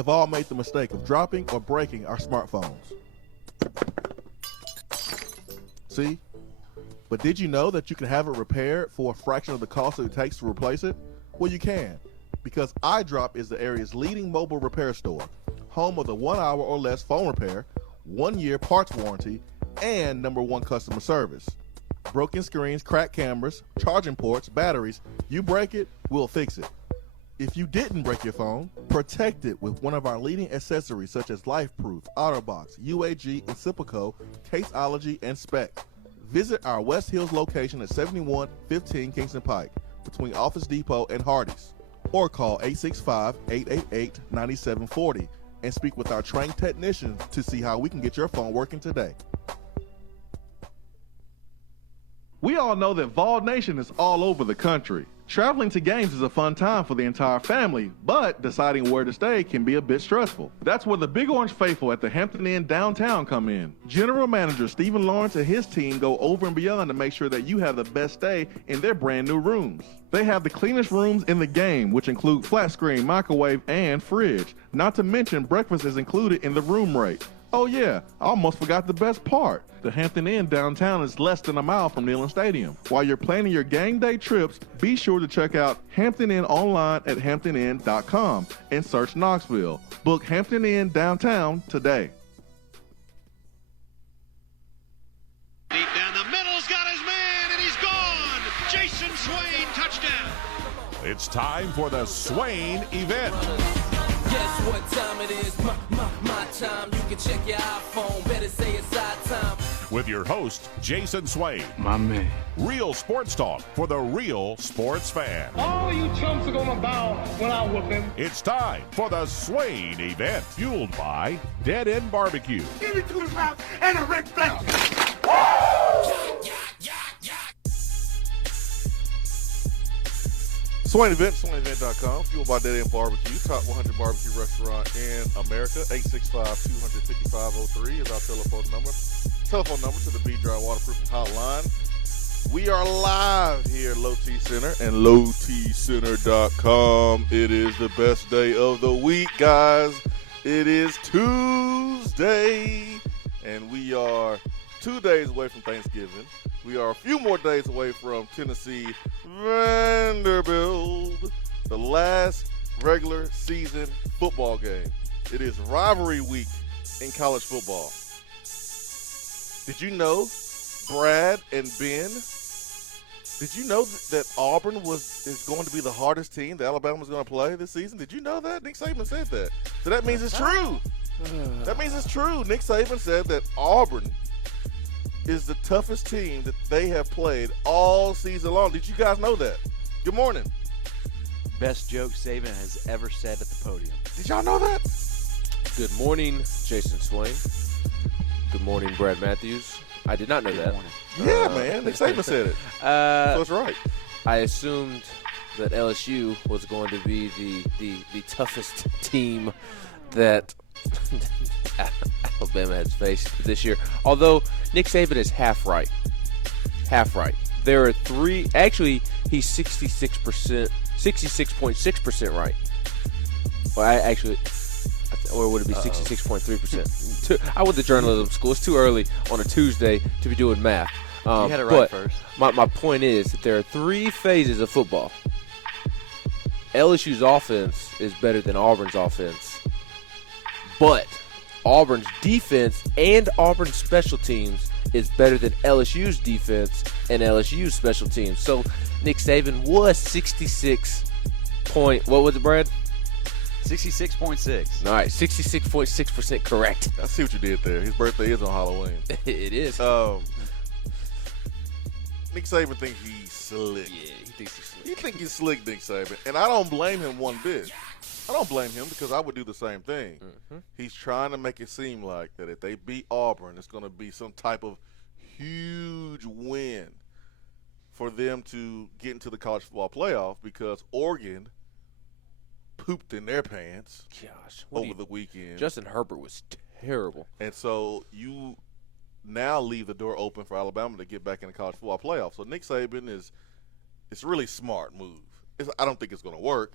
have all made the mistake of dropping or breaking our smartphones. See? But did you know that you can have it repaired for a fraction of the cost that it takes to replace it? Well, you can, because iDrop is the area's leading mobile repair store, home of the 1 hour or less phone repair, 1 year parts warranty, and #1 customer service. Broken screens, cracked cameras, charging ports, batteries, you break it, we'll fix it. If you didn't break your phone, protect it with one of our leading accessories such as LifeProof, OtterBox, UAG, Incipico, Caseology, and Spec. Visit our West Hills location at 7115 Kingston Pike between Office Depot and Hardee's, or call 865-888-9740 and speak with our trained technicians to see how we can get your phone working today. We all know that Vol Nation is all over the country. Traveling to games is a fun time for the entire family, but deciding where to stay can be a bit stressful. That's where the Big Orange Faithful at the Hampton Inn downtown come in. General Manager Stephen Lawrence and his team go over and beyond to make sure that you have the best stay in their brand new rooms. They have the cleanest rooms in the game, which include flat screen, microwave, and fridge. Not to mention breakfast is included in the room rate. Oh yeah, I almost forgot the best part. The Hampton Inn downtown is less than a mile from Neyland Stadium. While you're planning your game day trips, be sure to check out Hampton Inn online at hamptoninn.com and search Knoxville. Book Hampton Inn downtown today. Deep down the middle's got his man, and he's gone. Jason Swain, touchdown. It's time for the Swain event. Guess what time it is? My time. You can check your iPhone. Better say it's our time. With your host, Jason Swain. My man. Real sports talk for the real sports fan. All you chumps are gonna bow when I whoop him. It's time for the Swain event, fueled by Dead End Barbecue. Give me 2 pounds and a Rick Flair. Swain Event, SwainEvent.com, fueled by Dead End Barbecue, top 100 barbecue restaurant in America. 865-200-5503 is our telephone number. Telephone number to the B-Dry Waterproofing Hotline. We are live here at Low T Center and LowTCenter.com. It is the best day of the week, guys. It is Tuesday, and we are 2 days away from Thanksgiving. We are a few more days away from Tennessee Vanderbilt, the last regular season football game. It is rivalry week in college football. Did you know, Brad and Ben, did you know that Auburn is going to be the hardest team that Alabama's going to play this season? Did you know that? Nick Saban said that. So that means it's true. That means it's true. Nick Saban said that Auburn is the toughest team that they have played all season long. Did you guys know that? Good morning. Best joke Saban has ever said at the podium. Did y'all know that? Good morning, Jason Swain. Good morning, Brad Matthews. I did not know that. Yeah, man. Nick Saban said it. So it's right. I assumed that LSU was going to be the toughest team that Alabama has faced this year. Although Nick Saban is half right. Half right. There are three. Actually, he's 66.6% right. Well, or would it be 66.3%? I went to journalism school. It's too early on a Tuesday to be doing math. You had it right first. My point is that there are three phases of football. LSU's offense is better than Auburn's offense. But Auburn's defense and Auburn's special teams is better than LSU's defense and LSU's special teams. So Nick Saban was what was it, Brad? 66.6. All right, 66.6% correct. I see what you did there. His birthday is on Halloween. It is. Nick Saban thinks he's slick. Yeah, he thinks he's slick. You think he's slick, Nick Saban. And I don't blame him one bit. I don't blame him because I would do the same thing. Mm-hmm. He's trying to make it seem like that if they beat Auburn, it's going to be some type of huge win for them to get into the college football playoff because Oregon pooped in their pants over the weekend. Justin Herbert was terrible. And so you now leave the door open for Alabama to get back in the college football playoff. So Nick Saban it's a really smart move. I don't think it's going to work,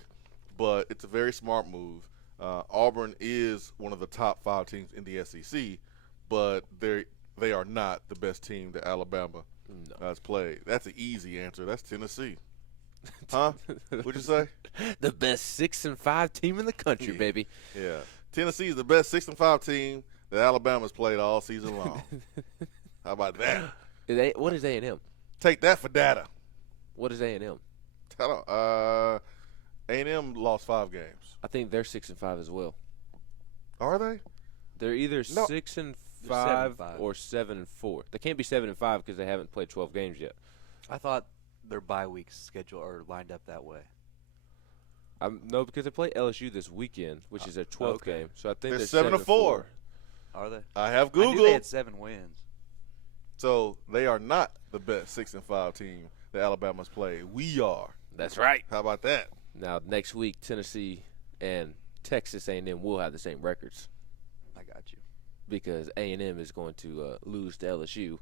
but it's a very smart move. Auburn is one of the top 5 teams in the SEC, but they are not the best team that Alabama has played. That's an easy answer. That's Tennessee. Huh? What'd you say? The best 6-5 team in the country, baby. Yeah. Tennessee is the best 6-5 team that Alabama's played all season long. How about that? What is A&M? Take that for data. What is A&M? A&M lost 5 games. I think they're 6-5 as well. Are they? They're either No. 6-5 7-5. or 7-4. They can't be 7-5 because they haven't played 12 games yet. I thought their bye weeks schedule are lined up that way. No, because they play LSU this weekend, which is their 12th okay. game. So I think They're they're 7-4. Are they? I have I knew Google. they had 7 wins. So they are not the best 6-5 team that Alabama's played. We are. That's right. How about that? Now, next week, Tennessee and Texas A&M will have the same records I got you. because A&M is going to lose to LSU.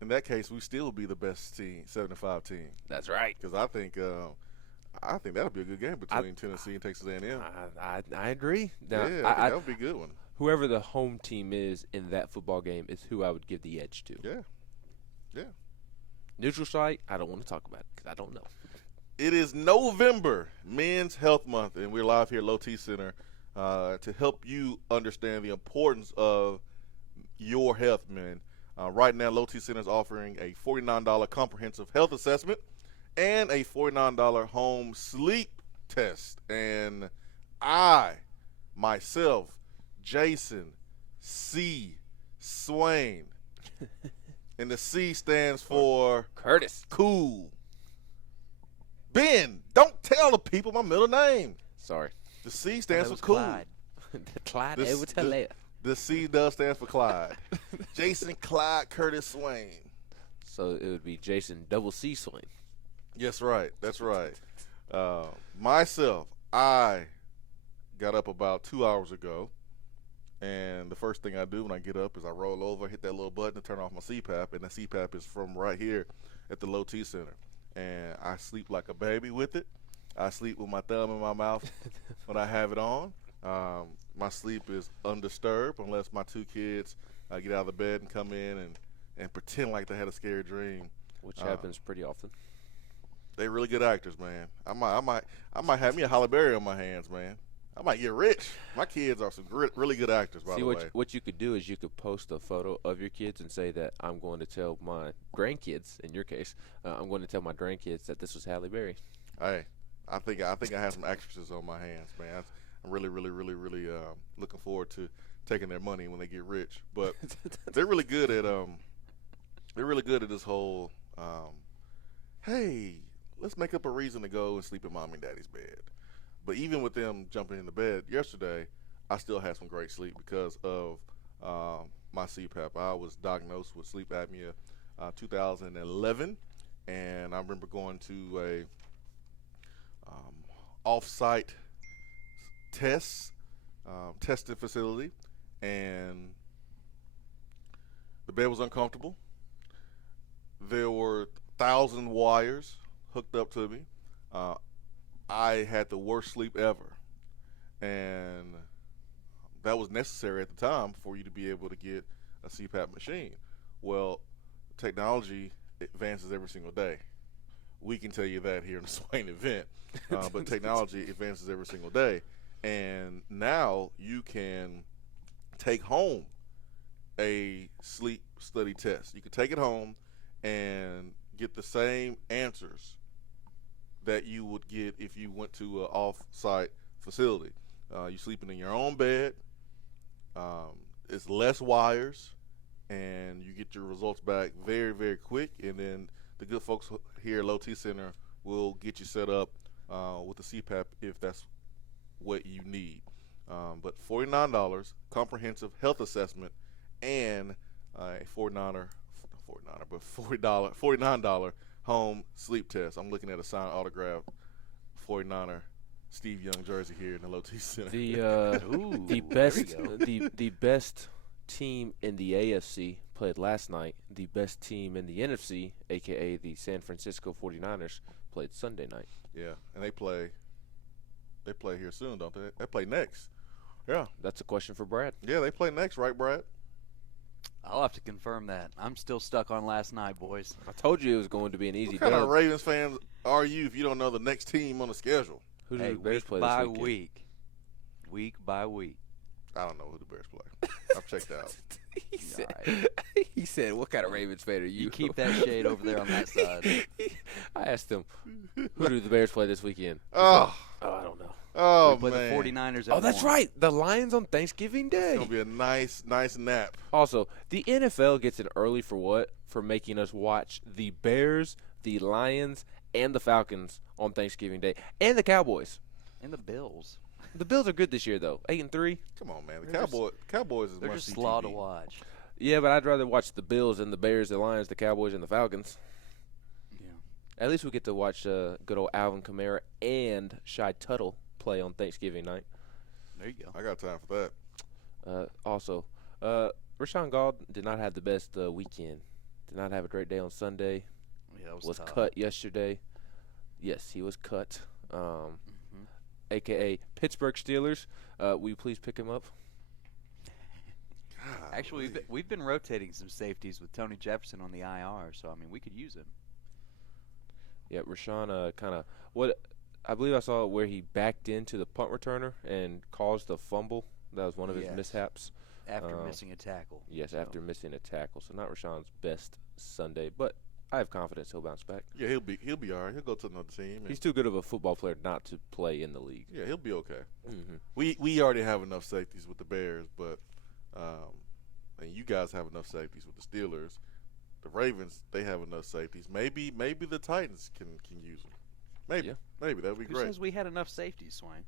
In that case, we still be the best team, 7-5 team. That's right. Because I think that'll be a good game between Tennessee and Texas A&M. I agree. Now, I think that would be a good one. Whoever the home team is in that football game is who I would give the edge to. Yeah. Neutral site, I don't want to talk about it because I don't know. It is November, Men's Health Month, and we're live here at Low T Center to help you understand the importance of your health, man. Right now, Low T Center is offering a $49 comprehensive health assessment and a $49 home sleep test. And I, myself, Jason, C, Swain, and the C stands for Curtis. Cool. Ben, don't tell the people my middle name. Sorry. The C stands for was cool. Clyde. Clyde This- Edwards-Helaire. The C does stand for Clyde. Jason Clyde Curtis Swain. So it would be Jason Double C Swain. Yes, right. That's right. Myself, I got up about 2 hours ago, and the first thing I do when I get up is I roll over, hit that little button to turn off my CPAP, and the CPAP is from right here at the Low T Center. And I sleep like a baby with it. I sleep with my thumb in my mouth when I have it on. My sleep is undisturbed unless my 2 kids get out of the bed and come in and pretend like they had a scary dream. Which happens pretty often. They're really good actors, man. I might have me a Halle Berry on my hands, man. I might get rich. My kids are some really good actors, by the way. What you could do is you could post a photo of your kids and say that I'm going to tell my grandkids, in your case, I'm going to tell my grandkids that this was Halle Berry. Hey, I think I have some actresses on my hands, man. I'm really looking forward to taking their money when they get rich. But they're really good at this whole hey, let's make up a reason to go and sleep in mommy and daddy's bed. But even with them jumping into bed yesterday, I still had some great sleep because of my CPAP. I was diagnosed with sleep apnea 2011, and I remember going to a off-site testing facility, and the bed was uncomfortable. There were 1,000 wires hooked up to me. I had the worst sleep ever, and that was necessary at the time for you to be able to get a CPAP machine. Well, technology advances every single day. We can tell you that here in the Swain event, but technology advances every single day, and now you can take home a sleep study test. You can take it home and get the same answers that you would get if you went to an off-site facility. You're sleeping in your own bed. It's less wires, and you get your results back very, very quick. And then the good folks here at Low T Center will get you set up with the CPAP if that's what you need. But $49 comprehensive health assessment and a $49 home sleep test. I'm looking at a signed autograph 49er Steve Young jersey here in the Low T Center. The best team in the AFC played last night. The best team in the NFC, aka the San Francisco 49ers, played Sunday night. Yeah, and they play They play here soon, don't they? They play next. Yeah. That's a question for Brad. Yeah, they play next, right, Brad? I'll have to confirm that. I'm still stuck on last night, boys. I told you it was going to be an easy What kind of dub. Ravens fans are you if you don't know the next team on the schedule? Who do Hey, the Bears week play by this weekend? week by week. I don't know who the Bears play. I've checked out. He said, "What kind of Ravens fan are you?" You keep that shade over there on that side. I asked him, "Who do the Bears play this weekend?" Oh, I don't know. oh We play man. the 49ers at Oh, that's 1. right. The Lions on Thanksgiving It's Day. gonna be a nice nap. Also, the NFL gets it early for what? For making us watch the Bears, the Lions, and the Falcons on Thanksgiving Day, and the Cowboys. And the Bills. The Bills are good this year, though. 8-3. Come on, man. The They're just- Cowboys is They're must just see slaw to TV. watch. Yeah, but I'd rather watch the Bills and the Bears, the Lions, the Cowboys, and the Falcons. Yeah. At least we get to watch good old Alvin Kamara and Shai Tuttle play on Thanksgiving night. There you go. I got time for that. Also, Rashawn Gold did not have the best weekend. Did not have a great day on Sunday. Yeah, that Was tough. cut yesterday. Yes, he was cut. AKA Pittsburgh Steelers. Will you please pick him up? Actually, we've been rotating some safeties with Tony Jefferson on the IR, so I mean we could use him. Yeah, Rashawn kind of what I believe I saw where he backed into the punt returner and caused a fumble. That was one of his Yes. mishaps. After missing a tackle. Yes, So, after missing a tackle. So not Rashawn's best Sunday, but I have confidence he'll bounce back. Yeah, he'll be all right. He'll go to another team. And He's too good of a football player not to play in the league. yeah, he'll be okay. Mm-hmm. We already have enough safeties with the Bears, but and you guys have enough safeties with the Steelers. The Ravens, they have enough safeties. Maybe the Titans can use them. Maybe that would be Who great. says we had enough safeties, Swain?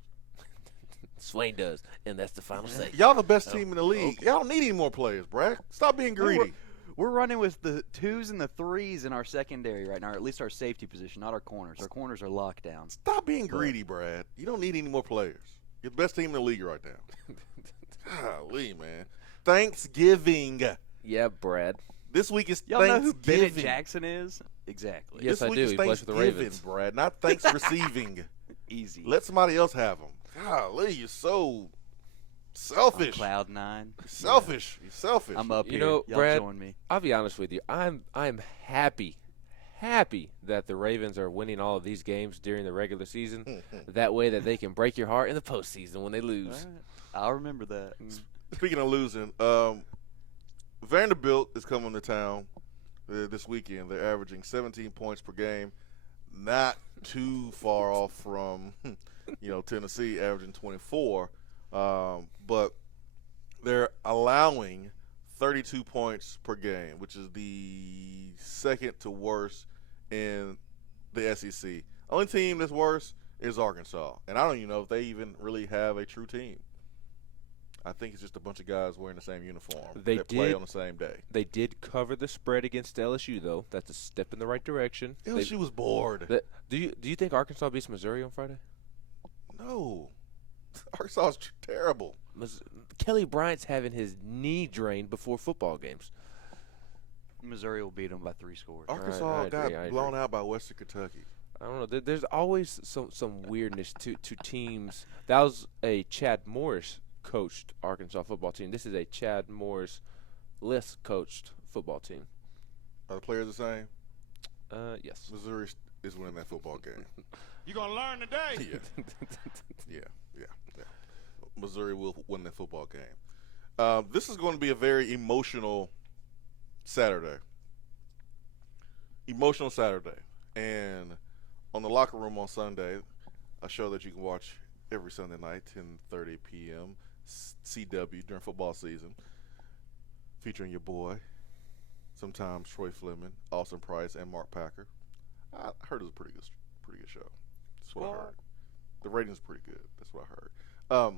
Swain does, and that's the final say. Y'all the best team in the league. Y'all don't need any more players, Brad. Stop being greedy. We're running with the 2s and the 3s in our secondary right now, or at least our safety position, not our corners. Our corners are locked down. Stop being greedy, Brad. You don't need any more players. You're the best team in the league right now. Golly, man. Thanksgiving. Yeah, Brad. This week is Y'all know Thanksgiving. who Bennett Jackson is? Exactly. Yes, This I week do. is He plays for the Thanksgiving, Ravens. Brad, not thanks receiving. Easy. Let somebody else have them. Golly, you're so selfish. Cloud 9. Selfish. You're selfish. I'm up You here. know, Y'all Brad, join me. I'll be honest with you. I'm happy that the Ravens are winning all of these games during the regular season. That way that they can break your heart in the postseason when they lose. All right. I'll remember that. Speaking of losing, Vanderbilt is coming to town this weekend. They're averaging 17 points per game. Not too far off from, Tennessee averaging 24. But they're allowing 32 points per game, which is the second to worst in the SEC. Only team that's worse is Arkansas. And I don't even know if they even really have a true team. I think it's just a bunch of guys wearing the same uniform that play on the same day. They did cover the spread against LSU, though. That's a step in the right direction. LSU was bored. Do you think Arkansas beats Missouri on Friday? No. Arkansas is terrible. Kelly Bryant's having his knee drained before football games. Missouri will beat them by 3 scores. Arkansas I got agree. blown out by Western Kentucky. I don't know. There's always some weirdness to teams. That was a Chad Morris coached Arkansas football team. This is a Chad Morris less coached football team. Are the players the same? Yes. Missouri is winning that football game. You're going to learn today. Yeah. Missouri will win that football game. This is going to be a very emotional Saturday. And on the Locker Room on Sunday, a show that you can watch every Sunday night, 10:30 p.m., CW during football season, featuring your boy, sometimes Troy Fleming, Austin Price, and Mark Packer. I heard it was a pretty good show. That's what I heard. The ratings pretty good. That's what I heard.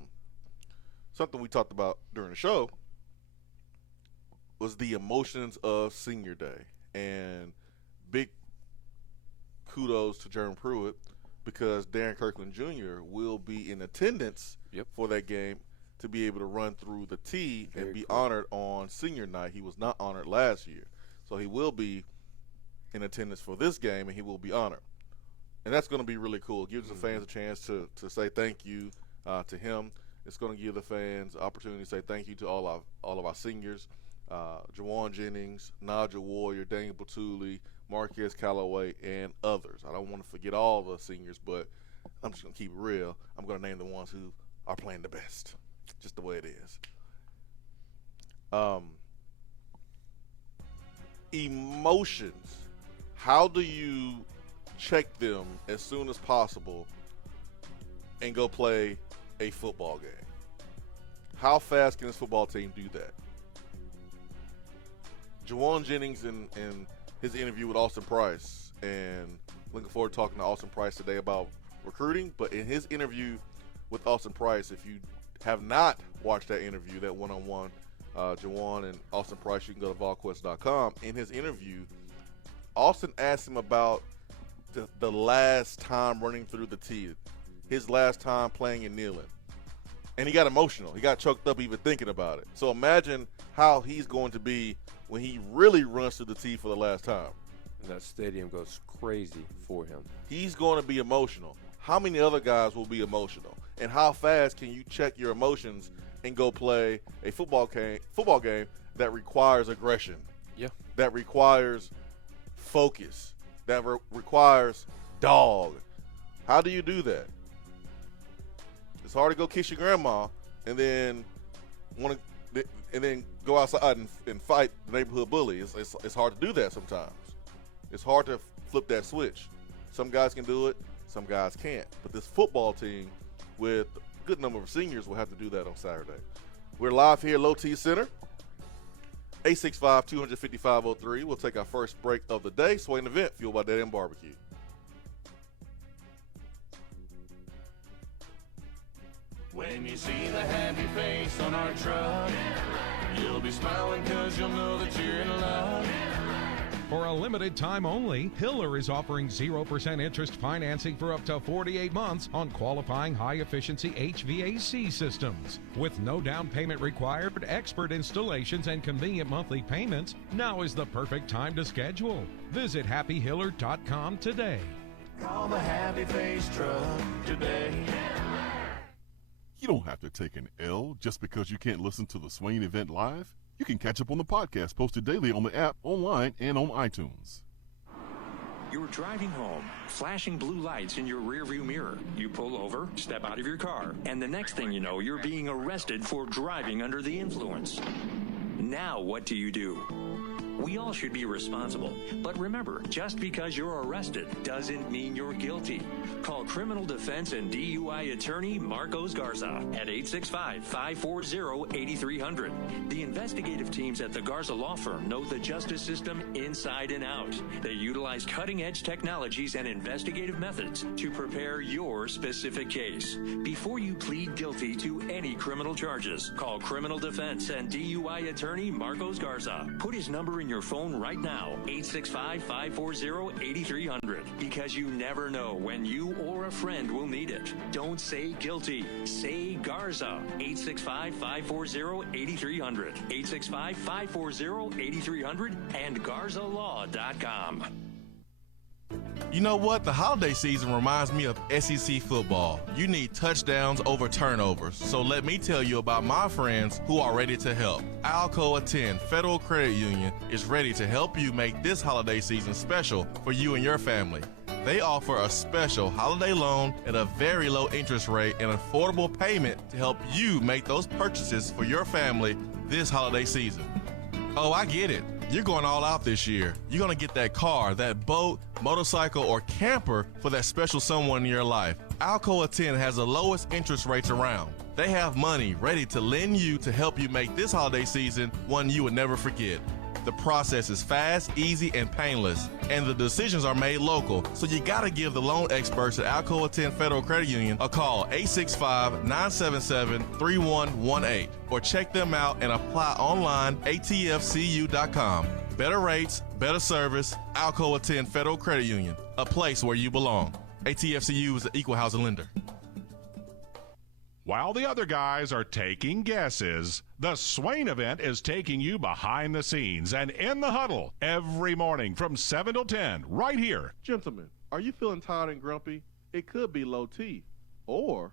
Something we talked about during the show was the emotions of Senior Day, and big kudos to Jeremy Pruitt because Darren Kirkland Jr. will be in attendance for that game to be able to run through the tee and be honored on Senior Night. He was not honored last year, so he will be in attendance for this game, and he will be honored. And that's going to be really cool. It gives the fans a chance to say thank you to him. It's going to give the fans opportunity to say thank you to all of our seniors, Jawan Jennings, Nigel Warrior, Daniel Batuli, Marquez Callaway, and others. I don't want to forget all the seniors, but I'm just going to keep it real. I'm going to name the ones who are playing the best, just the way it is. Emotions. How do you check them as soon as possible and go play a football game? How fast can this football team do that? Jawan Jennings in his interview with Austin Price, and looking forward to talking to Austin Price today about recruiting, but in his interview with Austin Price, if you have not watched that interview, that one-on-one, Jawan and Austin Price, you can go to volquest.com. In his interview, Austin asked him about the last time running through the tee, his last time playing and kneeling. And he got emotional. He got choked up even thinking about it. So imagine how he's going to be when he really runs through the tee for the last time. And that stadium goes crazy for him. He's going to be emotional. How many other guys will be emotional? And how fast can you check your emotions and go play a football game that requires aggression? Yeah. That requires focus. That requires dog. How do you do that? It's hard to go kiss your grandma and then go outside and fight the neighborhood bully. It's hard to do that sometimes. It's hard to flip that switch. Some guys can do it, some guys can't. But this football team with a good number of seniors will have to do that on Saturday. We're live here at Low T Center, 865-255-03. We'll take our first break of the day. Swain event fueled by Dead End Barbecue. When you see the happy face on our truck, you'll be smiling because you'll know that you're in love. For a limited time only, Hiller is offering 0% interest financing for up to 48 months on qualifying high-efficiency HVAC systems. With no down payment required, expert installations, and convenient monthly payments, now is the perfect time to schedule. Visit happyhiller.com today. Call the Happy Face Truck today. You don't have to take an L just because you can't listen to the Swain event live. You can catch up on the podcast posted daily on the app, online, and on iTunes. You're driving home, flashing blue lights in your rearview mirror. You pull over, step out of your car, and the next thing you know, you're being arrested for driving under the influence. Now what do? We all should be responsible. But remember, just because you're arrested doesn't mean you're guilty. Call criminal defense and DUI attorney Marcos Garza at 865-540-8300. The investigative teams at the Garza Law Firm know the justice system inside and out. They utilize cutting-edge technologies and investigative methods to prepare your specific case. Before you plead guilty to any criminal charges, call criminal defense and DUI attorney Marcos Garza. Put his number in your phone right now, 865-540-8300, because you never know when you or a friend will need it. Don't say guilty. Say Garza. 865-540-8300. 865-540-8300 and GarzaLaw.com. You know what? The holiday season reminds me of SEC football. You need touchdowns over turnovers. So let me tell you about my friends who are ready to help. Alcoa 10 Federal Credit Union is ready to help you make this holiday season special for you and your family. They offer a special holiday loan at a very low interest rate and affordable payment to help you make those purchases for your family this holiday season. Oh, I get it. You're going all out this year. You're going to get that car, that boat, motorcycle, or camper for that special someone in your life. Alcoa 10 has the lowest interest rates around. They have money ready to lend you to help you make this holiday season one you would never forget. The process is fast, easy, and painless, and the decisions are made local, so you gotta give the loan experts at Alcoa 10 Federal Credit Union a call, 865-977-3118, or check them out and apply online, atfcu.com. Better rates, better service, Alcoa 10 Federal Credit Union, a place where you belong. ATFCU is an equal housing lender. While the other guys are taking guesses, the Swain event is taking you behind the scenes and in the huddle every morning from 7 till 10 right here. Gentlemen, Are you feeling tired and grumpy? It could be low T, or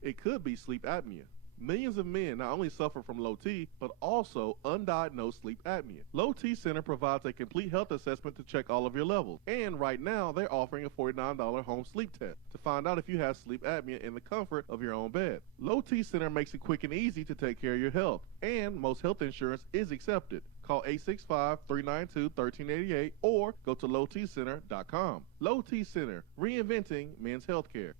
it could be sleep apnea. Millions of men not only suffer from low T, but also undiagnosed sleep apnea. Low T Center provides a complete health assessment to check all of your levels. And right now, they're offering a $49 home sleep test to find out if you have sleep apnea in the comfort of your own bed. Low T Center makes it quick and easy to take care of your health, and most health insurance is accepted. Call 865-392-1388 or go to lowtcenter.com. Low T Center, reinventing men's healthcare.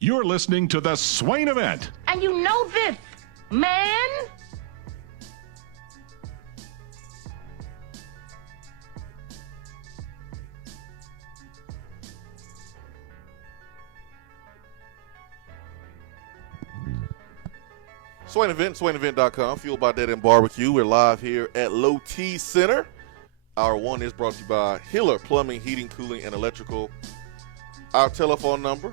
You're listening to the Swain Event. And you know this, man. Swain Event, SwainEvent.com, fueled by Dead End Barbecue. We're live here at Low T Center. Hour one is brought to you by Hiller Plumbing, Heating, Cooling, and Electrical. Our telephone number,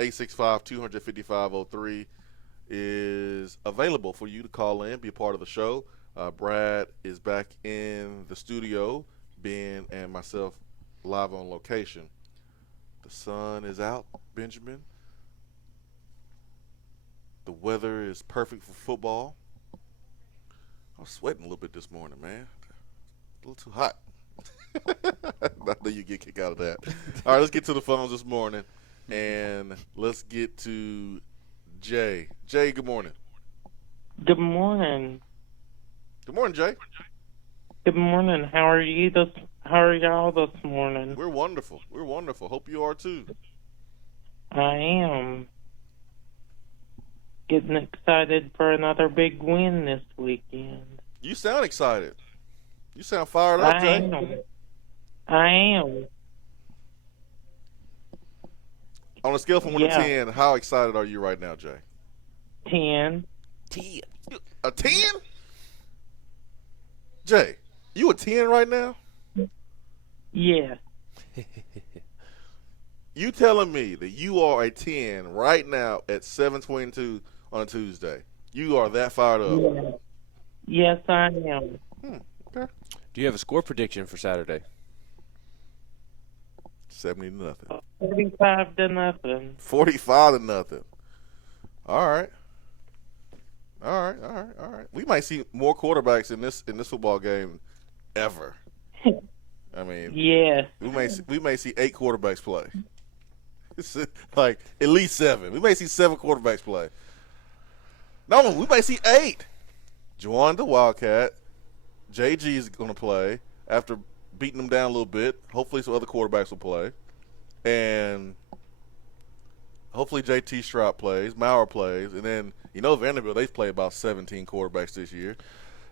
865-255-03, is available for you to call in, be a part of the show. Brad is back in the studio, Ben and myself live on location. The sun is out, Benjamin. The weather is perfect for football. I was sweating a little bit this morning, man. A little too hot. I know you get a kick out of that. All right, let's get to the phones this morning, and let's get to Jay. Jay, good morning. Good morning. Good morning, Jay. Good morning. How are you? How are y'all this morning? We're wonderful. We're wonderful. Hope you are too. I am. Getting excited for another big win this weekend. You sound excited. You sound fired up, Jay. I am. On a scale from 1 to 10, how excited are you right now, Jay? 10. 10? A 10? Jay, you a 10 right now? Yeah. You telling me that you are a 10 right now at 7:22 on a Tuesday? You are that fired up? Yeah. Yes, I am. Okay. Do you have a score prediction for Saturday? 70-0. 45-0. 45-0. All right. We might see more quarterbacks in this football game ever. I mean, yeah. We may see 8 quarterbacks play. It's like at least 7. We may see 7 quarterbacks play. No, we may see 8. Juwan the Wildcat, JG is going to play after beating them down a little bit. Hopefully some other quarterbacks will play. And hopefully JT Stroud plays, Maurer plays, and then Vanderbilt, they've played about 17 quarterbacks this year.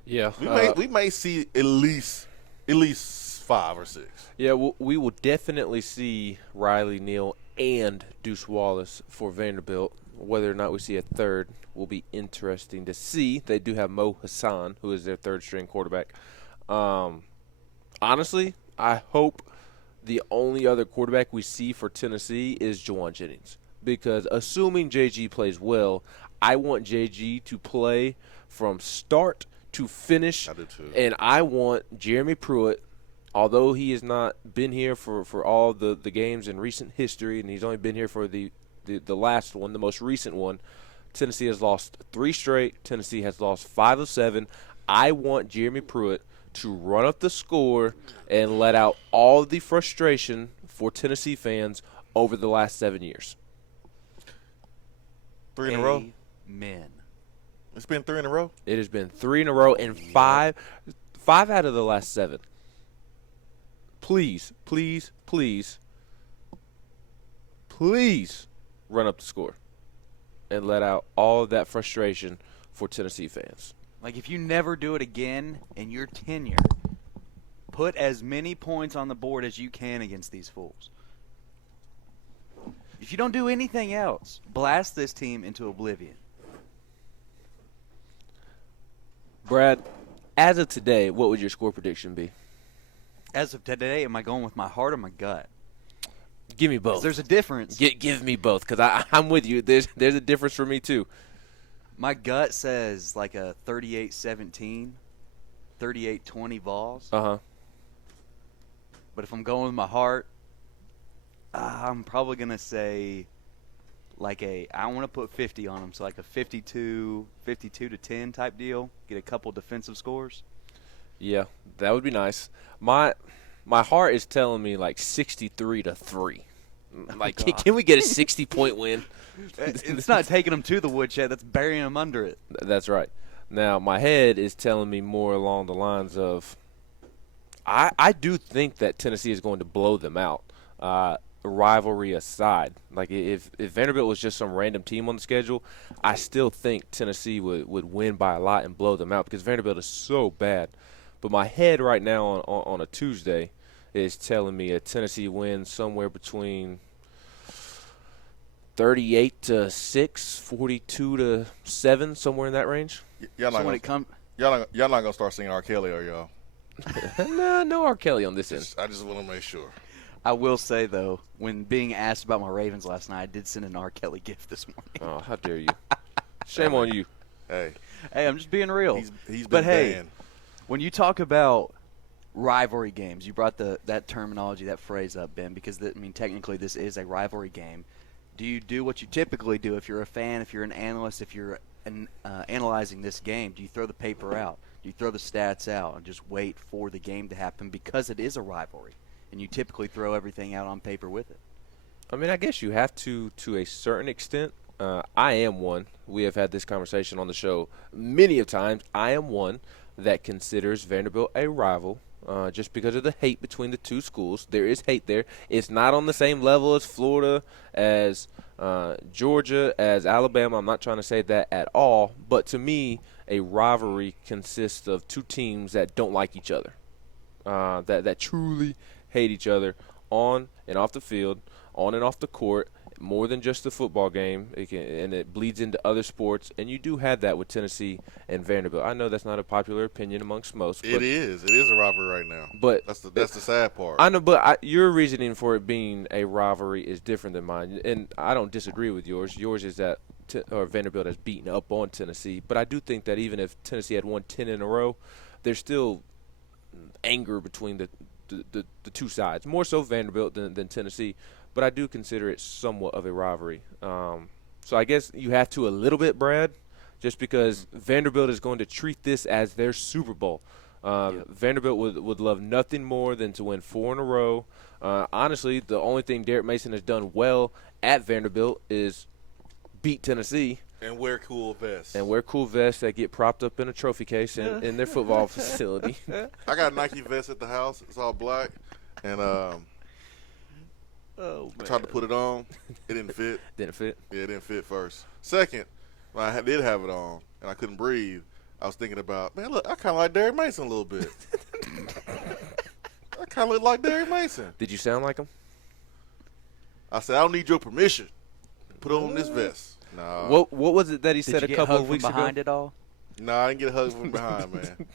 Yeah. We may see at least 5 or 6. Yeah, we will definitely see Riley Neal and Deuce Wallace for Vanderbilt. Whether or not we see a third will be interesting to see. They do have Mo Hassan, who is their third-string quarterback. Honestly, I hope the only other quarterback we see for Tennessee is Juwan Jennings, because assuming JG plays well, I want JG to play from start to finish. I do too. And I want Jeremy Pruitt, although he has not been here for all the games in recent history, and he's only been here for the last one, the most recent one. Tennessee has lost 3 straight. Tennessee has lost 5 of 7. I want Jeremy Pruitt to run up the score and let out all the frustration for Tennessee fans over the last 7 years. 3 in a row? Amen. It's been 3 in a row? It has been 3 in a row and 5 out of the last 7. Please run up the score and let out all of that frustration for Tennessee fans. Like, if you never do it again in your tenure, put as many points on the board as you can against these fools. If you don't do anything else, blast this team into oblivion. Brad, as of today, what would your score prediction be? As of today, am I going with my heart or my gut? Give me both. There's a difference. Give me both, because I'm with you. There's a difference for me, too. My gut says like a 38-17, 38-20 Vols. Uh-huh. But if I'm going with my heart, I'm probably going to say I want to put 50 on them, so like a 52 to 10 type deal. Get a couple defensive scores. Yeah, that would be nice. My heart is telling me like 63 to 3. Like, can we get a 60-point win? It's not taking them to the woodshed. That's burying them under it. That's right. Now, my head is telling me more along the lines of I do think that Tennessee is going to blow them out, rivalry aside. Like, if Vanderbilt was just some random team on the schedule, I still think Tennessee would win by a lot and blow them out because Vanderbilt is so bad. But my head right now on a Tuesday is telling me a Tennessee win somewhere between 38 to 6, 42 to 7, somewhere in that range. Y'all not gonna start singing R. Kelly, are y'all? No R. Kelly on this end. I just want to make sure. I will say, though, when being asked about my Ravens last night, I did send an R. Kelly gift this morning. Oh, how dare you. Shame on you. Hey, I'm just being real. He's but, been hey, banned. When you talk about rivalry games, you brought that terminology, that phrase up, Ben, because, technically this is a rivalry game. Do you do what you typically do if you're a fan, if you're an analyst, if you're analyzing this game? Do you throw the paper out? Do you throw the stats out and just wait for the game to happen because it is a rivalry? And you typically throw everything out on paper with it. I guess you have to a certain extent. I am one. We have had this conversation on the show many of times. I am one that considers Vanderbilt a rival just because of the hate between the two schools. There is hate there. It's not on the same level as Florida, as Georgia, as Alabama. I'm not trying to say that at all. But to me, a rivalry consists of two teams that don't like each other, that truly hate each other on and off the field, on and off the court, more than just the football game, and it bleeds into other sports. And you do have that with Tennessee and Vanderbilt. I know that's not a popular opinion amongst most. It is a rivalry right now. But that's the sad part. I know, but your reasoning for it being a rivalry is different than mine, and I don't disagree with yours. Yours is that Vanderbilt has beaten up on Tennessee. But I do think that even if Tennessee had won 10 in a row, there's still anger between the two sides, more so Vanderbilt than Tennessee. But I do consider it somewhat of a rivalry. So I guess you have to a little bit, Brad, just because Vanderbilt is going to treat this as their Super Bowl. Vanderbilt would love nothing more than to win 4 in a row. Honestly, the only thing Derek Mason has done well at Vanderbilt is beat Tennessee. And wear cool vests. That get propped up in a trophy case in their football facility. I got a Nike vest at the house. It's all black. And I tried to put it on. It didn't fit. Didn't fit? Yeah, it didn't fit first. Second, when I did have it on and I couldn't breathe, I was thinking about, man, look, I kind of like Derek Mason a little bit. I kind of look like Derek Mason. Did you sound like him? I said, I don't need your permission. Put on this vest. No. What was it that he said a couple of weeks ago? Behind it all? No, I didn't get a hug from behind, man.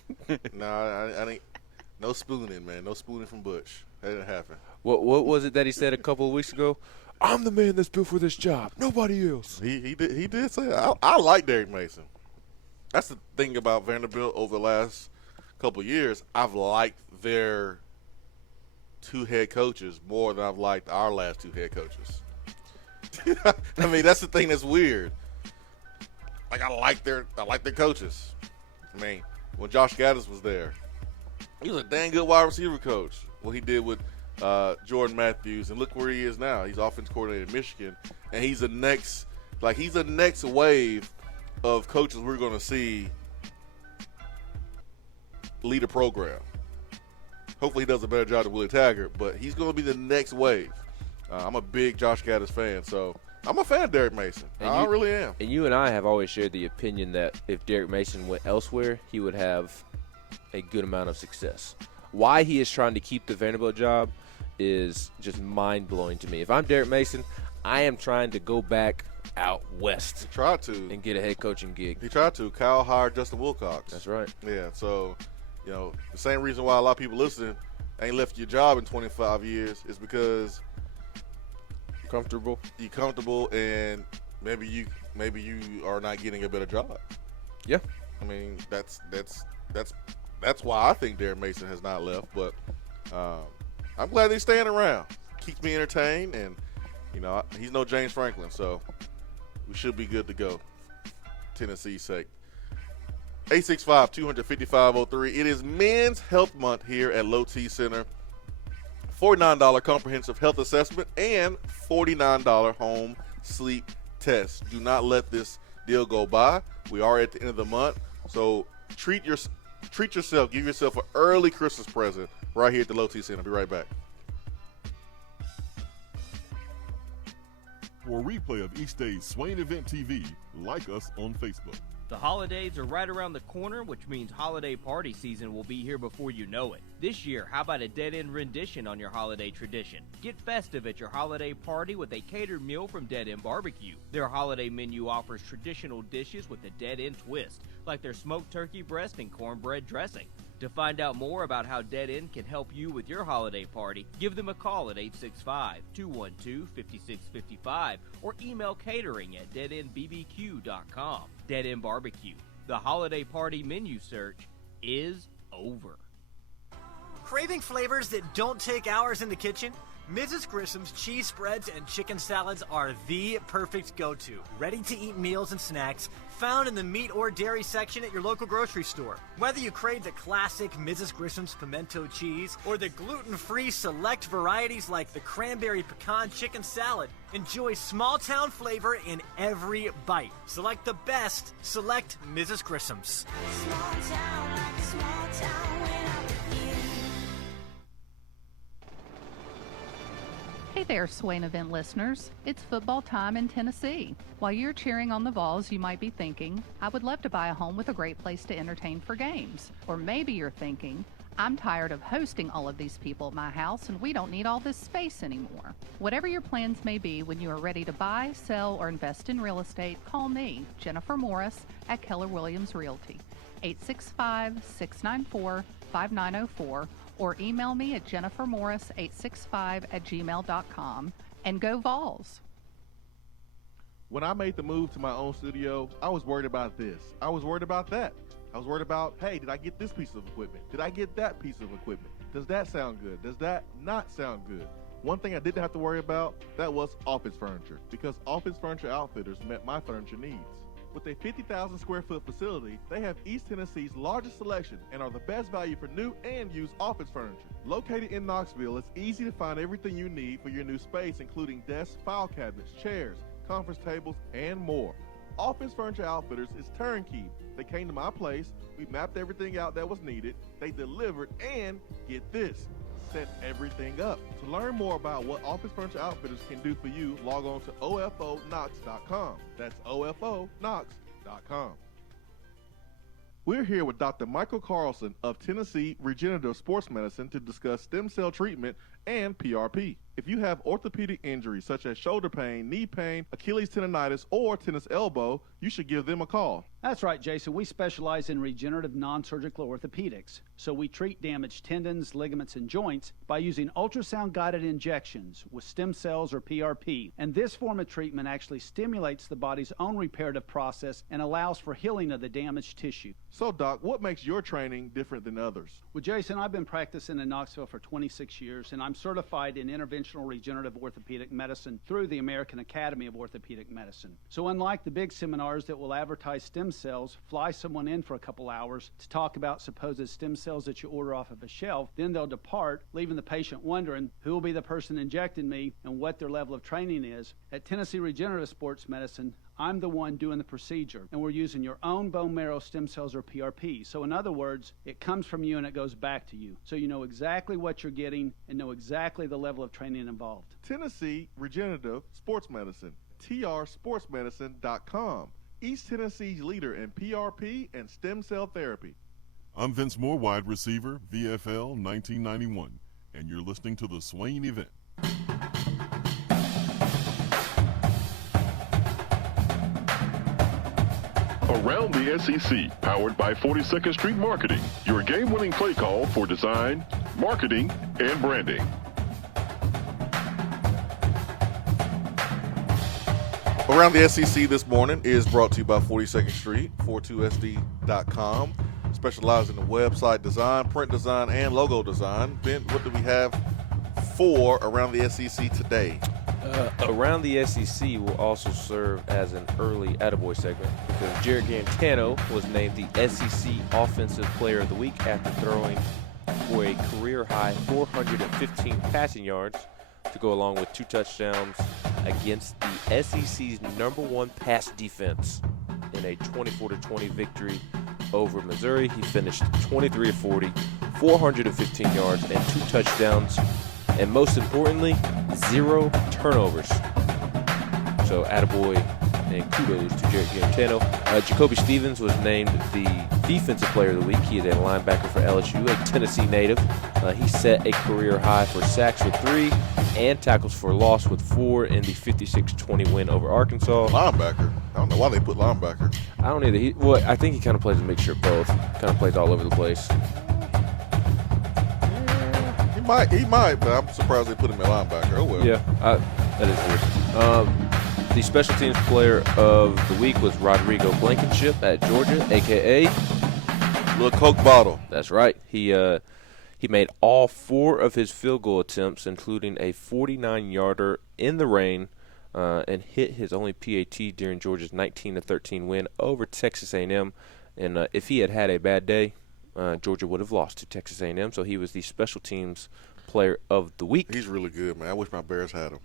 No, I didn't. No spooning, man. No spooning from Butch. That didn't happen. What was it that he said a couple of weeks ago? I'm the man that's built for this job. Nobody else. He did say that. I like Derek Mason. That's the thing about Vanderbilt over the last couple of years. I've liked their 2 head coaches more than I've liked our last 2 head coaches. I mean, that's the thing that's weird. Like, I like their coaches. I mean, when Josh Gaddis was there, he was a dang good wide receiver coach. What he did with Jordan Matthews, and look where he is now. He's offensive coordinator in Michigan, and he's the next wave of coaches we're going to see lead a program. Hopefully he does a better job than Willie Taggart, but he's going to be the next wave. I'm a big Josh Gaddis fan, so I'm a fan of Derek Mason. I really am. And you and I have always shared the opinion that if Derek Mason went elsewhere, he would have a good amount of success. Why he is trying to keep the Vanderbilt job is just mind-blowing to me. If I'm Derek Mason, I am trying to go back out west. He tried to. And get a head coaching gig. He tried to. Kyle hired Justin Wilcox. That's right. Yeah, so, the same reason why a lot of people listening ain't left your job in 25 years is because you're comfortable and maybe you are not getting a better job. Yeah. I mean, that's why I think Derek Mason has not left, but I'm glad he's staying around. keeps me entertained, and he's no James Franklin, so we should be good to go. Tennessee's sake. 865-255-03. It is Men's Health Month here at Low T Center. $49 comprehensive health assessment and $49 home sleep test. Do not let this deal go by. We are at the end of the month, so treat yourself. Give yourself an early Christmas present right here at the Low T Center. Be right back. For a replay of each day's Swain Event TV, like us on Facebook. The holidays are right around the corner, which means holiday party season will be here before you know it. This year, how about a dead-end rendition on your holiday tradition? Get festive at your holiday party with a catered meal from Dead End Barbecue. Their holiday menu offers traditional dishes with a dead-end twist, like their smoked turkey breast and cornbread dressing. To find out more about how Dead End can help you with your holiday party, give them a call at 865-212-5655 or email catering at deadendbbq.com. Dead End Barbecue. The holiday party menu search is over. Craving flavors that don't take hours in the kitchen? Mrs. Grissom's cheese spreads and chicken salads are the perfect go-to. Ready-to-eat meals and snacks found in the meat or dairy section at your local grocery store. Whether you crave the classic Mrs. Grissom's pimento cheese or the gluten-free select varieties like the cranberry pecan chicken salad, enjoy small-town flavor in every bite. Select the best. Select Mrs. Grissom's. Small town, like a small town when I'm with you. Hey there, Swain Event listeners. It's football time in Tennessee. While you're cheering on the Vols, you might be thinking, I would love to buy a home with a great place to entertain for games. Or maybe you're thinking, I'm tired of hosting all of these people at my house and we don't need all this space anymore. Whatever your plans may be, when you are ready to buy, sell, or invest in real estate, call me, Jennifer Morris, at Keller Williams Realty, 865-694-5904, or email me at jennifermorris865@gmail.com, and go Vols. When I made the move to my own studio, I was worried about this. I was worried about that. I was worried about, hey, did I get this piece of equipment? Did I get that piece of equipment? Does that sound good? Does that not sound good? One thing I didn't have to worry about, that was office furniture, because Office Furniture Outfitters met my furniture needs. With a 50,000 square foot facility, they have East Tennessee's largest selection and are the best value for new and used office furniture. Located in Knoxville, it's easy to find everything you need for your new space, including desks, file cabinets, chairs, conference tables, and more. Office Furniture Outfitters is turnkey. They came to my place, we mapped everything out that was needed, they delivered, and get this, set everything up. To learn more about what Office Furniture Outfitters can do for you, log on to OFOKnox.com. That's OFOKnox.com. We're here with Dr. Michael Carlson of Tennessee Regenerative Sports Medicine to discuss stem cell treatment and PRP. If you have orthopedic injuries such as shoulder pain, knee pain, Achilles tendonitis, or tennis elbow, you should give them a call. That's right, Jason. We specialize in regenerative non-surgical orthopedics. So we treat damaged tendons, ligaments, and joints by using ultrasound-guided injections with stem cells or PRP. And this form of treatment actually stimulates the body's own reparative process and allows for healing of the damaged tissue. So, Doc, what makes your training different than others? Well, Jason, I've been practicing in Knoxville for 26 years, and I'm certified in interventional regenerative orthopedic medicine through the American Academy of Orthopedic Medicine. So unlike the big seminars that will advertise stem cells, fly someone in for a couple hours to talk about supposed stem cells that you order off of a shelf, then they'll depart, leaving the patient wondering who will be the person injecting me and what their level of training is. At Tennessee Regenerative Sports Medicine, I'm the one doing the procedure, and we're using your own bone marrow stem cells or PRP. So in other words, it comes from you and it goes back to you. So you know exactly what you're getting and know exactly the level of training involved. Tennessee Regenerative Sports Medicine, trsportsmedicine.com. East Tennessee's leader in PRP and stem cell therapy. I'm Vince Moore, wide receiver, VFL 1991, and you're listening to the Swain Event. Around the SEC, powered by 42nd Street Marketing, your game-winning play call for design, marketing, and branding. Around the SEC this morning is brought to you by 42nd Street, 42sd.com. Specializing in website design, print design, and logo design. Ben, what do we have 4 around the SEC today? Around the SEC will also serve as an early attaboy segment because Jared Garantano was named the SEC Offensive Player of the Week after throwing for a career-high 415 passing yards to go along with 2 touchdowns against the SEC's #1 pass defense in a 24-20 victory over Missouri. He finished 23 of 40, 415 yards, and 2 touchdowns, and most importantly, 0 turnovers. So attaboy and kudos to Jared Garantano. Jacoby Stevens was named the Defensive Player of the Week. He is a linebacker for LSU, a Tennessee native. He set a career high for sacks with 3 and tackles for loss with 4 in the 56-20 win over Arkansas. Linebacker. I don't know why they put linebacker. I don't either. I think he kind of plays a mixture of both. Kind of plays all over the place. He might, but I'm surprised they put him at linebacker. Oh well. Yeah, that is weird. The Special Teams Player of the Week was Rodrigo Blankenship at Georgia, a.k.a. Little Coke Bottle. That's right. He made all 4 of his field goal attempts, including a 49-yarder in the rain, and hit his only PAT during Georgia's 19-13 win over Texas A&M. And if he had had a bad day, Georgia would have lost to Texas A&M. So he was the Special Teams Player of the Week. He's really good, man. I wish my Bears had him.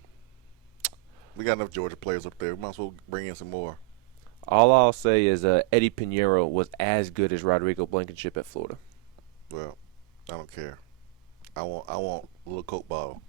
We got enough Georgia players up there. We might as well bring in some more. All I'll say is Eddie Pinheiro was as good as Rodrigo Blankenship at Florida. Well, I don't care. I want a little Coke Bottle.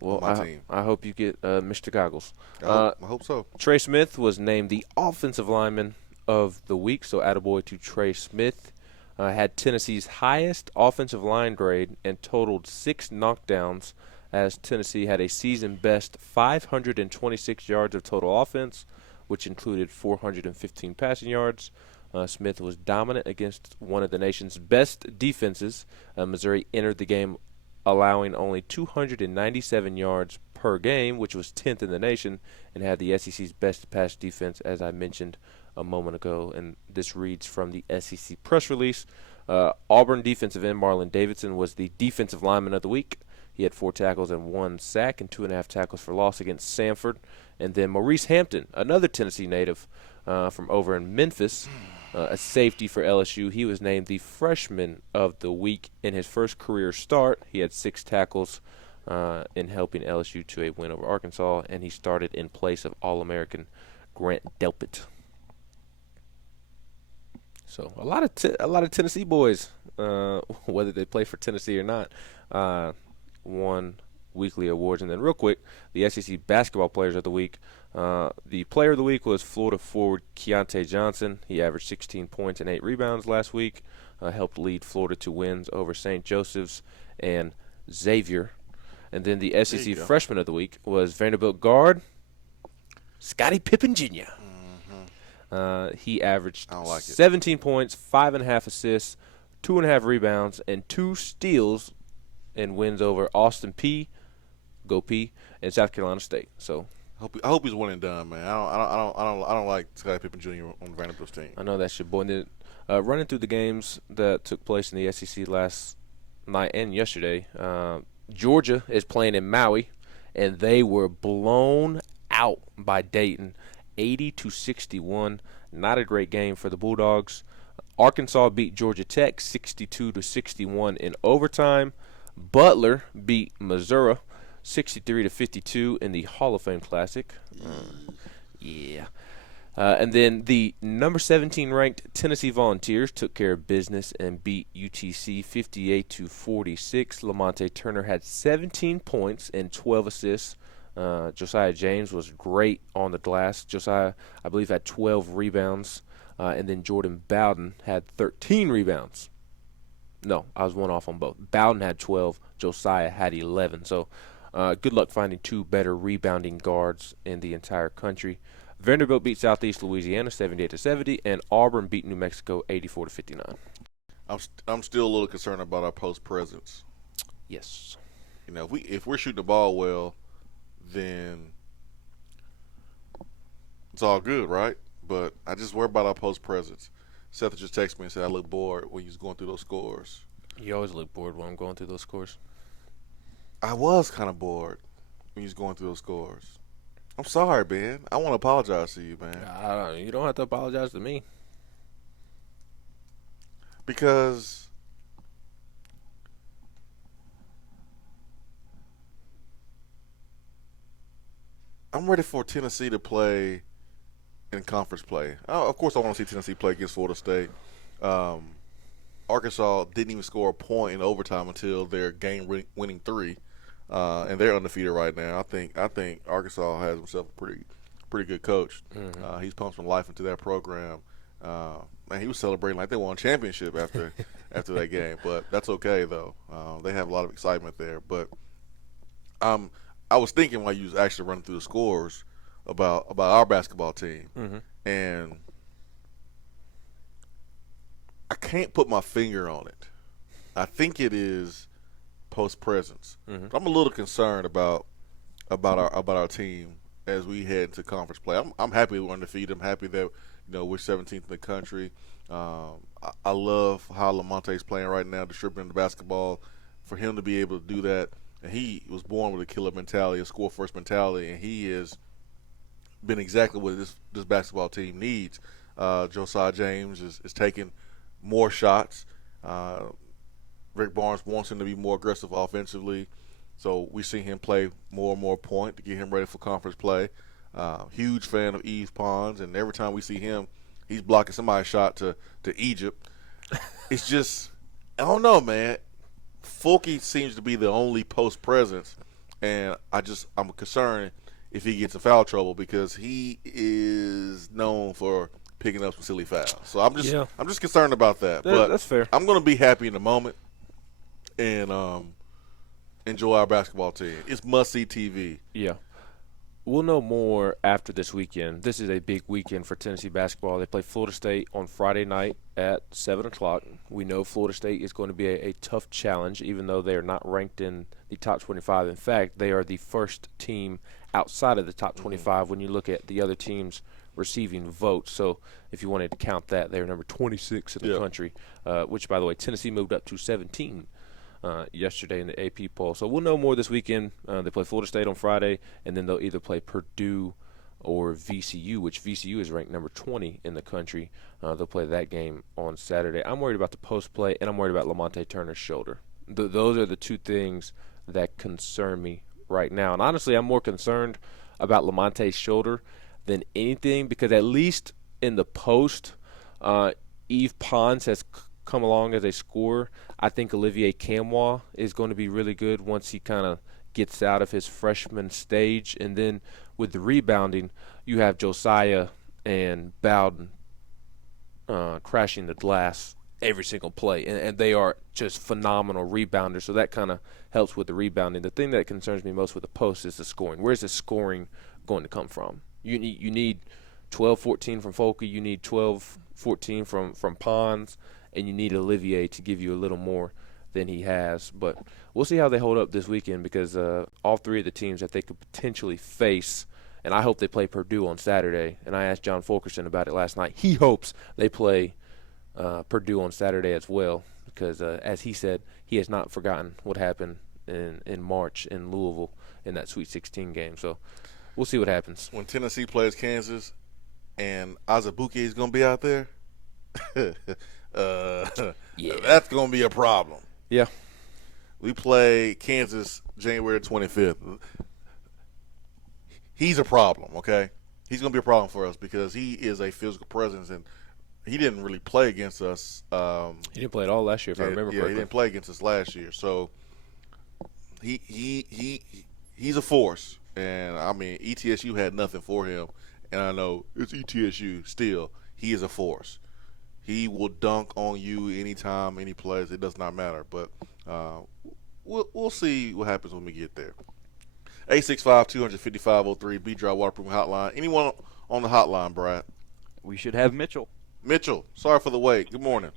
Well, on my team. I hope you get Mr. Goggles. I hope so. Trey Smith was named the Offensive Lineman of the Week, so attaboy to Trey Smith. Had Tennessee's highest offensive line grade and totaled 6 knockdowns, as Tennessee had a season-best 526 yards of total offense, which included 415 passing yards. Smith was dominant against one of the nation's best defenses. Missouri entered the game allowing only 297 yards per game, which was 10th in the nation, and had the SEC's best pass defense, as I mentioned a moment ago. And this reads from the SEC press release. Auburn defensive end Marlon Davidson was the Defensive Lineman of the Week. He had 4 tackles and 1 sack and 2.5 tackles for loss against Samford. And then Maurice Hampton, another Tennessee native from over in Memphis, a safety for LSU. He was named the Freshman of the Week in his first career start. He had 6 tackles in helping LSU to a win over Arkansas, and he started in place of All-American Grant Delpit. So a lot of Tennessee boys, whether they play for Tennessee or not, won weekly awards. And then real quick, the SEC Basketball Players of the Week. The Player of the Week was Florida forward Keontae Johnson. He averaged 16 points and 8 rebounds last week, helped lead Florida to wins over St. Joseph's and Xavier. And then the SEC Freshman of the Week was Vanderbilt guard Scottie Pippen Jr. He averaged 17 points, 5.5 assists, 2.5 rebounds, and 2 steals in wins over Austin Peay, Go P, and South Carolina State. So I hope he's one and done, man. I don't like Scottie Pippen Jr. on Vanderbilt's team. I know that's your boy. And then, running through the games that took place in the SEC last night and yesterday, Georgia is playing in Maui, and they were blown out by Dayton, 80-61. Not a great game for the Bulldogs. Arkansas beat Georgia Tech 62-61 in overtime. Butler beat Missouri 63-52 in the Hall of Fame Classic. And then the number 17 ranked Tennessee Volunteers took care of business and beat UTC 58-46. Lamonte Turner had 17 points and 12 assists. Josiah James was great on the glass. Josiah, I believe, had 12 rebounds. And then Jordan Bowden had 13 rebounds. No, I was one off on both. Bowden had 12. Josiah had 11. So good luck finding 2 better rebounding guards in the entire country. Vanderbilt beat Southeast Louisiana 78-70, and Auburn beat New Mexico 84-59. I'm still a little concerned about our post presence. Yes. You know, if we're shooting the ball well, then it's all good, right? But I just worry about our post presence. Seth just texted me and said I look bored when he was going through those scores. You always look bored when I'm going through those scores. I was kind of bored when you was going through those scores. I'm sorry, Ben. I want to apologize to you, man. You don't have to apologize to me. Because I'm ready for Tennessee to play in conference play. Of course, I want to see Tennessee play against Florida State. Arkansas didn't even score a point in overtime until their game-winning 3, and they're undefeated right now. I think Arkansas has himself a pretty good coach. Mm-hmm. He's pumped some life into that program. Man, he was celebrating like they won a championship after that game, but that's okay though. They have a lot of excitement there. But I was thinking while you was actually running through the scores about our basketball team, and I can't put my finger on it. I think it is post presence. I'm a little concerned about our team as we head into conference play. I'm happy we're undefeated. I'm happy that we're 17th in the country. I love how Lamonte's playing right now, distributing the basketball. For him to be able to do that, and he was born with a killer mentality, a score first mentality, and he has been exactly what this basketball team needs. Josiah James is taking more shots. Rick Barnes wants him to be more aggressive offensively, so we see him play more and more point to get him ready for conference play. Huge fan of Yves Pons, and every time we see him, he's blocking somebody's shot to Egypt. It's just, I don't know, man. Fulke seems to be the only post presence, and I'm concerned if he gets in foul trouble because he is known for picking up some silly fouls. So I'm just concerned about that. But that's fair. I'm going to be happy in the moment and enjoy our basketball team. It's must-see TV. Yeah. We'll know more after this weekend. This is a big weekend for Tennessee basketball. They play Florida State on Friday night at 7 o'clock. We know Florida State is going to be a tough challenge, even though they are not ranked in the top 25. In fact, they are the first team outside of the top 25 when you look at the other teams receiving votes. So if you wanted to count that, they're number 26 in the country, which, by the way, Tennessee moved up to 17 yesterday in the AP poll. So we'll know more this weekend. They play Florida State on Friday, and then they'll either play Purdue or VCU, which VCU is ranked number 20 in the country. They'll play that game on Saturday. I'm worried about the post play, and I'm worried about Lamonte Turner's shoulder. Those are the two things that concern me right now. And honestly, I'm more concerned about Lamonte's shoulder than anything because at least in the post, Yves Pons has come along as a scorer. I think Olivier Camwa is going to be really good once he kind of gets out of his freshman stage. And then with the rebounding, you have Josiah and Bowden crashing the glass every single play. And they are just phenomenal rebounders, so that kind of helps with the rebounding. The thing that concerns me most with the post is the scoring. Where's the scoring going to come from? You need 12-14 from Fulke. You need 12-14 from Pons. And you need Olivier to give you a little more than he has. But we'll see how they hold up this weekend because all three of the teams that they could potentially face, and I hope they play Purdue on Saturday, and I asked John Fulkerson about it last night. He hopes they play Purdue on Saturday as well because, as he said, he has not forgotten what happened in March in Louisville in that Sweet 16 game. So we'll see what happens. When Tennessee plays Kansas and Azubuike is going to be out there, that's going to be a problem. Yeah. We play Kansas January 25th. He's a problem, okay? He's going to be a problem for us because he is a physical presence, and he didn't really play against us. He didn't play at all last year, if I remember correctly. Yeah, he didn't play against us last year. So he's a force. And, I mean, ETSU had nothing for him. And I know it's ETSU still. He is a force. He will dunk on you anytime, any place. It does not matter. But we'll see what happens when we get there. 865-255-03, B-Dry Waterproofing Hotline. Anyone on the hotline, Brad? We should have Mitchell. Mitchell, sorry for the wait. Good morning.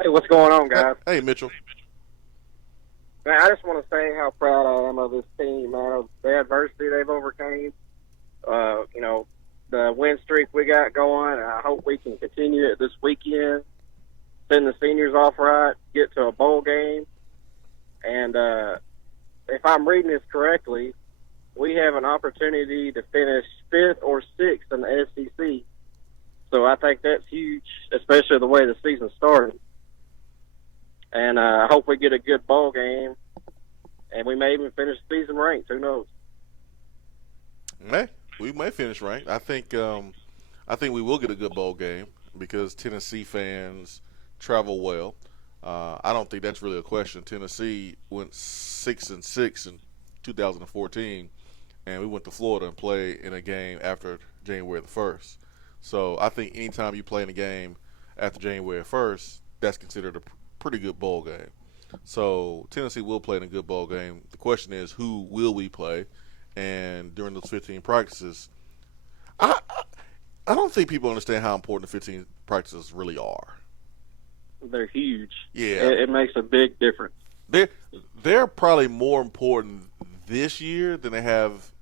Hey, what's going on, guys? Hey, Mitchell. Man, I just want to say how proud I am of this team, man, of the adversity they've overcame. The win streak we got going, and I hope we can continue it this weekend, send the seniors off right, get to a bowl game, and if I'm reading this correctly, we have an opportunity to finish 5th or 6th in the SEC. So I think that's huge, especially the way the season started. And I hope we get a good ball game, and we may even finish the season ranked. Who knows? We may finish ranked. I think we will get a good bowl game because Tennessee fans travel well. I don't think that's really a question. Tennessee went 6-6 in 2014, and we went to Florida and played in a game after January the 1st. So I think anytime you play in a game after January 1st, that's considered a pretty good bowl game. So Tennessee will play in a good bowl game. The question is, who will we play? And during those 15 practices, I don't think people understand how important the 15 practices really are. They're huge. Yeah. It makes a big difference. They're probably more important this year than it has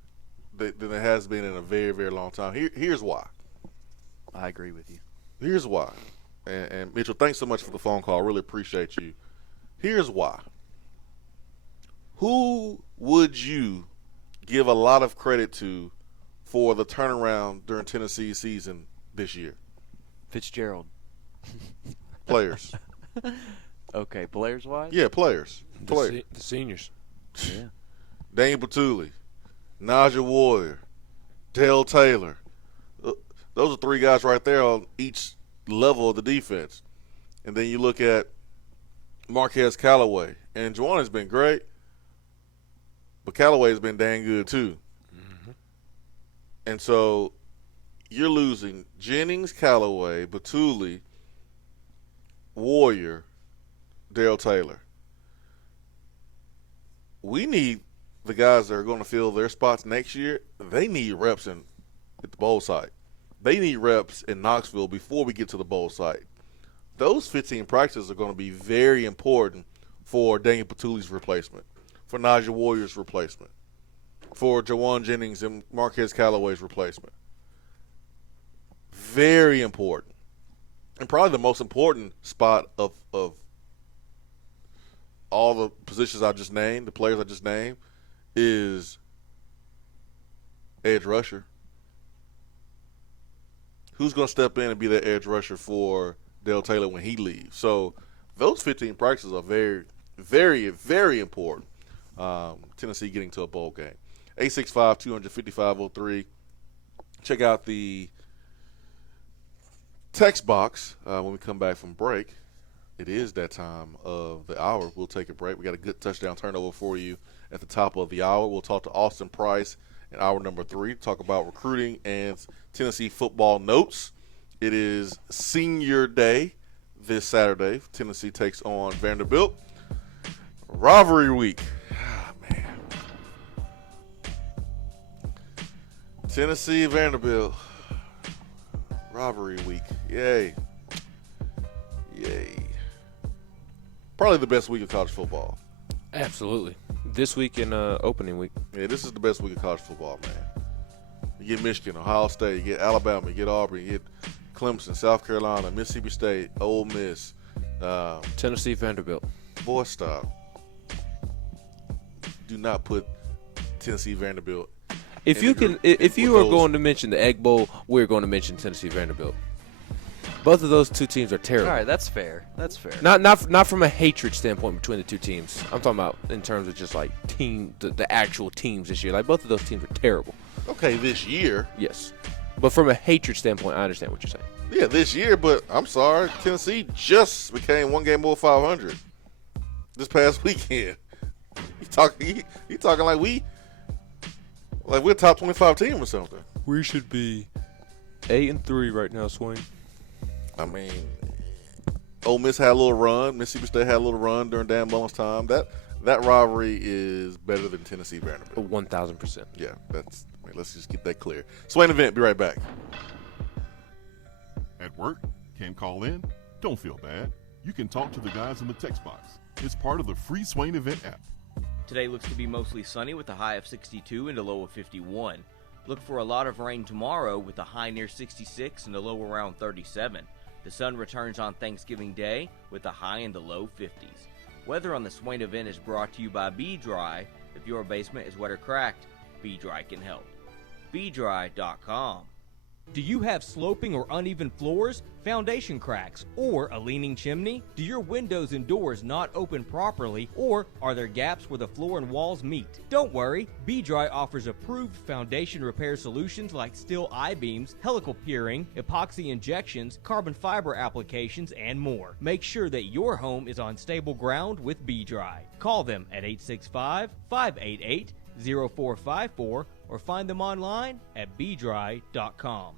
been in a very, very long time. Here's why. I agree with you. Here's why. And Mitchell, thanks so much for the phone call. I really appreciate you. Here's why. Who would you give a lot of credit to for the turnaround during Tennessee's season this year? Fitzgerald. Players. Okay, players-wise? Yeah, players. The seniors. Yeah. Daniel Batuli, Najee Warrior, Dale Taylor. Those are three guys right there on each level of the defense. And then you look at Marquez Callaway. And Juwan has been great, but Callaway's been dang good too. Mm-hmm. And so you're losing Jennings, Callaway, Batuli, Warrior, Dale Taylor. We need the guys that are going to fill their spots next year. They need reps at the bowl site. They need reps in Knoxville before we get to the bowl site. Those 15 practices are going to be very important for Daniel Batuli's replacement, for Najee Warrior's replacement, for Juwan Jennings and Marquez Callaway's replacement. Very important. And probably the most important spot of all the positions I just named, the players I just named, is edge rusher. Who's going to step in and be that edge rusher for Dale Taylor when he leaves? So those 15 practices are very, very, very important. Tennessee getting to a bowl game. 865-255-03. Check out the text box when we come back from break. It is that time of the hour. We'll take a break. We got a good touchdown turnover for you at the top of the hour. We'll talk to Austin Price in hour number 3, talk about recruiting and Tennessee football notes. It is senior day this Saturday. Tennessee takes on Vanderbilt. Rivalry week. Man. Tennessee, Vanderbilt. Rivalry week. Yay. Yay. Probably the best week of college football. Absolutely. This week and opening week. Yeah, this is the best week of college football, man. You get Michigan, Ohio State, you get Alabama, you get Auburn, you get Clemson, South Carolina, Mississippi State, Ole Miss. Tennessee, Vanderbilt. Boy, stop. Do not put Tennessee, Vanderbilt. If you are going to mention the Egg Bowl, we're going to mention Tennessee, Vanderbilt. Both of those two teams are terrible. All right, that's fair. That's fair. Not from a hatred standpoint between the two teams. I'm talking about in terms of just like the actual teams this year. Like both of those teams are terrible. Okay, this year. Yes. But from a hatred standpoint, I understand what you're saying. Yeah, this year, but I'm sorry. Tennessee just became one game over 500 this past weekend. You talking like we're a top 25 team or something. We should be 8-3 right now, Swain. I mean, Ole Miss had a little run. Mississippi State had a little run during Dan Mullen's time. That rivalry is better than Tennessee Vanderbilt. 1,000%. Yeah, let's just get that clear. Swain Event, be right back. At work, can't call in? Don't feel bad. You can talk to the guys in the text box. It's part of the free Swain Event app. Today looks to be mostly sunny with a high of 62 and a low of 51. Look for a lot of rain tomorrow with a high near 66 and a low around 37. The sun returns on Thanksgiving Day with a high in the low 50s. Weather on the Swain Event is brought to you by Be Dry. If your basement is wet or cracked, B-Dry can help. BDry.com. Do you have sloping or uneven floors, foundation cracks, or a leaning chimney? Do your windows and doors not open properly, or are there gaps where the floor and walls meet? Don't worry, B-Dry offers approved foundation repair solutions like steel I-beams, helical piering, epoxy injections, carbon fiber applications, and more. Make sure that your home is on stable ground with B-Dry. Call them at 865-588-0454 or find them online at bdry.com.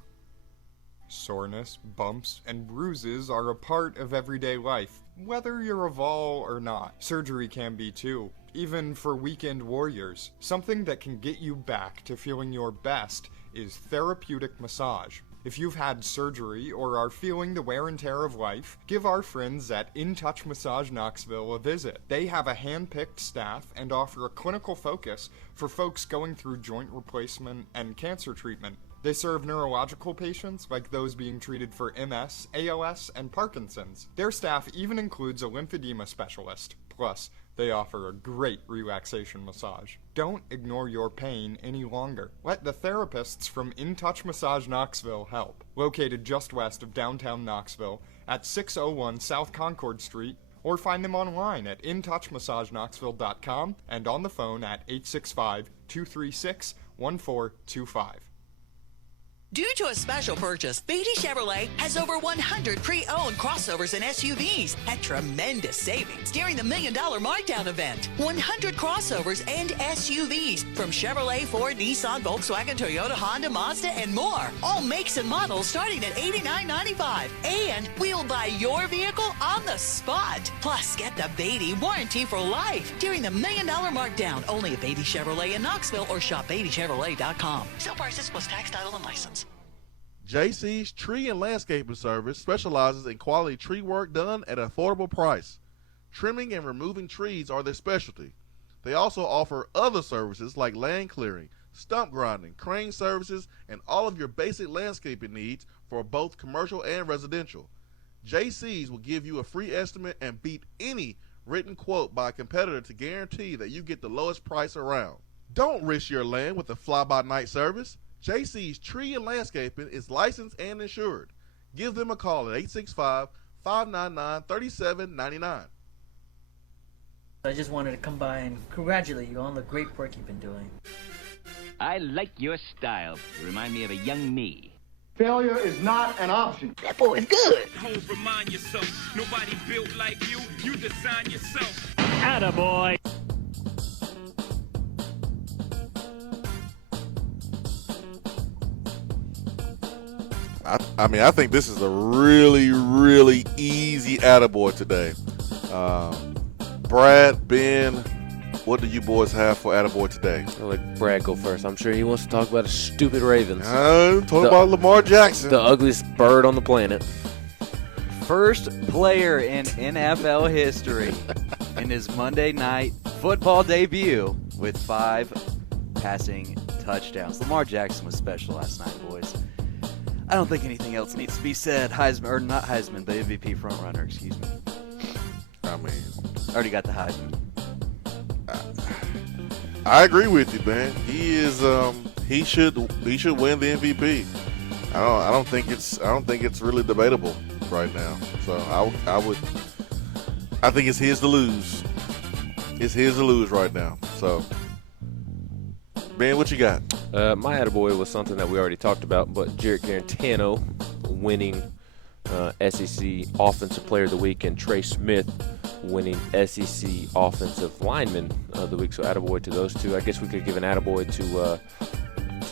Soreness, bumps, and bruises are a part of everyday life, whether you're a Vol or not. Surgery can be too, even for weekend warriors. Something that can get you back to feeling your best is therapeutic massage. If you've had surgery or are feeling the wear and tear of life, give our friends at In Touch Massage Knoxville a visit. They have a hand-picked staff and offer a clinical focus for folks going through joint replacement and cancer treatment. They serve neurological patients like those being treated for MS, ALS, and Parkinson's. Their staff even includes a lymphedema specialist. Plus, they offer a great relaxation massage. Don't ignore your pain any longer. Let the therapists from In Touch Massage Knoxville help. Located just west of downtown Knoxville at 601 South Concord Street, or find them online at intouchmassagenknoxville.com and on the phone at 865-236-1425. Due to a special purchase, Beatty Chevrolet has over 100 pre-owned crossovers and SUVs at tremendous savings during the $1 Million Markdown event. 100 crossovers and SUVs from Chevrolet, Ford, Nissan, Volkswagen, Toyota, Honda, Mazda, and more. All makes and models starting at $89.95. And we'll buy your vehicle on the spot. Plus, get the Beatty warranty for life during the $1 Million Markdown. Only at Beatty Chevrolet in Knoxville or shop BeattyChevrolet.com. Sale prices plus tax, title, and license. JC's Tree and Landscaping Service specializes in quality tree work done at an affordable price. Trimming and removing trees are their specialty. They also offer other services like land clearing, stump grinding, crane services, and all of your basic landscaping needs for both commercial and residential. JC's will give you a free estimate and beat any written quote by a competitor to guarantee that you get the lowest price around. Don't risk your land with a fly-by-night service. JC's Tree and Landscaping is licensed and insured. Give them a call at 865-599-3799. I just wanted to come by and congratulate you on the great work you've been doing. I like your style. You remind me of a young me. Failure is not an option. That boy is good. Homes, remind yourself, nobody built like you. You design yourself. Attaboy. I think this is a really, really easy attaboy today. Brad, Ben, what do you boys have for attaboy today? I'll let Brad go first. I'm sure he wants to talk about the stupid Ravens. Talk about Lamar Jackson. The ugliest bird on the planet. First player in NFL history in his Monday night football debut with 5 passing touchdowns. Lamar Jackson was special last night, boys. I don't think anything else needs to be said. Heisman, or not Heisman, but MVP frontrunner, excuse me. I mean, already got the Heisman. I agree with you, man. He is. He should win the MVP. I don't think it's really debatable right now. So I think it's his to lose. It's his to lose right now. So, Ben, what you got? My attaboy was something that we already talked about, but Jarrett Garantano winning SEC Offensive Player of the Week, and Trey Smith winning SEC Offensive Lineman of the Week. So attaboy to those two. I guess we could give an attaboy to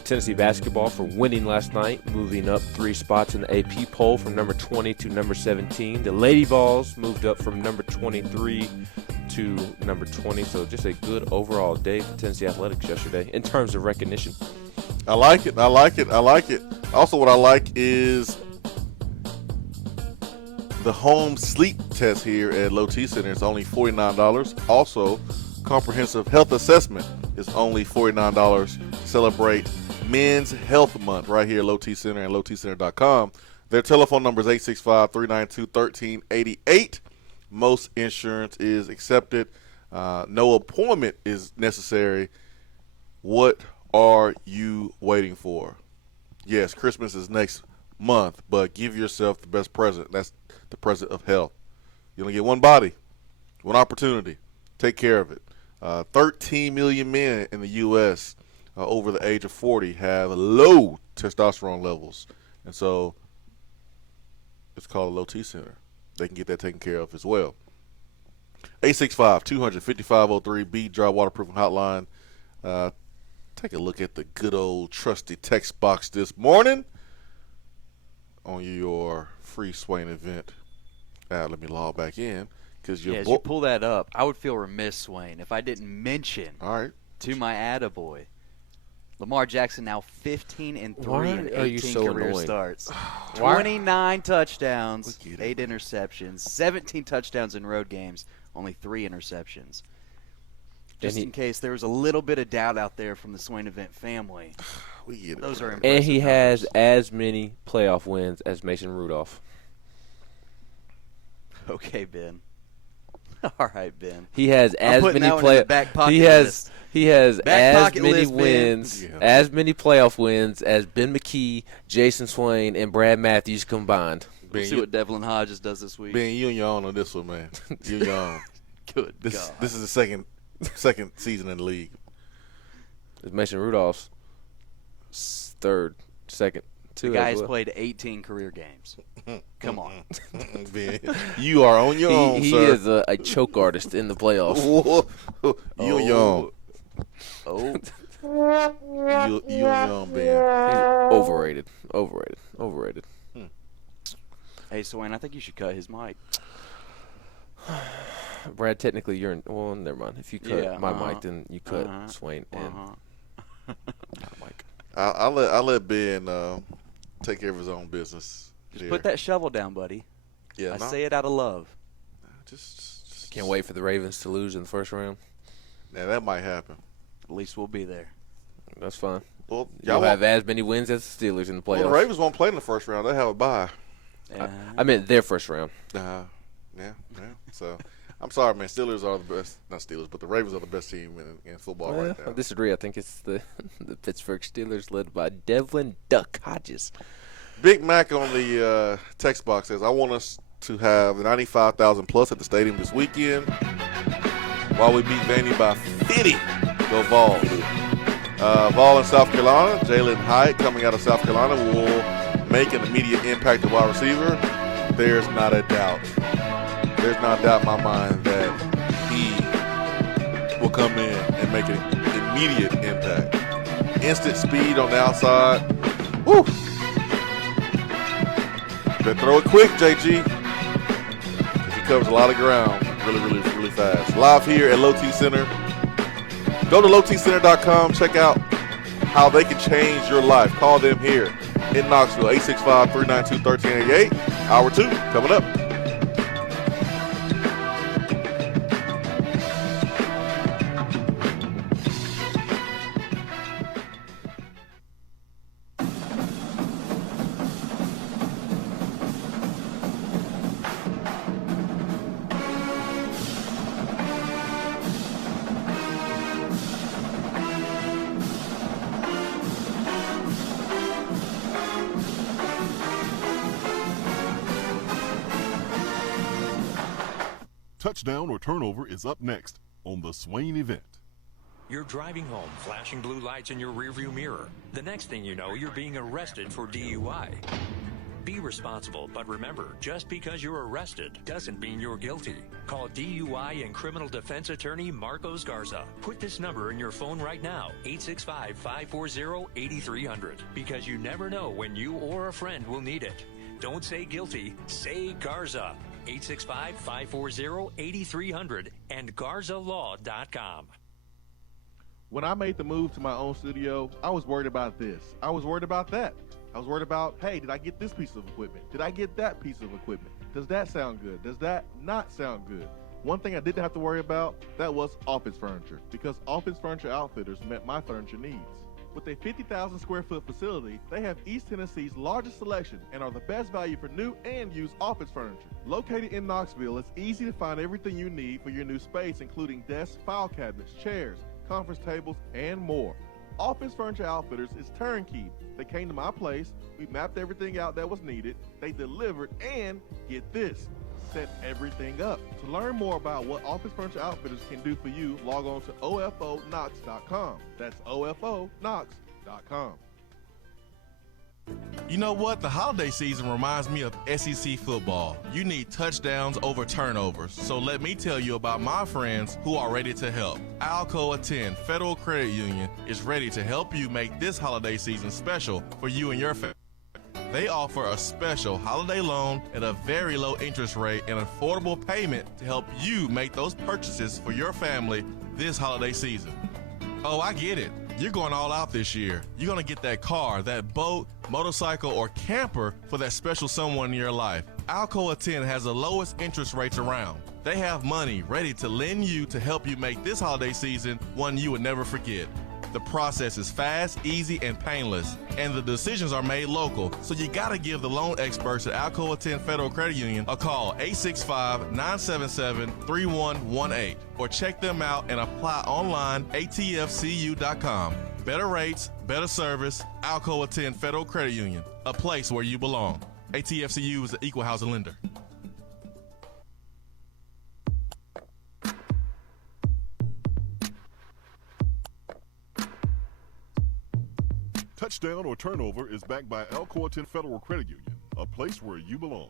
Tennessee basketball for winning last night, moving up 3 spots in the AP poll from number 20 to number 17. The Lady Vols moved up from number 23 to number 20. So just a good overall day for Tennessee Athletics yesterday in terms of recognition. I like it. Also, what I like is the home sleep test here at Low T Center is only $49. Also, comprehensive health assessment is only $49. Celebrate Men's Health Month right here at Low T Center and lowtcenter.com. Their telephone number is 865-392-1388. Most insurance is accepted. No appointment is necessary. What are you waiting for? Yes, Christmas is next month, but give yourself the best present. That's the present of health. You only get one body, one opportunity. Take care of it. 13 million men in the U.S. Over the age of 40 have low testosterone levels. And so it's called a low T center. They can get that taken care of as well. 865-200-5503, B Dry Waterproofing Hotline. Take a look at the good old trusty text box this morning on your free Swain event. Let me log back in. As you pull that up, I would feel remiss, Swain, if I didn't mention to my attaboy, Lamar Jackson now 15-3 in 18 career starts. 29 touchdowns, 8 interceptions, 17 touchdowns in road games, only 3 interceptions. Just in case there was a little bit of doubt out there from the Swain event family. Those are impressive. And he has as many playoff wins as Mason Rudolph. Okay, Ben. All right, Ben. He has as many He has as many wins, as many playoff wins as Ben McKee, Jason Swain, and Brad Matthews combined. We'll see what Devlin Hodges does this week. Ben, you and your own on this one, man. You and your own. Good this, God. This is the second season in the league. It's Mason Rudolph's second. The guy has played 18 career games. Come on. Ben, you are on your own, he sir. He is a choke artist in the playoffs. You and your own. Oh. You and your own, Ben. He's overrated. Hey, Swain, I think you should cut his mic. Brad, technically you're in. Well, never mind. If you cut my mic, then you cut Swain and my mic. I'll let Ben take care of his own business. Just put that shovel down, buddy. Yeah, I say it out of love. Just can't wait for the Ravens to lose in the first round. Yeah, that might happen. At least we'll be there. That's fine. Well, you'll have as many wins as the Steelers in the playoffs. Well, the Ravens won't play in the first round. They have a bye. I meant their first round. Yeah. So, I'm sorry, man. Steelers are the best. Not Steelers, but the Ravens are the best team in football right now. I disagree. I think it's the Pittsburgh Steelers led by Devlin Duck Hodges. Big Mac on the text box says, I want us to have 95,000 plus at the stadium this weekend while we beat Vandy by 50. Go Vols. Vol in South Carolina, Jalen Hyatt coming out of South Carolina will make an immediate impact at wide receiver. There's not a doubt. There's not a doubt in my mind that he will come in and make an immediate impact. Instant speed on the outside. Woo! Better throw it quick, JG. Because he covers a lot of ground really fast. Live here at Low T Center. Go to lowtcenter.com. Check out how they can change your life. Call them here in Knoxville, 865-392-1388. Hour 2 coming up. Touchdown or turnover is up next on the Swain event. You're driving home, flashing blue lights in your rearview mirror. The next thing you know, you're being arrested for DUI. Be responsible, but remember, just because you're arrested doesn't mean you're guilty. Call DUI and criminal defense attorney Marcos Garza. Put this number in your phone right now, 865-540-8300, because you never know when you or a friend will need it. Don't say guilty, say Garza. 865-540-8300 and GarzaLaw.com. When I made the move to my own studio, I was worried about this. I was worried about that. I was worried about, hey, did I get this piece of equipment? Did I get that piece of equipment? Does that sound good? Does that not sound good? One thing I didn't have to worry about, that was office furniture, because Office Furniture Outfitters met my furniture needs. With a 50,000 square foot facility, they have East Tennessee's largest selection and are the best value for new and used office furniture. Located in Knoxville, it's easy to find everything you need for your new space, including desks, file cabinets, chairs, conference tables, and more. Office Furniture Outfitters is turnkey. They came to my place, we mapped everything out that was needed, they delivered, and get this, set everything up. To learn more about what Office Furniture Outfitters can do for you, log on to ofonox.com. That's ofonox.com. You know what? The holiday season reminds me of SEC football. You need touchdowns over turnovers. So let me tell you about my friends who are ready to help. Alcoa 10 Federal Credit Union is ready to help you make this holiday season special for you and your family. They offer a special holiday loan at a very low interest rate and affordable payment to help you make those purchases for your family this holiday season. Oh, I get it. You're going all out this year. You're going to get that car, that boat, motorcycle, or camper for that special someone in your life. Alcoa 10 has the lowest interest rates around. They have money ready to lend you to help you make this holiday season one you would never forget. The process is fast, easy, and painless, and the decisions are made local. So you gotta give the loan experts at Alcoa 10 Federal Credit Union a call, 865-977-3118, or check them out and apply online, atfcu.com. Better rates, better service, Alcoa 10 Federal Credit Union, a place where you belong. ATFCU is an equal housing lender. Touchdown or Turnover is backed by Alcoa 10 Federal Credit Union, a place where you belong.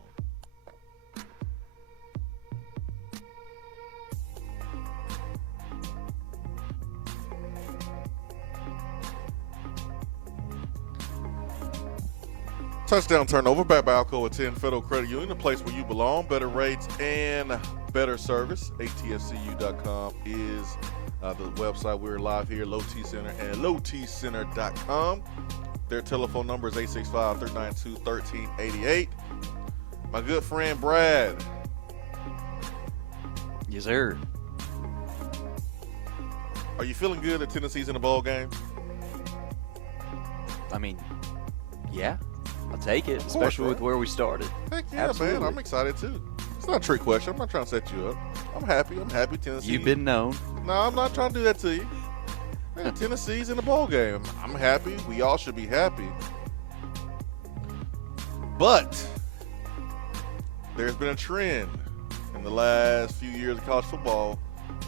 Touchdown Turnover backed by Alcoa 10 Federal Credit Union, a place where you belong. Better rates and better service. ATFCU.com is the website. We're live here, Low T Center and lowtcenter.com. Their telephone number is 865-392-1388. My good friend Brad. Yes, sir. Are you feeling good that Tennessee's in a bowl game? I mean, yeah, I'll take it, especially with where we started. Heck yeah, Absolutely. man. I'm excited too. It's not a trick question. I'm not trying to set you up. I'm happy. Tennessee. You've been known. No, I'm not trying to do that to you. Man, Tennessee's in the bowl game. I'm happy. We all should be happy. But there's been a trend in the last few years of college football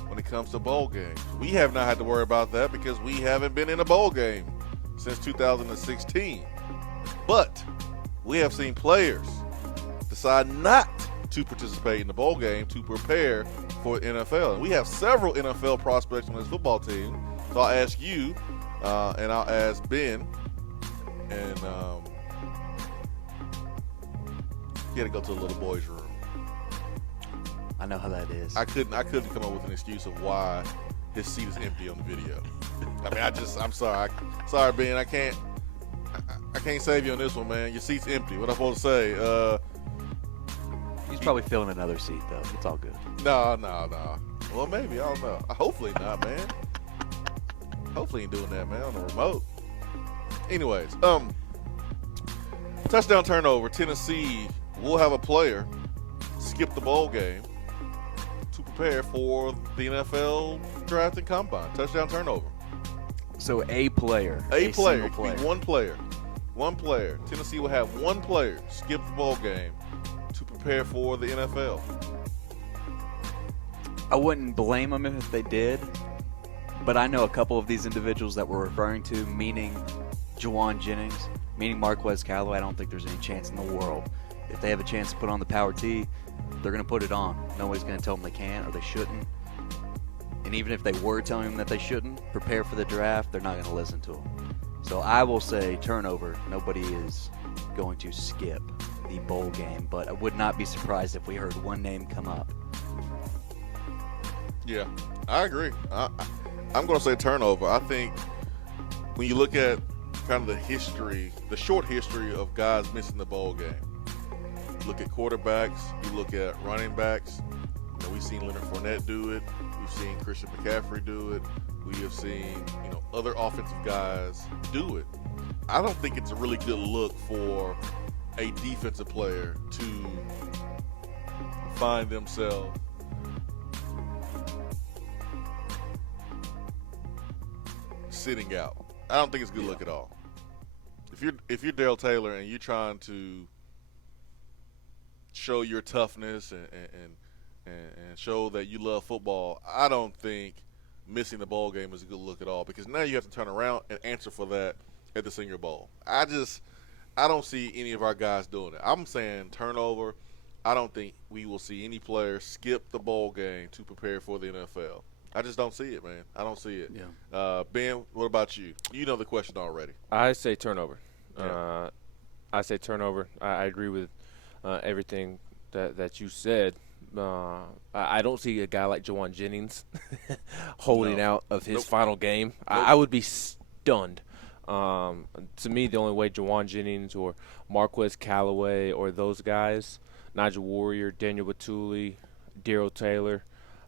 when it comes to bowl games. We have not had to worry about that because we haven't been in a bowl game since 2016. But we have seen players decide not to participate in the bowl game to prepare for NFL. And we have several NFL prospects on this football team. So I'll ask you, and I'll ask Ben, and you had to go to the little boy's room. I know how that is. I couldn't come up with an excuse of why his seat is empty on the video. I mean, I'm sorry. Sorry, Ben. I can't save you on this one, man. Your seat's empty. What am I supposed to say? He's probably filling another seat, though. It's all good. No. Well, maybe. I don't know. Hopefully not, man. Hopefully he ain't doing that, man, on the remote. Anyways, touchdown turnover. Tennessee will have a player skip the bowl game to prepare for the NFL draft and combine. Touchdown turnover. So a player. A player. Single player. It could be one player. One player. Tennessee will have one player skip the bowl game to prepare for the NFL. I wouldn't blame them if they did, but I know a couple of these individuals that we're referring to, meaning Juwan Jennings, meaning Marquez Callaway. I don't think there's any chance in the world. If they have a chance to put on the power tee, they're going to put it on. Nobody's going to tell them they can't or they shouldn't. And even if they were telling them that they shouldn't prepare for the draft, they're not going to listen to them. So I will say turnover. Nobody is going to skip the bowl game, but I would not be surprised if we heard one name come up. Yeah, I agree. I'm going to say turnover. I think when you look at kind of the history, the short history of guys missing the bowl game, you look at quarterbacks, you look at running backs. we've seen Leonard Fournette do it. We've seen Christian McCaffrey do it. We have seen, other offensive guys do it. I don't think it's a really good look for a defensive player to find themselves sitting out. I don't think it's a good look at all. If you're Darrell Taylor and you're trying to show your toughness and show that you love football, I don't think missing the bowl game is a good look at all, because now you have to turn around and answer for that at the Senior Bowl. I don't see any of our guys doing it. I'm saying turnover. I don't think we will see any player skip the bowl game to prepare for the NFL. I just don't see it, man. I don't see it. Yeah. Ben, what about you? You know the question already. I say turnover. Yeah. I say turnover. I agree with everything that you said. I don't see a guy like Jawan Jennings holding out of his final game. I would be stunned. To me, the only way Jawan Jennings or Marquez Callaway or those guys, Nigel Warrior, Daniel Batuli, Darrell Taylor,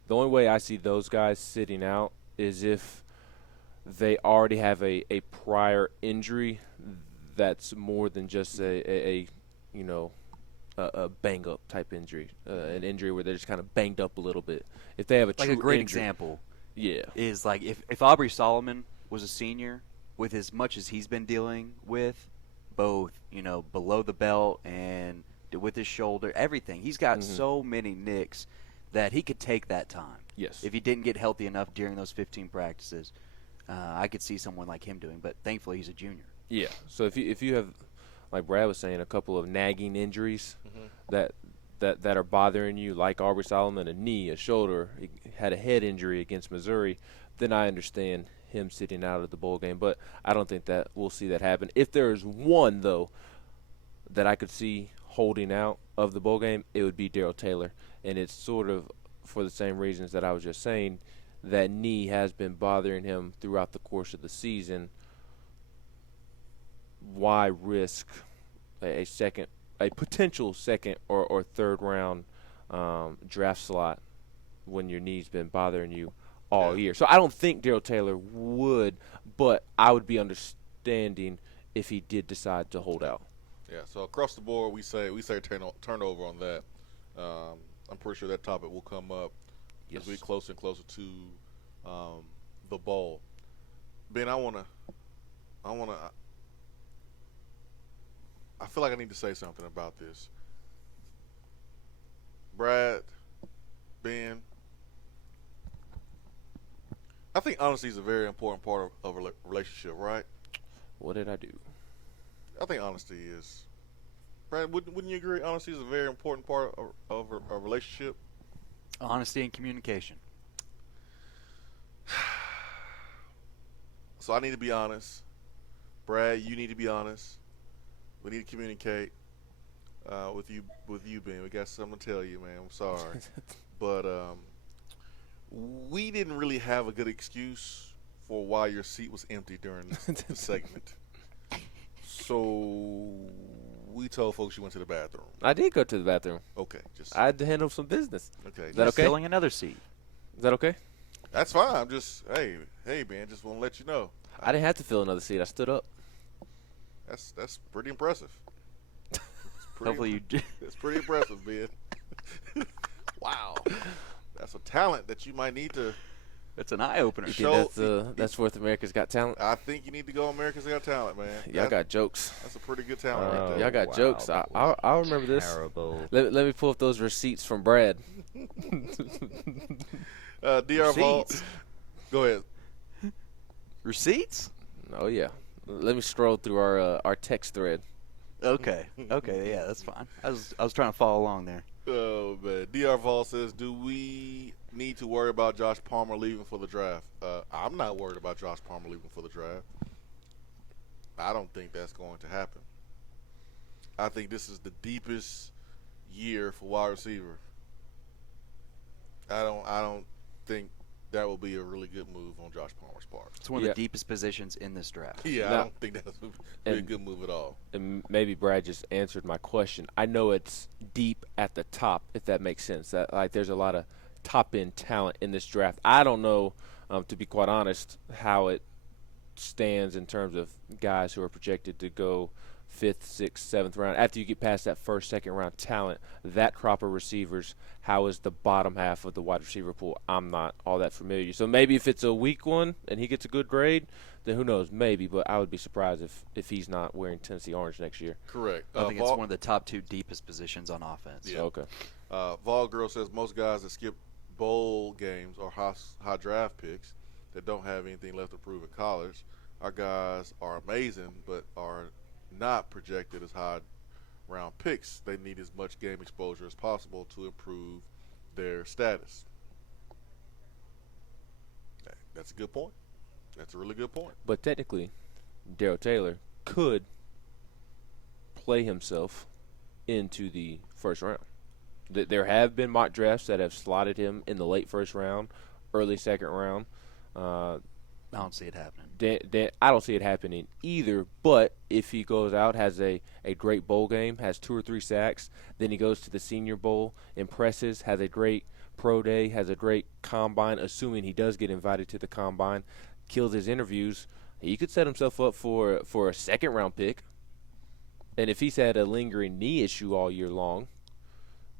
the only way I see those guys sitting out is if they already have a prior injury that's more than just a bang-up type injury, an injury where they're just kind of banged up a little bit. If they have a like true a great injury, example, is like if Aubrey Solomon was a senior, with as much as he's been dealing with, both below the belt and with his shoulder, everything, he's got so many nicks that he could take that time. Yes. If he didn't get healthy enough during those 15 practices, I could see someone like him doing. But thankfully, he's a junior. Yeah. So if you have, like Brad was saying, a couple of nagging injuries that are bothering you, like Aubrey Solomon, a knee, a shoulder, he had a head injury against Missouri, then I understand him sitting out of the bowl game. But I don't think that we'll see that happen. If there is one, though, that I could see holding out of the bowl game, it would be Darrell Taylor. And it's sort of for the same reasons that I was just saying. That knee has been bothering him throughout the course of the season. Why risk a potential second or third round draft slot when your knee's been bothering you all year? So I don't think Darrell Taylor would, but I would be understanding if he did decide to hold out. Yeah. So across the board, we say turnover on that. I'm pretty sure that topic will come up as we get closer and closer to the bowl. Ben, I feel like I need to say something about this. Brad, Ben, I think honesty is a very important part of a relationship, right? What did I do? I think honesty is. Brad, wouldn't you agree? Honesty is a very important part of a relationship. Honesty and communication. So I need to be honest. Brad, you need to be honest. We need to communicate with you, Ben. We got something to tell you, man. I'm sorry, but we didn't really have a good excuse for why your seat was empty during the segment. So we told folks you went to the bathroom. I did go to the bathroom. Okay, I had to handle some business. Okay, is that okay? Filling another seat. Is that okay? That's fine. I'm just hey, man. Just want to let you know. I didn't have to fill another seat. I stood up. That's pretty impressive. Hopefully you do. That's pretty impressive, Ben. Wow, that's a talent that you might need to. It's an eye opener. That's worth America's Got Talent. I think you need to go on America's Got Talent, man. Y'all got jokes. That's a pretty good talent right there. Y'all got jokes. I'll remember this. Terrible. Let me pull up those receipts from Brad. DR Vault. Go ahead. Receipts? Oh yeah. Let me scroll through our text thread. Okay. Yeah, that's fine. I was trying to follow along there. Oh man. DR Vault says, "Do we need to worry about Josh Palmer leaving for the draft?" I'm not worried about Josh Palmer leaving for the draft. I don't think that's going to happen. I think this is the deepest year for wide receiver. I don't think that will be a really good move on Josh Palmer's part. It's one of the deepest positions in this draft. Yeah, I don't think that's a good move at all. And maybe Brad just answered my question. I know it's deep at the top, if that makes sense. That there's a lot of top-end talent in this draft. I don't know, to be quite honest, how it stands in terms of guys who are projected to go 5th, 6th, 7th round. After you get past that first, second round talent, that crop of receivers, how is the bottom half of the wide receiver pool? I'm not all that familiar. So maybe if it's a weak one and he gets a good grade, then who knows, maybe. But I would be surprised if he's not wearing Tennessee orange next year. Correct. I think it's one of the top 2 deepest positions on offense. Yeah. Okay. Vol Girl says most guys that skip bowl games are high draft picks that don't have anything left to prove in college. Our guys are amazing, but are not projected as high round picks. They need as much game exposure as possible to improve their status. That's a good point. That's a really good point. But technically, Darrell Taylor could play himself into the first round. There have been mock drafts that have slotted him in the late first round, early second round. I don't see it happening. I don't see it happening either, but if he goes out, has a great bowl game, has 2 or 3 sacks, then he goes to the Senior Bowl, impresses, has a great pro day, has a great combine, assuming he does get invited to the combine, kills his interviews, he could set himself up for a second-round pick. And if he's had a lingering knee issue all year long,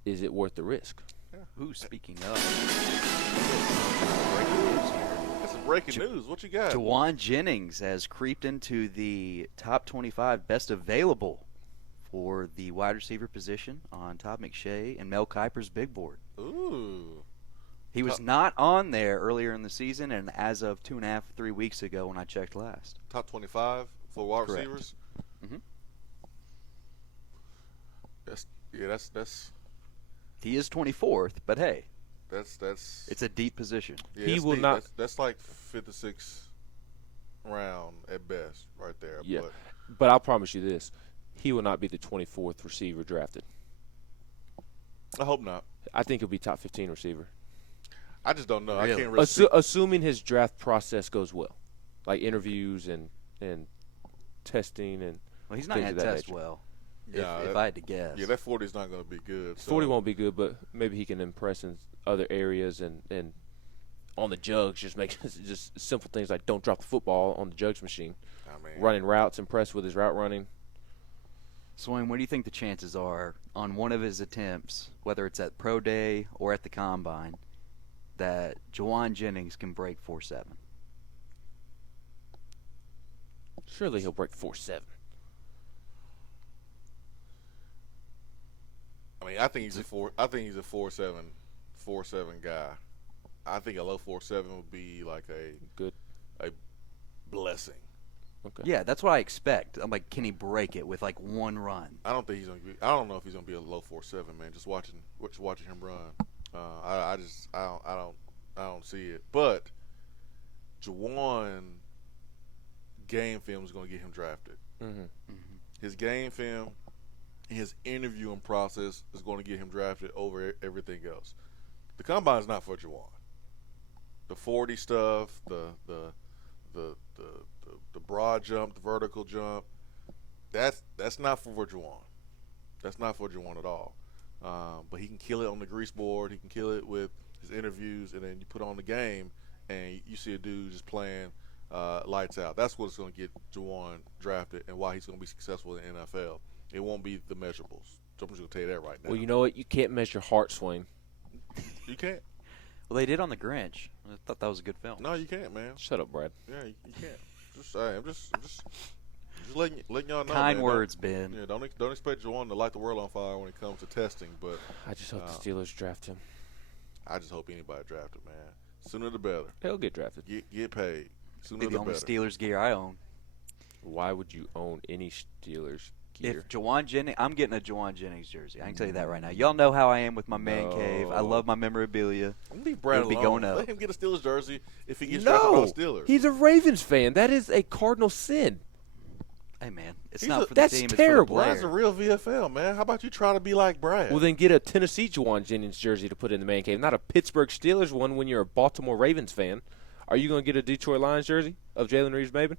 is it worth the risk? Ooh, speaking of. That's some breaking news. What you got? Juwan Jennings has creeped into the top 25 best available for the wide receiver position on Todd McShay and Mel Kiper's big board. Ooh. He was not on there earlier in the season, and as of 2.5, 3 weeks ago when I checked last. Top 25 for wide Correct. receivers? Mm-hmm. That's He is 24th, but hey. That's it's a deep position. Yeah, he will not. That's like 5th or 6th round at best, right there. Yeah, but I'll promise you this: he will not be the 24th receiver drafted. I hope not. I think he'll be top 15 receiver. I just don't know. Really? I can't really. Assuming his draft process goes well, like interviews and testing and. Well, he's not going to test well. Yeah, if I had to guess. Yeah, that 40 is not going to be good. So. 40 won't be good, but maybe he can impress in other areas and on the jugs, just make just simple things like don't drop the football on the jugs machine. Running routes, impress with his route running. Swain, what do you think the chances are on one of his attempts, whether it's at Pro Day or at the Combine, that Juwan Jennings can break 4.7? Surely he'll break 4.7. I mean, I think he's a 4.7 guy. I think a low 4.7 would be like a blessing. Okay. Yeah, that's what I expect. I'm like, can he break it with like one run? I don't think he's gonna be. I don't know if he's gonna be a low 4.7, man. Just watching him run, I don't see it. But Juwan game film is gonna get him drafted. Mm-hmm. Mm-hmm. His game film, his interviewing process is going to get him drafted over everything else. The combine is not for Juwan. The 40 stuff, the broad jump, the vertical jump, that's not for Juwan. That's not for Juwan at all. But he can kill it on the grease board. He can kill it with his interviews, and then you put on the game, and you see a dude just playing lights out. That's what's going to get Juwan drafted and why he's going to be successful in the NFL. It won't be the measurables. So I'm just going to tell you that right now. Well, you know what? You can't measure heart, Swain. You can't. Well, they did on The Grinch. I thought that was a good film. No, you can't, man. Shut up, Brad. Yeah, you can't. I'm just letting y'all know. Kind man. words, Ben. Yeah, don't expect Juwan to light the world on fire when it comes to testing. But I just hope the Steelers draft him. I just hope anybody draft him, man. Sooner the better. He'll get drafted. Get paid. Sooner Be the only better. Steelers gear I own. Why would you own any Steelers gear? If Juwan Jennings, I'm getting a Juwan Jennings jersey. I can tell you that right now. Y'all know how I am with my man cave. I love my memorabilia. Leave Brad It'll be alone. going up. Let him get a Steelers jersey if he gets drafted by the Steelers. He's a Ravens fan. That is a cardinal sin. Hey, man, it's not for the that's team. terrible. It's for the Brad's a real VFL, man. How about you try to be like Brad? Well, then get a Tennessee Juwan Jennings jersey to put in the man cave, not a Pittsburgh Steelers one when you're a Baltimore Ravens fan. Are you going to get a Detroit Lions jersey of Jalen Reeves-Maben?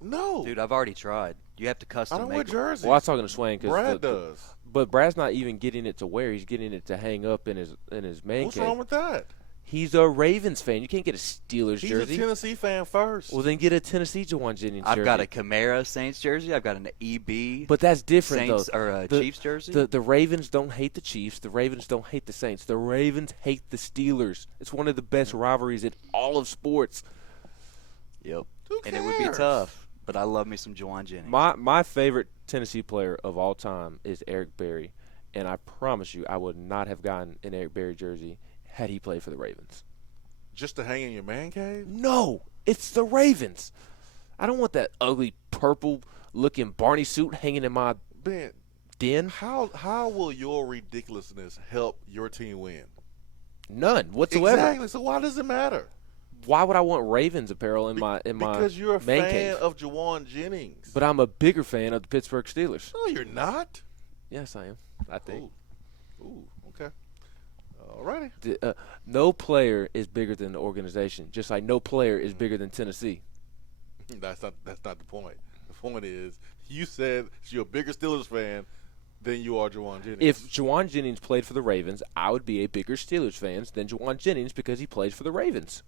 No. Dude, I've already tried. You have to custom I don't make wear them. jerseys. Well, I was talking to Swain because Brad does. But Brad's not even getting it to wear. He's getting it to hang up in his man What's cave. wrong with that? He's a Ravens fan. You can't get a Steelers He's jersey. a Tennessee fan first. Well, then get a Tennessee Jawan Jennings jersey. I've got a Camara Saints jersey. I've got an EB. But that's different, Saints, though. Or a Chiefs jersey. The Ravens don't hate the Chiefs. The Ravens don't hate the Saints. The Ravens hate the Steelers. It's one of the best rivalries in all of sports. Yep. And it would be tough. But I love me some Jawan Jennings. My favorite Tennessee player of all time is Eric Berry. And I promise you, I would not have gotten an Eric Berry jersey had he played for the Ravens. Just to hang in your man cave? No, it's the Ravens. I don't want that ugly purple-looking Barney suit hanging in my den. How will your ridiculousness help your team win? None whatsoever. Exactly. So why does it matter? Why would I want Ravens apparel in my Because you're a man fan cave? of Jawan Jennings. But I'm a bigger fan of the Pittsburgh Steelers. No, you're not. Yes, I am. I think. Ooh, okay. Alrighty. No player is bigger than the organization, just like no player is bigger than Tennessee. That's not the point. The point is, you said you're a bigger Steelers fan than you are Jawan Jennings. If Jawan Jennings played for the Ravens, I would be a bigger Steelers fan than Jawan Jennings because he plays for the Ravens.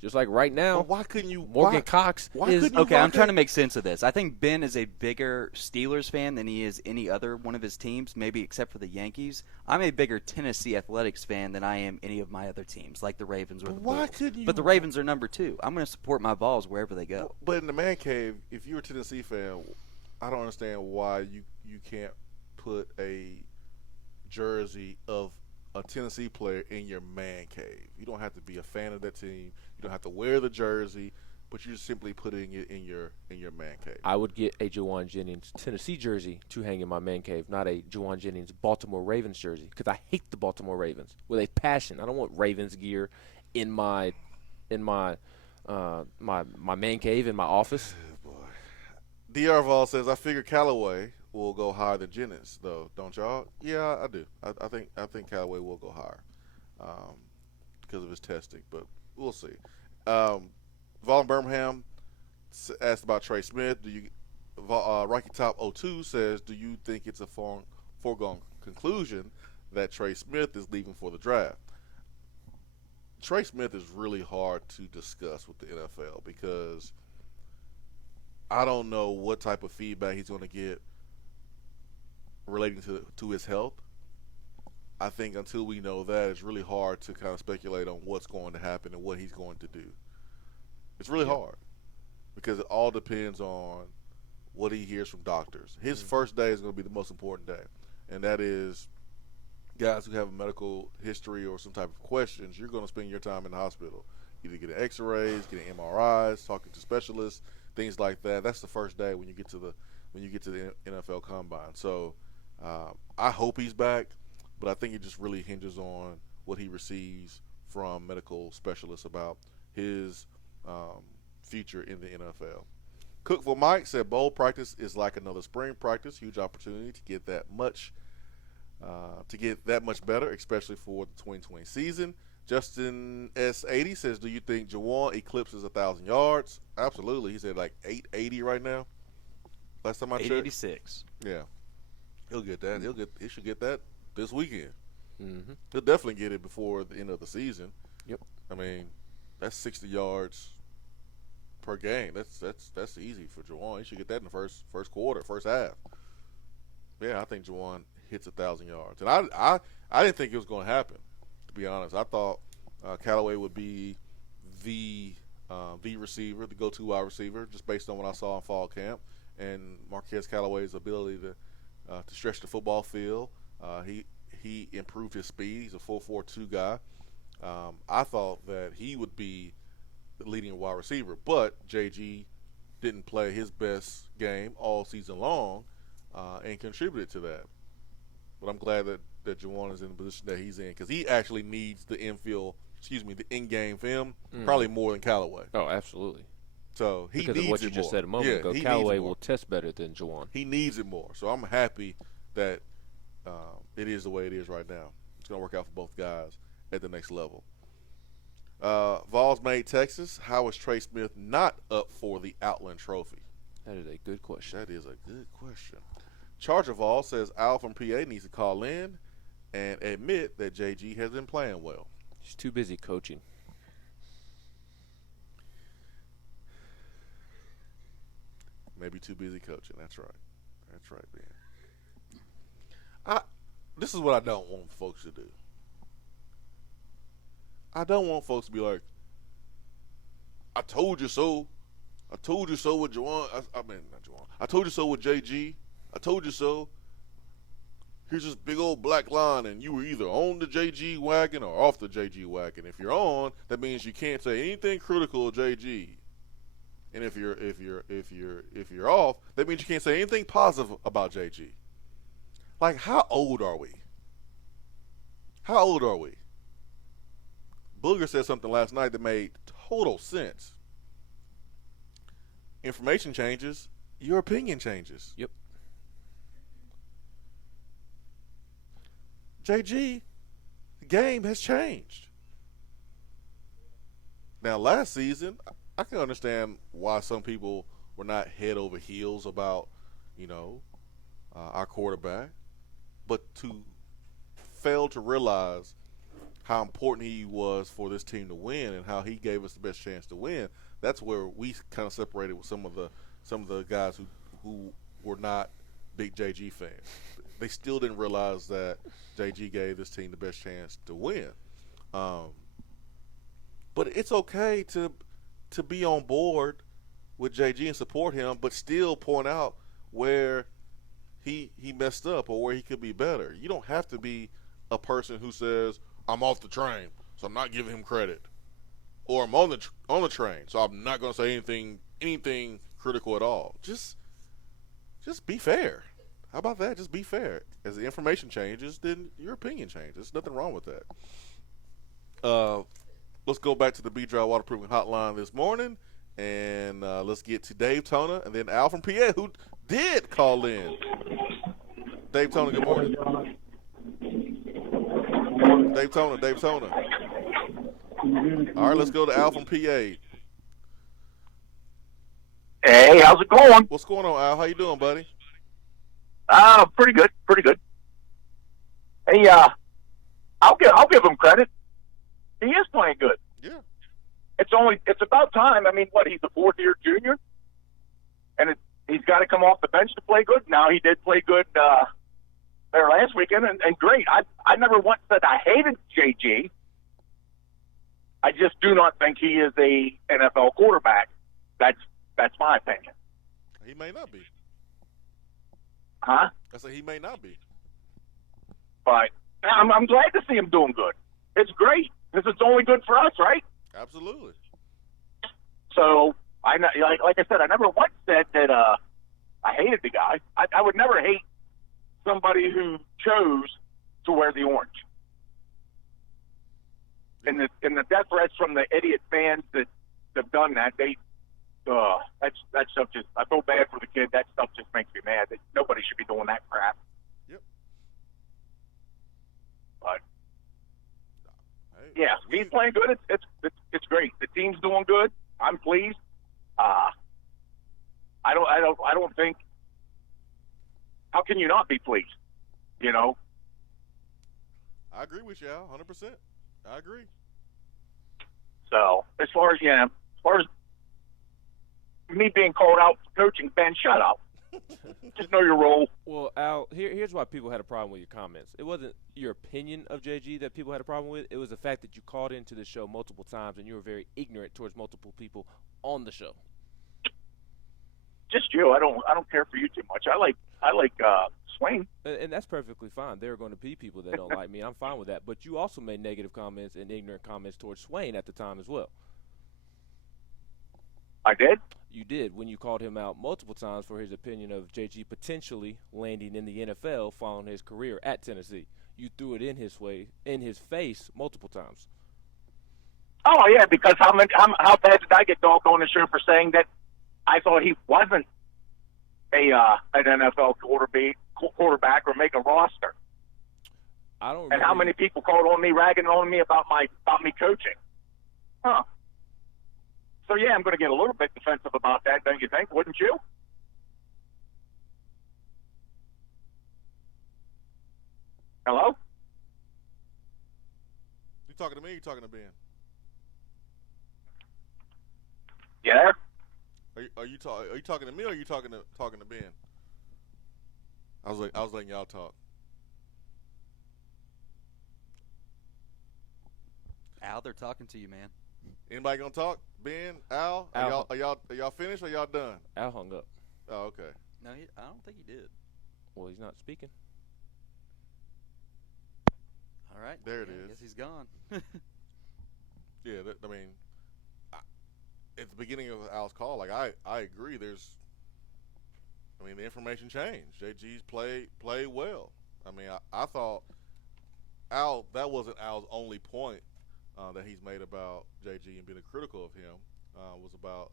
Just like right now, why couldn't you? Morgan Cox is okay. I'm trying to make sense of this. I think Ben is a bigger Steelers fan than he is any other one of his teams, maybe except for the Yankees. I'm a bigger Tennessee Athletics fan than I am any of my other teams, like the Ravens or the why Bulls. couldn't you? But the Ravens are number 2. I'm going to support my Vols wherever they go. But in the man cave, if you're a Tennessee fan, I don't understand why you can't put a jersey of a Tennessee player in your man cave. You don't have to be a fan of that team. You don't have to wear the jersey, but you're simply putting it in your man cave. I would get a Jawan Jennings Tennessee jersey to hang in my man cave, not a Jawan Jennings Baltimore Ravens jersey, because I hate the Baltimore Ravens with a passion. I don't want Ravens gear in my man cave in my office. Oh, boy. D.R. Vol says, I figure Callaway will go higher than Jennings, though, don't y'all? Yeah, I do. I think Callaway will go higher because of his testing, but we'll see. Vol in Birmingham asked about Trey Smith. Rocky Top 02 says, do you think it's a foregone conclusion that Trey Smith is leaving for the draft? Trey Smith is really hard to discuss with the NFL because I don't know what type of feedback he's going to get relating to his health. I think until we know that, it's really hard to kind of speculate on what's going to happen and what he's going to do. It's really hard because it all depends on what he hears from doctors. His first day is going to be the most important day, and that is guys who have a medical history or some type of questions. You're going to spend your time in the hospital, either getting X-rays, getting MRIs, talking to specialists, things like that. That's the first day when you get to the NFL Combine. So I hope he's back, but I think it just really hinges on what he receives from medical specialists about his future in the NFL. Cook for Mike said bowl practice is like another spring practice. Huge opportunity to get that much better, especially for the 2020 season. Justin S80 says, do you think Jawan eclipses 1,000 yards? Absolutely. He said like 880 right now. Last time I checked. 886. Yeah. He'll get that. He should get that this weekend. Mm-hmm. He'll definitely get it before the end of the season. Yep. I mean, that's 60 yards per game. That's easy for Jawan. He should get that in the first quarter, first half. Yeah, I think Jawan hits 1,000 yards, and I didn't think it was going to happen. To be honest, I thought Callaway would be the receiver, the go-to wide receiver, just based on what I saw in fall camp, and Marquez Callaway's ability to stretch the football field. He improved his speed. He's a 4.42 guy. I thought that he would be the leading wide receiver, but JG didn't play his best game all season long and contributed to that. But I'm glad that Jawan is in the position that he's in because he actually needs the in-game film probably more than Callaway. Oh, absolutely. So he because needs of what it you just more. said a moment ago, he Callaway needs it more. will test better than Jawan. He needs it more. So I'm happy that it is the way it is right now. It's going to work out for both guys at the next level. Vols made Texas. How is Trey Smith not up for the Outland Trophy? That is a good question. That is a good question. Chargerval says Al from PA needs to call in and admit that JG has been playing well. He's too busy coaching. Maybe too busy coaching. That's right. That's right, Ben. This is what I don't want folks to do. I don't want folks to be like, I told you so. I told you so with Juwan. Not Juwan. I told you so with JG. I told you so. Here's this big old black line, and you were either on the JG wagon or off the JG wagon. If you're on, that means you can't say anything critical of JG. And if you're off, that means you can't say anything positive about JG. Like, how old are we? How old are we? Booger said something last night that made total sense. Information changes, your opinion changes. Yep. JG, the game has changed. Now, last season, I can understand why some people were not head over heels about, our quarterback. But to fail to realize how important he was for this team to win and how he gave us the best chance to win, that's where we kind of separated with some of the guys who were not big JG fans. They still didn't realize that JG gave this team the best chance to win. But it's okay to be on board with JG and support him, but still point out where he messed up or where he could be better. You don't have to be a person who says, I'm off the train, so I'm not giving him credit. Or I'm on the train, so I'm not going to say anything critical at all. Just be fair. How about that? Just be fair. As the information changes, then your opinion changes. There's nothing wrong with that. Let's go back to the B-Dry Waterproofing Hotline this morning, and let's get to Dave Toner and then Al from PA, who did call in. Dave Toner, good morning. Dave Toner. All right, let's go to Al from PA. Hey, how's it going? What's going on, Al? How you doing, buddy? Pretty good. Hey, I'll give him credit. He is playing good. Yeah. It's about time. I mean, he's a fourth-year junior, and he's got to come off the bench to play good. Now, he did play good there last weekend, and great. I never once said I hated JG. I just do not think he is a NFL quarterback. That's my opinion. He may not be. Huh? I said he may not be. But I'm glad to see him doing good. It's great because it's only good for us, right? Absolutely. So like I said, I never once said that I hated the guy. I would never hate somebody who chose to wear the orange. And the death threats from the idiot fans that have done that, that stuff just, I feel bad for the kid. That stuff just makes me mad that nobody should be doing that crap. Yep. But yeah, he's playing good. It's great. The team's doing good. I'm pleased. I don't think. How can you not be pleased? I agree with you, Al, 100%. I agree. So as far as me being called out for coaching, Ben, shut up. Just know your role. Well, Al, here's why people had a problem with your comments. It wasn't your opinion of JG that people had a problem with. It was the fact that you called into the show multiple times and you were very ignorant towards multiple people on the show. Just you. I don't care for you too much. I like Swain. And that's perfectly fine. There are going to be people that don't like me. I'm fine with that. But you also made negative comments and ignorant comments towards Swain at the time as well. I did? You did, when you called him out multiple times for his opinion of JG potentially landing in the NFL following his career at Tennessee. You threw it in his face multiple times. Oh yeah, because how bad did I get dogged on the show for saying that I thought he wasn't an NFL quarterback or make a roster? I don't. And how many people called on me, ragging on me about me coaching? Huh? So yeah, I'm going to get a little bit defensive about that, don't you think? Wouldn't you? Hello? You talking to me or you talking to Ben? Yeah. Are you talking to me or are you talking to Ben? I was letting y'all talk. Al, they're talking to you, man. Anybody gonna talk? Ben, Al, are y'all finished or y'all done? Al hung up. Oh, okay. No, I don't think he did. Well, he's not speaking. All right. There it I is. guess he's gone. Yeah, at the beginning of Al's call, like I agree. The information changed. JG's played well. I thought that wasn't Al's only point that he's made about JG and being critical of him was about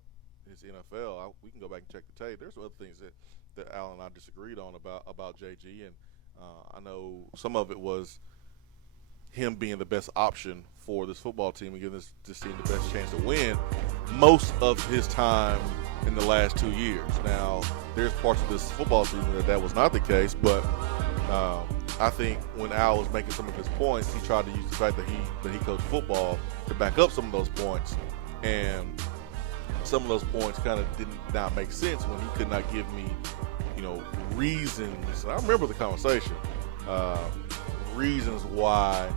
his NFL. We can go back and check the tape. There's other things that Al and I disagreed on about JG, and I know some of it was him being the best option for this football team and giving this team the best chance to win most of his time in the last 2 years. Now, there's parts of this football season that was not the case, but I think when Al was making some of his points, he tried to use the fact that he coached football to back up some of those points, and some of those points kind of did not make sense when he could not give me, reasons. And I remember the conversation. Reasons why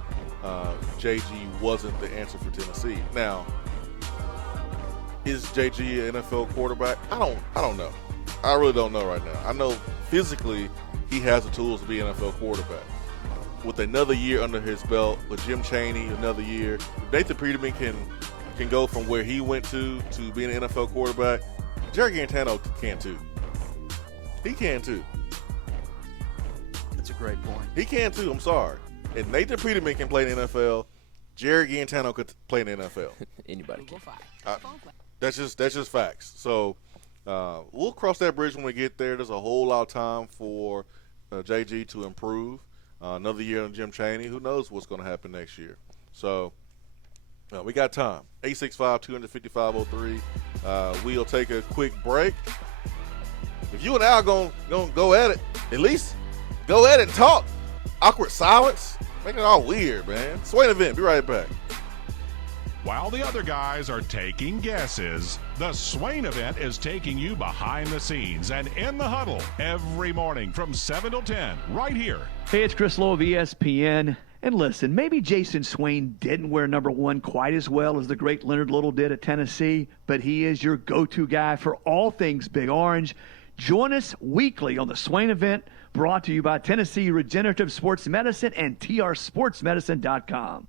JG wasn't the answer for Tennessee. Now, is JG an NFL quarterback? I don't know. I really don't know right now. I know physically he has the tools to be an NFL quarterback. With another year under his belt, with Jim Chaney another year, if Nathan Peterman can go from where he went to being an NFL quarterback, Jerry Garantano can too. He can too. That's a great point. He can too. I'm sorry. If Nathan Peterman can play in the NFL, Jerry Garantano could play in the NFL. Anybody can. That's just facts. So we'll cross that bridge when we get there. There's a whole lot of time for JG to improve. Another year on Jim Chaney. Who knows what's going to happen next year? So we got time. 865-255-03. We'll take a quick break. If you and Al gonna go at it, at least go at it and talk. Awkward silence. Making it all weird, man. Swain event. Be right back. While the other guys are taking guesses, the Swain event is taking you behind the scenes and in the huddle every morning from 7 till 10 right here. Hey, it's Chris Lowe of ESPN. And listen, maybe Jason Swain didn't wear number 1 quite as well as the great Leonard Little did at Tennessee, but he is your go-to guy for all things Big Orange. Join us weekly on the Swain event, brought to you by Tennessee Regenerative Sports Medicine and trsportsmedicine.com.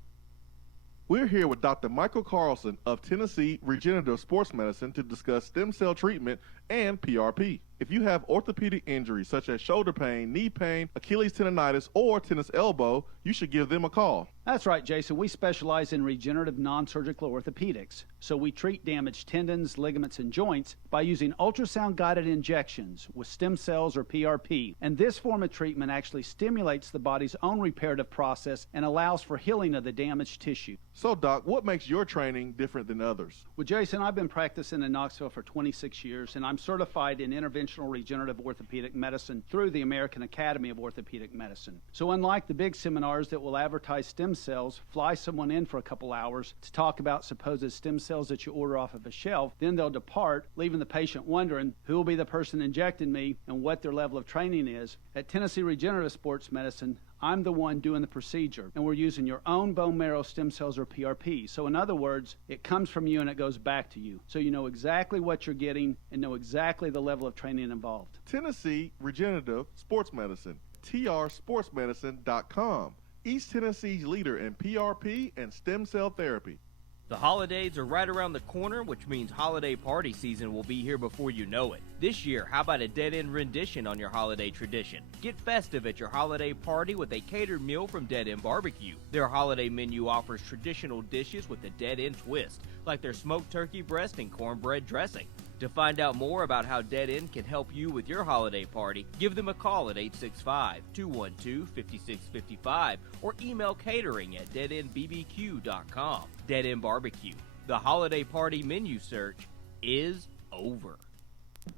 We're here with Dr. Michael Carlson of Tennessee Regenerative Sports Medicine to discuss stem cell treatment and PRP. If you have orthopedic injuries such as shoulder pain, knee pain, Achilles tendonitis, or tennis elbow, you should give them a call. That's right, Jason. We specialize in regenerative non-surgical orthopedics. So we treat damaged tendons, ligaments, and joints by using ultrasound-guided injections with stem cells or PRP. And this form of treatment actually stimulates the body's own reparative process and allows for healing of the damaged tissue. So, Doc, what makes your training different than others? Well, Jason, I've been practicing in Knoxville for 26 years, and I'm certified in interventional regenerative orthopedic medicine through the American Academy of Orthopedic Medicine. So unlike the big seminars that will advertise stem cells, fly someone in for a couple hours to talk about supposed stem cells that you order off of a shelf, then they'll depart, leaving the patient wondering who will be the person injecting me and what their level of training is. At Tennessee Regenerative Sports Medicine, I'm the one doing the procedure, and we're using your own bone marrow stem cells or PRP. So in other words, it comes from you and it goes back to you. So you know exactly what you're getting and know exactly the level of training involved. Tennessee Regenerative Sports Medicine, trsportsmedicine.com. East Tennessee's leader in PRP and stem cell therapy. The holidays are right around the corner, which means holiday party season will be here before you know it. This year, how about a dead-end rendition on your holiday tradition? Get festive at your holiday party with a catered meal from Dead End Barbecue. Their holiday menu offers traditional dishes with a dead-end twist, like their smoked turkey breast and cornbread dressing. To find out more about how Dead End can help you with your holiday party, give them a call at 865-212-5655 or email catering at deadendbbq.com. Dead End Barbecue. The holiday party menu search is over.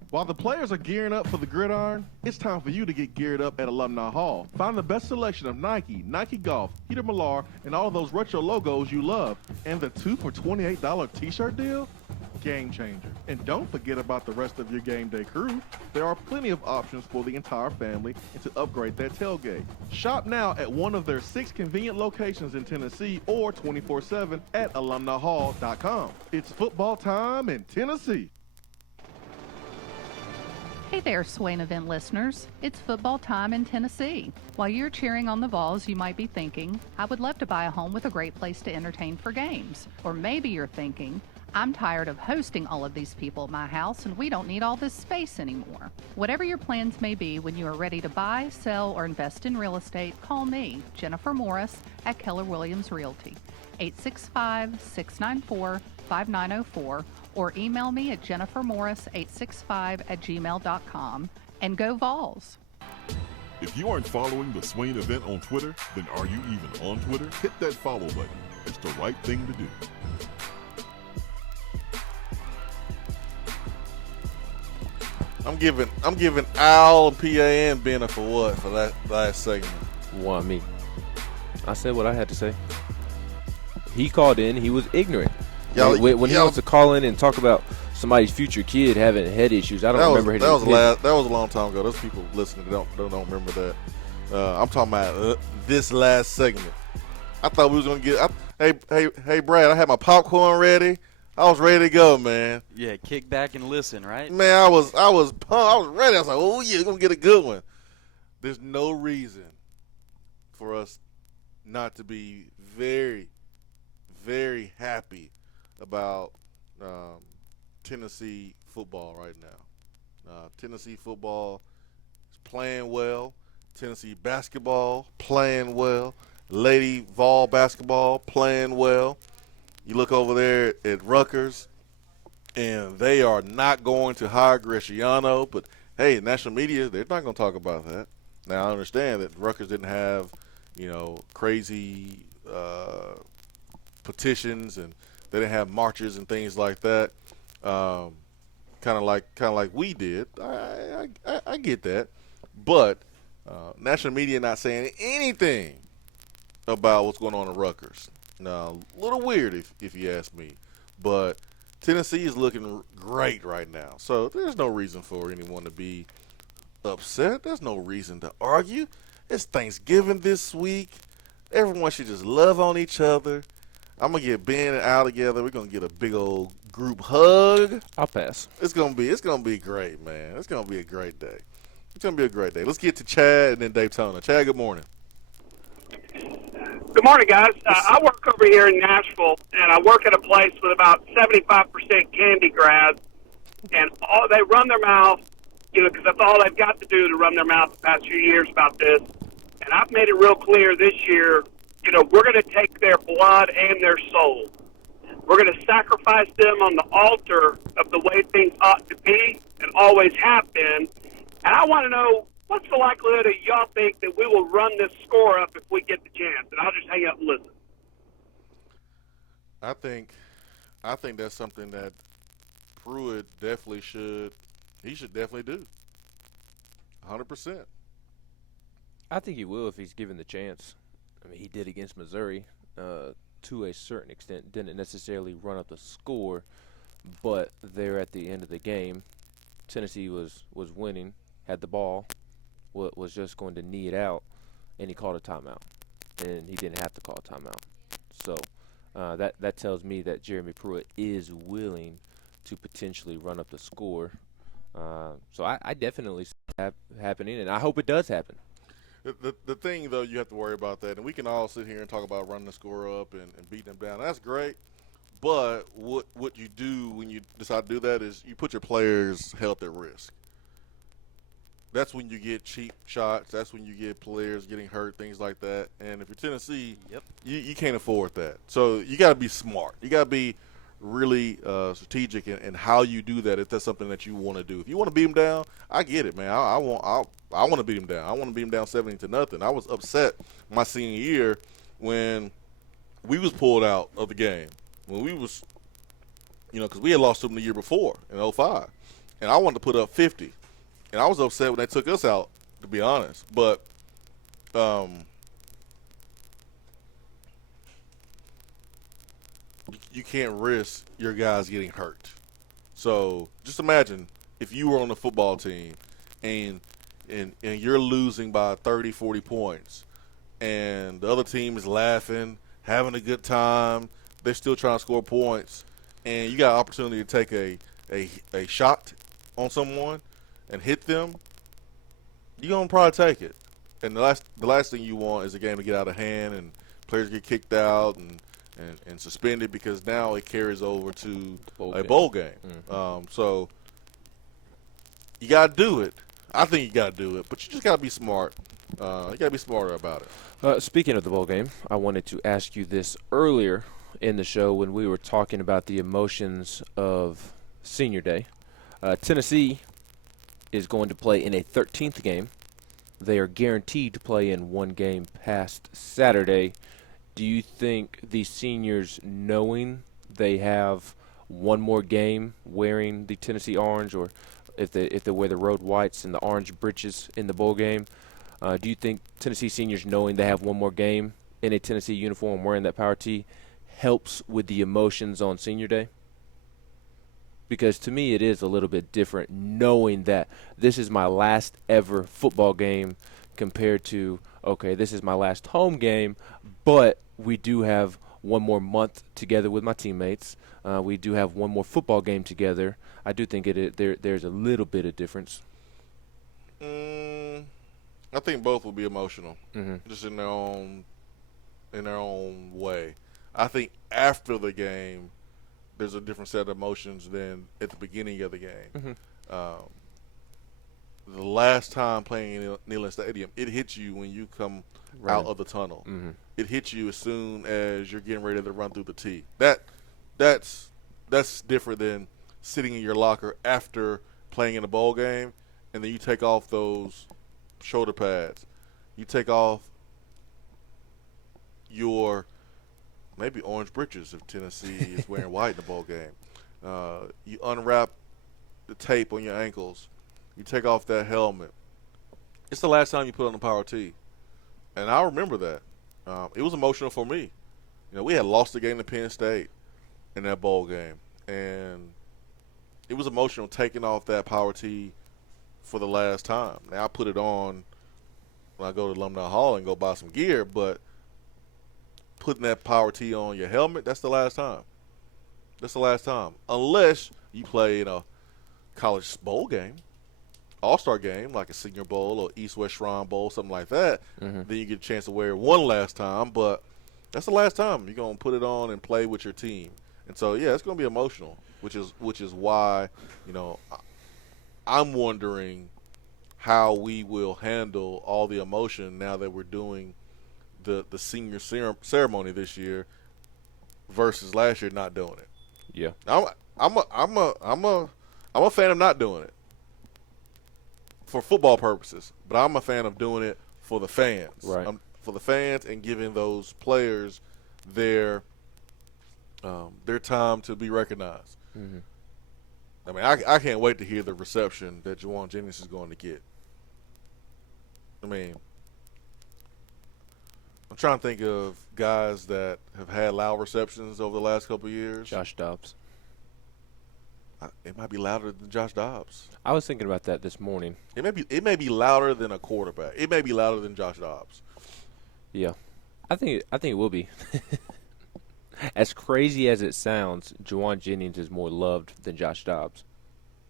While the players are gearing up for the gridiron, it's time for you to get geared up at Alumni Hall. Find the best selection of Nike, Nike Golf, Peter Millar, and all of those retro logos you love. And the 2 for $28 t-shirt deal? Game changer. And don't forget about the rest of your game day crew. There are plenty of options for the entire family and to upgrade that tailgate. Shop now at one of their 6 convenient locations in Tennessee or 24/7 at alumnihall.com. It's football time in Tennessee. Hey there, Swain event listeners. It's football time in Tennessee. While you're cheering on the Vols, you might be thinking, I would love to buy a home with a great place to entertain for games. Or maybe you're thinking, I'm tired of hosting all of these people at my house and we don't need all this space anymore. Whatever your plans may be, when you are ready to buy, sell, or invest in real estate, call me, Jennifer Morris, at Keller Williams Realty, 865-694-5904, or email me at jennifermorris865@gmail.com, and go Vols. If you aren't following the Swain event on Twitter, then are you even on Twitter? Hit that follow button. It's the right thing to do. I'm giving Al and PAN Benner for what for that last segment. Why me? I said what I had to say. He called in. He was ignorant. When he wants to call in and talk about somebody's future kid having head issues, I don't remember his that was a long time ago. Those people listening don't remember that. I'm talking about this last segment. I thought we was gonna get. Hey, Brad, I had my popcorn ready. I was ready to go, man. Yeah, kick back and listen, right? Man, I was pumped. I was ready. I was like, oh yeah, we're gonna get a good one. There's no reason for us not to be very, very happy about Tennessee football right now. Tennessee football is playing well. Tennessee basketball playing well. Lady Vol basketball playing well. You look over there at Rutgers, and they are not going to hire Graciano. But, hey, national media, they're not going to talk about that. Now, I understand that Rutgers didn't have, crazy petitions, and they didn't have marches and things like that, kind of like we did. I get that. But national media not saying anything about what's going on in Rutgers. Now, a little weird if you ask me, but Tennessee is looking great right now. So there's no reason for anyone to be upset. There's no reason to argue. It's Thanksgiving this week. Everyone should just love on each other. I'm going to get Ben and Al together. We're going to get a big old group hug. I'll pass. It's going to be great, man. It's going to be a great day. It's going to be a great day. Let's get to Chad and then Daytona. Chad, good morning. Good morning, guys. I work over here in Nashville, and I work at a place with about 75% candy grads, and they run their mouth, because that's all they've got to do to run their mouth the past few years about this. And I've made it real clear this year, we're going to take their blood and their soul. We're going to sacrifice them on the altar of the way things ought to be and always have been. And I want to know, what's the likelihood that y'all think that we will run this score up if we get the chance? And I'll just hang up and listen. I think that's something that Pruitt definitely should do. 100%. I think he will if he's given the chance. I mean, he did against Missouri to a certain extent. Didn't necessarily run up the score, but there at the end of the game, Tennessee was winning, had the ball, was just going to knee it out, and he called a timeout. And he didn't have to call a timeout. So that tells me that Jeremy Pruitt is willing to potentially run up the score. So I definitely see that happening, and I hope it does happen. The thing, though, you have to worry about that, and we can all sit here and talk about running the score up and beating them down. That's great. But what you do when you decide to do that is you put your players' health at risk. That's when you get cheap shots. That's when you get players getting hurt, things like that. And if you're Tennessee, you can't afford that. So you got to be smart. You got to be really strategic in how you do that if that's something that you want to do. If you want to beat them down, I get it, man. I want to beat them down. I want to beat them down 70-0. I was upset my senior year when we was pulled out of the game. When we was, because we had lost to them the year before in 2005. and I wanted to put up 50. And I was upset when they took us out, to be honest. But you can't risk your guys getting hurt. So just imagine if you were on the football team and you're losing by 30, 40 points, and the other team is laughing, having a good time, they're still trying to score points, and you got an opportunity to take a shot on someone and hit them, you're going to probably take it. And the last thing you want is a game to get out of hand and players get kicked out and suspended, because now it carries over to a bowl game. Mm-hmm. So you got to do it. I think you got to do it, but you just got to be smart. You got to be smarter about it. Speaking of the bowl game, I wanted to ask you this earlier in the show when we were talking about the emotions of Senior Day. Tennessee is going to play in a 13th game. They are guaranteed to play in one game past Saturday. Do you think the seniors, knowing they have one more game wearing the Tennessee orange, or if they wear the road whites and the orange breeches in the bowl game, do you think Tennessee seniors, knowing they have one more game in a Tennessee uniform wearing that power tee, helps with the emotions on Senior Day? Because to me it is a little bit different knowing that this is my last ever football game compared to, okay, this is my last home game, but we do have one more month together with my teammates. We do have one more football game together. I do think there's a little bit of difference. I think both will be emotional, Mm-hmm. just in their own way. I think after the game, there's a different set of emotions than at the beginning of the game. Mm-hmm. The last time playing in Neyland Stadium, it hits you when you come out of the tunnel. Mm-hmm. It hits you as soon as you're getting ready to run through the tee. That's different than sitting in your locker after playing in a bowl game, and then you take off those shoulder pads. You take off your maybe orange breeches if Tennessee is wearing white in the bowl game. You unwrap the tape on your ankles. You take off that helmet. It's the last time you put on the power tee. And I remember that. It was emotional for me. You know, we had lost the game to Penn State in that bowl game. And it was emotional taking off that power tee for the last time. Now, I put it on when I go to Alumni Hall and go buy some gear, but putting that power tee on your helmet, that's the last time. That's the last time. Unless you play in a college bowl game, all-star game, like a Senior Bowl or East-West Shrine Bowl, something like that, then you get a chance to wear it one last time. But that's the last time you're going to put it on and play with your team. And so, yeah, it's going to be emotional, which is why, you know, I'm wondering how we will handle all the emotion now that we're doing the senior ceremony this year versus last year not doing it. Yeah. I'm a fan of not doing it for football purposes, but I'm a fan of doing it for the fans. Right. For the fans and giving those players their time to be recognized. Mm-hmm. I mean, I can't wait to hear the reception that Juwan Jennings is going to get. I mean, I'm trying to think of guys that have had loud receptions over the last couple of years. Josh Dobbs. It might be louder than Josh Dobbs. I was thinking about that this morning. It may be louder than a quarterback. It may be louder than Josh Dobbs. Yeah, I think it will be. As crazy as it sounds, Juwan Jennings is more loved than Josh Dobbs,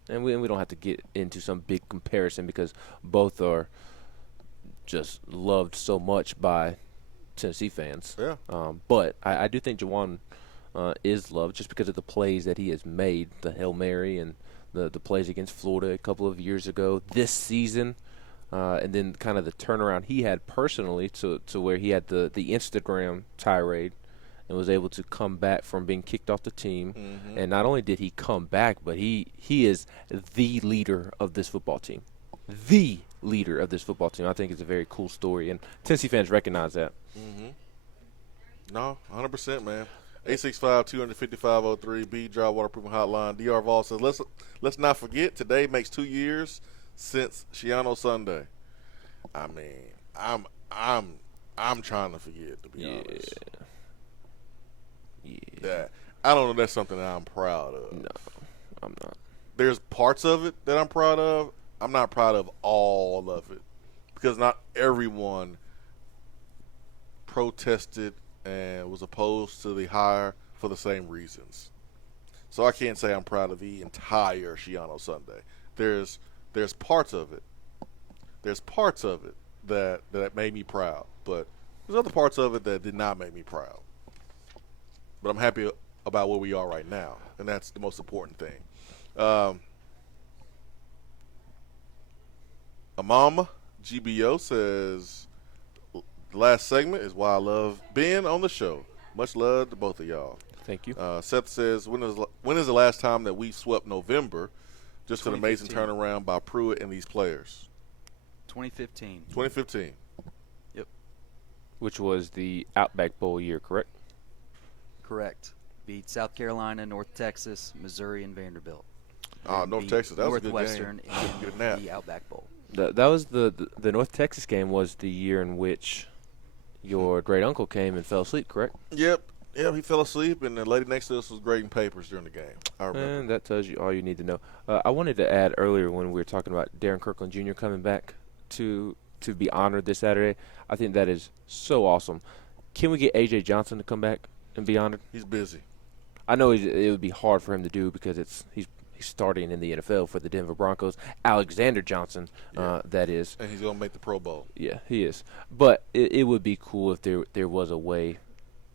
and we don't have to get into some big comparison because both are just loved so much by Tennessee fans. Yeah. But I do think Juwan is loved just because of the plays that he has made, the Hail Mary and the plays against Florida a couple of years ago, this season, and then kind of the turnaround he had personally to where he had the Instagram tirade and was able to come back from being kicked off the team. Mm-hmm. And not only did he come back, but he is the leader of this football team. The leader of this football team. I think it's a very cool story, and Tennessee fans recognize that. Mm-hmm. No, 100%, man. 865-255-03, B Drive Waterproofing Hotline. DR Vol says, let's not forget, today makes 2 years since Shiano Sunday. I mean, I'm trying to forget, to be honest. Yeah. I don't know if that's something that I'm proud of. No, I'm not. There's parts of it that I'm proud of. I'm not proud of all of it because not everyone protested and was opposed to the hire for the same reasons. So I can't say I'm proud of the entire Shiano Sunday. There's parts of it. There's parts of it that made me proud, but there's other parts of it that did not make me proud. But I'm happy about where we are right now, and that's the most important thing. Amama GBO says, the last segment is why I love being on the show. Much love to both of y'all. Thank you. Seth says, when is the last time that we swept November? Just an amazing turnaround by Pruitt and these players. 2015. 2015. Yep. Which was the Outback Bowl year, correct? Correct. Beat South Carolina, North Texas, Missouri, and Vanderbilt. North Texas, that was a good game. Northwestern in the Outback Bowl. That was the North Texas game was the year in which your great uncle came and fell asleep, correct? Yep, he fell asleep, and the lady next to us was grading papers during the game. I remember. And that tells you all you need to know. I wanted to add earlier when we were talking about Darren Kirkland Jr. coming back to be honored this Saturday. I think that is so awesome. Can we get A.J. Johnson to come back and be honored? He's busy. I know it would be hard for him to do because he's starting in the NFL for the Denver Broncos. Alexander Johnson, that is. And he's going to make the Pro Bowl. Yeah, he is. But it would be cool if there was a way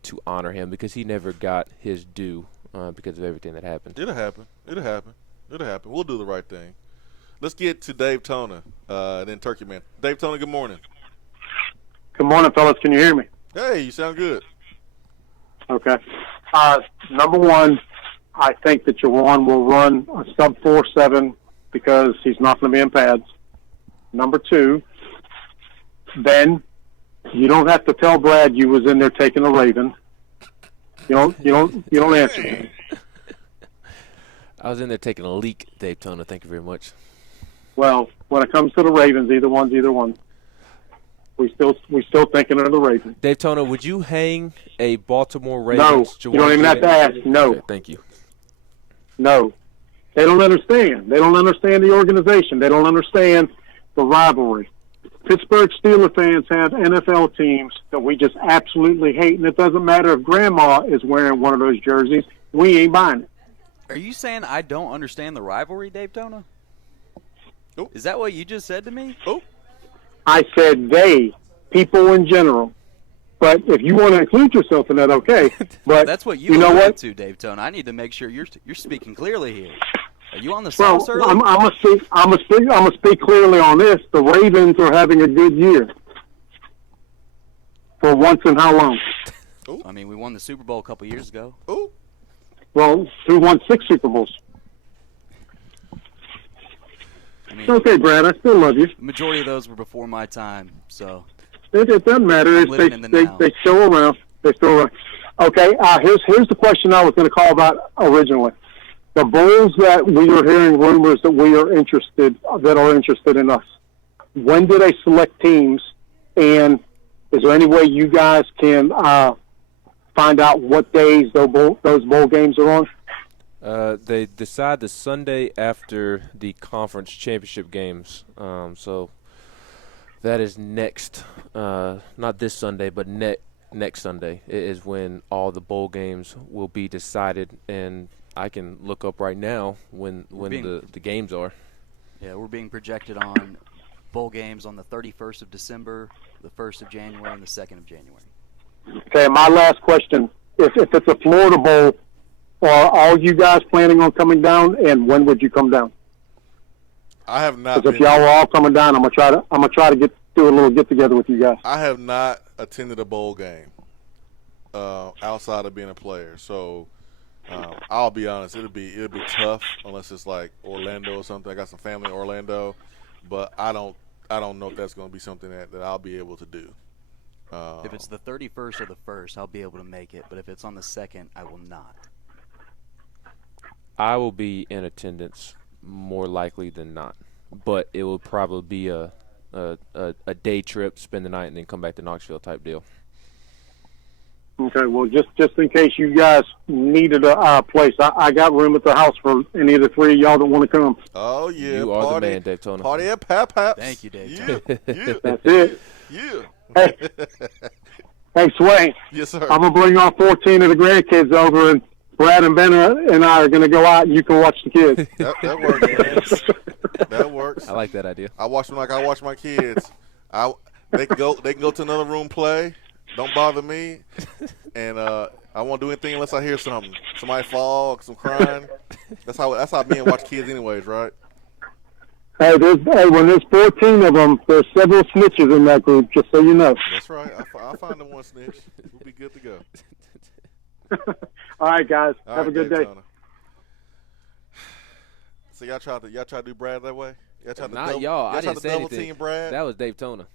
to honor him because he never got his due because of everything that happened. It'll happen. We'll do the right thing. Let's get to Dave Tona and then Turkey Man. Dave Tona, good morning. Good morning, fellas. Can you hear me? Hey, you sound good. Okay. Number one, I think that Jawan will run a sub 4.7 because he's not going to be in pads. Number two, Ben, you don't have to tell Brad you was in there taking a Raven. You don't answer me. I was in there taking a leak, Dave Tona. Thank you very much. Well, when it comes to the Ravens, either one. We still thinking of the Ravens. Dave Tona, would you hang a Baltimore Ravens? No, you don't even have to ask. No. Okay, thank you. No. They don't understand. They don't understand the organization. They don't understand the rivalry. Pittsburgh Steelers fans have NFL teams that we just absolutely hate, and it doesn't matter if Grandma is wearing one of those jerseys. We ain't buying it. Are you saying I don't understand the rivalry, Dave Tona? Nope. Is that what you just said to me? Oh. I said they, people in general. But if you want to include yourself in that, okay. But that's what you know alluded what? to, Dave Tona. I need to make sure you're speaking clearly here. Are you on the Well, sauce early? I'm gonna speak clearly on this. The Ravens are having a good year. For once in how long? I mean, we won the Super Bowl a couple years ago. Oh. Well, we won 6 Super Bowls. I mean, Okay, Brad, I still love you. the majority of those were before my time, so It doesn't matter. I'm living in the now. They still around. Okay, here's the question I was going to call about originally. The Bulls that we are hearing rumors that are interested in us. When do they select teams? And is there any way you guys can find out what days those bowl games are on? They decide the Sunday after the conference championship games. So that is next, not this Sunday, but next Sunday is when all the bowl games will be decided. And I can look up right now when the games are. yeah, we're being projected on bowl games on the 31st of December, the 1st of January, and the 2nd of January. Okay, my last question. If it's a Florida Bowl, are all you guys planning on coming down, and when would you come down? I have not. Because if y'all are all coming down, I'm gonna try to do a little get together with you guys. I have not attended a bowl game outside of being a player, so I'll be honest. It'll be tough unless it's like Orlando or something. I got some family in Orlando, but I don't know if that's going to be something that I'll be able to do. If it's the 31st or the 1st, I'll be able to make it. But if it's on the 2nd, I will not. I will be in attendance more likely than not. But it will probably be a day trip, spend the night, and then come back to Knoxville type deal. Okay, well, just in case you guys needed a place, I got room at the house for any of the three of y'all that want to come. Oh, yeah. You are the man, Daytona. Party at Paps. Thank you, Dave. Yeah. That's it. Yeah. Hey, Swain. Yes, sir. I'm going to bring all 14 of the grandkids over, and Brad and Ben and I are going to go out, and you can watch the kids. That works. That works. I like that idea. I watch them like I watch my kids. They can go to another room, play. Don't bother me. And I won't do anything unless I hear something. Somebody fall, some crying. That's how men watch kids anyways, right? Hey, when there's 14 of them, there's several snitches in that group, just so you know. That's right. I'll find the one snitch. We'll be good to go. All right, guys. All Have right, a good day. Daytona. So y'all try to do Brad that way? Y'all tried to Not double, y'all. I tried didn't to say double anything. team Brad? That was Daytona.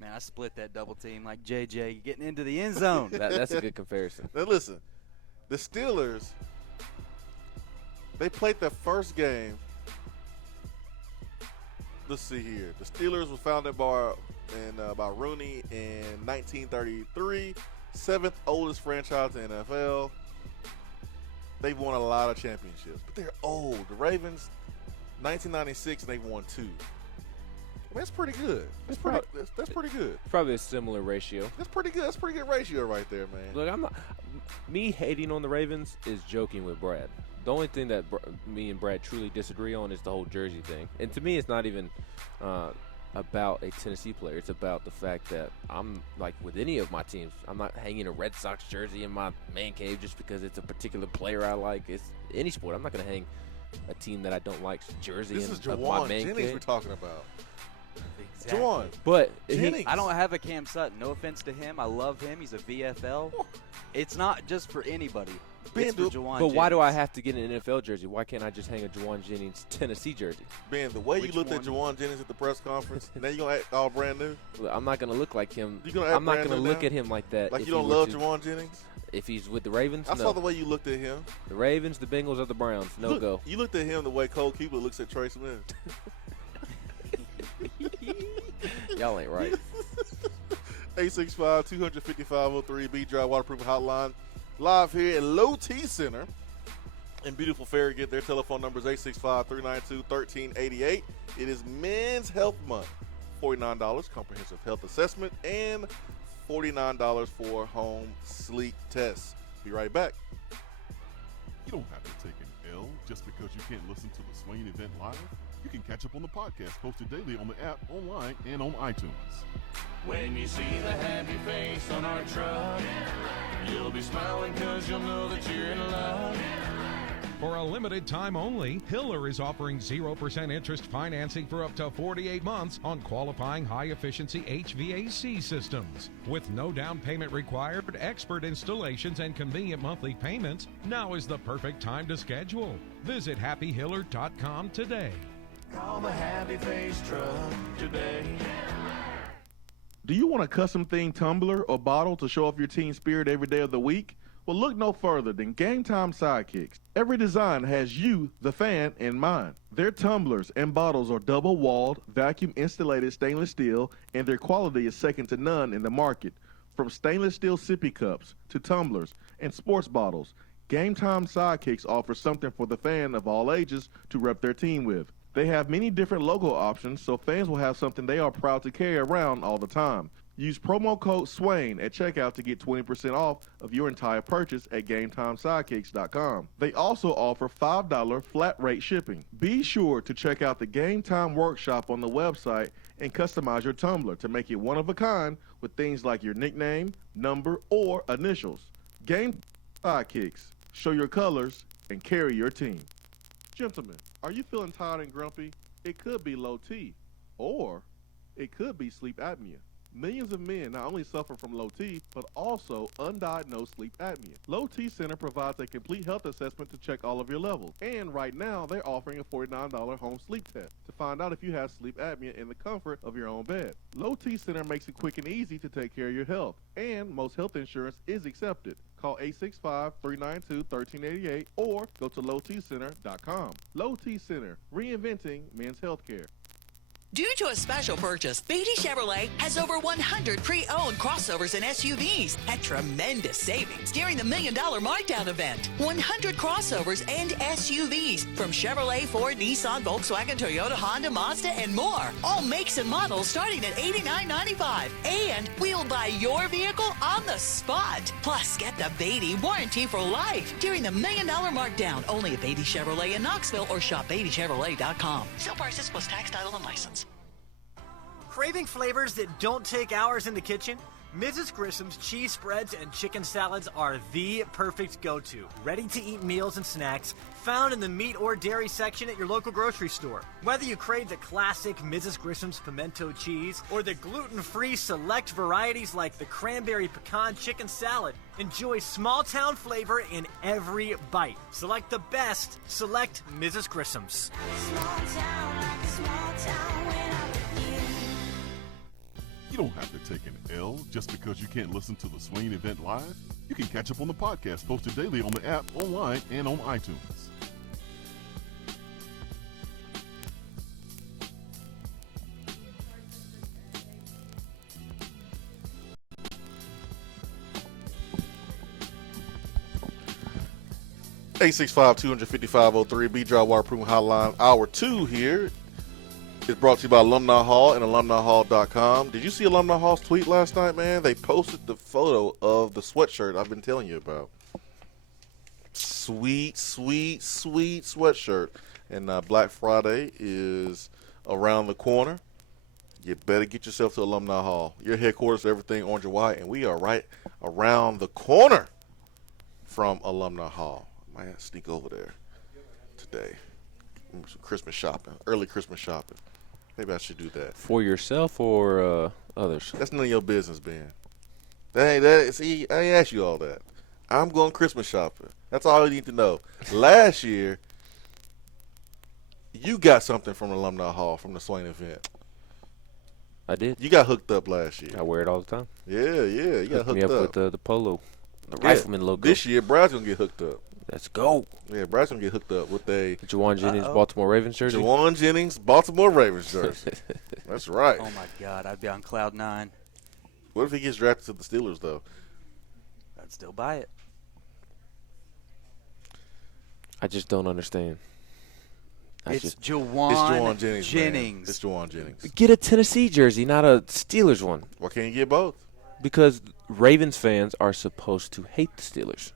Man, I split that double team like JJ getting into the end zone. That's a good comparison. Now listen, the Steelers, they played their first game. Let's see here. The Steelers was founded by Rooney in 1933, seventh oldest franchise in the NFL. They've won a lot of championships, but they're old. The Ravens, 1996, they've won 2. I mean, that's pretty good. That's pretty good. Probably a similar ratio. That's pretty good. That's a pretty good ratio right there, man. Look, I'm not. Me hating on the Ravens is joking with Brad. The only thing that me and Brad truly disagree on is the whole jersey thing. And to me, it's not even about a Tennessee player. It's about the fact that I'm, like with any of my teams, I'm not hanging a Red Sox jersey in my man cave just because it's a particular player I like. It's any sport. I'm not going to hang a team that I don't like's jersey This is in my Juwan man Jennings cave. we're talking about. Exactly. Juwan. But I don't have a Cam Sutton. No offense to him. I love him. He's a VFL. It's not just for anybody. It's for Juwan But why do Jennings. I have to get an NFL jersey? Why can't I just hang a Juwan Jennings Tennessee jersey? Ben, the way Which you looked at one? Juwan Jennings at the press conference, now you're going to act all brand new? Look, I'm not going to look like him. You gonna act I'm not brand going to new look now? at him like that. Like if you he don't were love to- Juwan Jennings? If he's with the Ravens, I no. saw the way you looked at him. The Ravens, the Bengals, or the Browns. No go. You looked at him the way Cole Keebler looks at Trey Smith. Y'all ain't right. 865-255-03 B-Drive Waterproof Hotline. Live here at Low T Center in beautiful Farragut. Their telephone number is 865-392-1388. It is Men's Health Month. $49 comprehensive health assessment and $49 for home sleep tests. Be right back. You don't have to take an L just because you can't listen to the Swain event live. You can catch up on the podcast posted daily on the app, online, and on iTunes. When you see the happy face on our truck, you'll be smiling because you'll know that you're in love. For a limited time only, Hiller is offering 0% interest financing for up to 48 months on qualifying high-efficiency HVAC systems. With no down payment required, expert installations, and convenient monthly payments, now is the perfect time to schedule. Visit happyhiller.com today. Call the happy face truck today. Do you want a custom themed tumbler or bottle to show off your team spirit every day of the week? Well, look no further than Game Time Sidekicks. Every design has you, the fan, in mind. Their tumblers and bottles are double-walled, vacuum-insulated stainless steel, and their quality is second to none in the market. From stainless steel sippy cups to tumblers and sports bottles, Game Time Sidekicks offers something for the fan of all ages to rep their team with. They have many different logo options, so fans will have something they are proud to carry around all the time. Use promo code SWAIN at checkout to get 20% off of your entire purchase at GameTimeSidekicks.com. They also offer $5 flat rate shipping. Be sure to check out the Game Time Workshop on the website and customize your tumbler to make it one of a kind with things like your nickname, number, or initials. Game Sidekicks. Show your colors and carry your team. Gentlemen, are you feeling tired and grumpy? It could be low T, or it could be sleep apnea. Millions of men not only suffer from low T, but also undiagnosed sleep apnea. Low T Center provides a complete health assessment to check all of your levels. And right now, they're offering a $49 home sleep test to find out if you have sleep apnea in the comfort of your own bed. Low T Center makes it quick and easy to take care of your health, and most health insurance is accepted. Call 865-392-1388 or go to lowtcenter.com. Low T Center, reinventing men's healthcare. Due to a special purchase, Beatty Chevrolet has over 100 pre-owned crossovers and SUVs at tremendous savings during the $1 Million Markdown event. 100 crossovers and SUVs from Chevrolet, Ford, Nissan, Volkswagen, Toyota, Honda, Mazda, and more. All makes and models starting at $89.95. And we'll buy your vehicle on the spot. Plus, get the Beatty warranty for life during the $1 Million Markdown. Only at Beatty Chevrolet in Knoxville or shop BeattyChevrolet.com. Sale prices plus tax, title, and license. Craving flavors that don't take hours in the kitchen? Mrs. Grissom's cheese spreads and chicken salads are the perfect go-to. Ready-to-eat meals and snacks found in the meat or dairy section at your local grocery store. Whether you crave the classic Mrs. Grissom's pimento cheese or the gluten-free select varieties like the cranberry pecan chicken salad, enjoy small-town flavor in every bite. Select the best. Select Mrs. Grissom's. Small town, like a small town when I'm with you. You don't have to take an L just because you can't listen to the Swain event live. You can catch up on the podcast posted daily on the app, online, and on iTunes. Eight 255-03 B-Drive Waterproofing Hotline. Hour 2 here is brought to you by Alumni Hall and alumnihall.com. Did you see Alumni Hall's tweet last night, man? They posted the photo of the sweatshirt I've been telling you about. Sweet, sweet, sweet sweatshirt. And Black Friday is around the corner. You better get yourself to Alumni Hall. Your headquarters, everything orange and white, and we are right around the corner from Alumni Hall. I might sneak over there today. Some Christmas shopping, early Christmas shopping. Maybe I should do that. For yourself or others? That's none of your business, Ben. See, I ain't asked you all that. I'm going Christmas shopping. That's all you need to know. Last year, you got something from Alumni Hall from the Swain event. I did. You got hooked up last year. I wear it all the time. Yeah. You got hooked me up with the polo, the Rifleman logo. This year, Brad's going to get hooked up. Let's go. Yeah, Brad's going to get hooked up with a Juwan Jennings Baltimore Ravens jersey. Juwan Jennings Baltimore Ravens jersey. That's right. Oh, my God. I'd be on cloud 9. What if he gets drafted to the Steelers, though? I'd still buy it. I just don't understand. It's Juwan Jennings. It's Juwan Jennings. Get a Tennessee jersey, not a Steelers one. Why can't you get both? Because Ravens fans are supposed to hate the Steelers.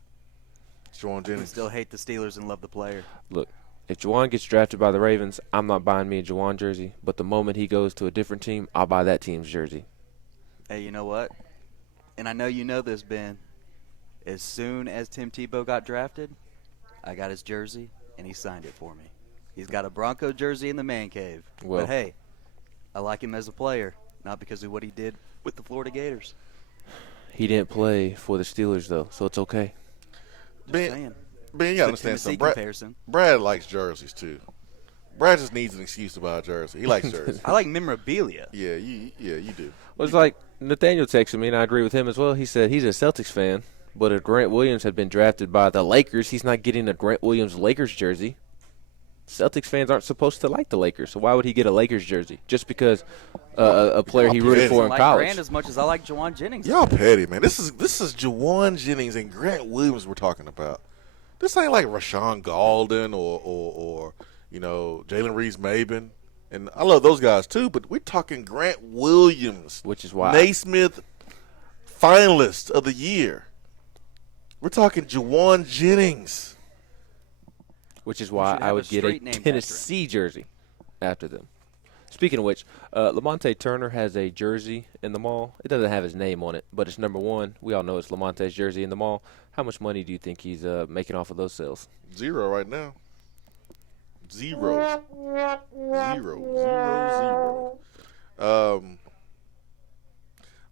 Juwan Jennings. We still hate the Steelers and love the player. Look, if Juwan gets drafted by the Ravens, I'm not buying me a Juwan jersey. But the moment he goes to a different team, I'll buy that team's jersey. Hey, you know what? And I know you know this, Ben. As soon as Tim Tebow got drafted, I got his jersey, and he signed it for me. He's got a Bronco jersey in the man cave. Well, but, hey, I like him as a player, not because of what he did with the Florida Gators. He didn't play for the Steelers, though, so it's okay. Ben, you gotta understand something. Brad likes jerseys too. Brad just needs an excuse to buy a jersey. He likes jerseys. I like memorabilia. Yeah, you do. Well, it's like Nathaniel texted me, and I agree with him as well. He said he's a Celtics fan, but if Grant Williams had been drafted by the Lakers, he's not getting a Grant Williams Lakers jersey. Celtics fans aren't supposed to like the Lakers, so why would he get a Lakers jersey just because a player he rooted for in I college? like Grant as much as I like Juwan Jennings. Y'all petty, man. This is Juwan Jennings and Grant Williams we're talking about. This ain't like Rashawn Golden or Jalen Reeves-Maben. And I love those guys too, but we're talking Grant Williams, which is why Naismith finalist of the year. We're talking Juwan Jennings. Which is why I would get a Tennessee jersey after them. Speaking of which, Lamonte Turner has a jersey in the mall. It doesn't have his name on it, but it's number 1. We all know it's Lamonte's jersey in the mall. How much money do you think he's making off of those sales? 0 right now. 0.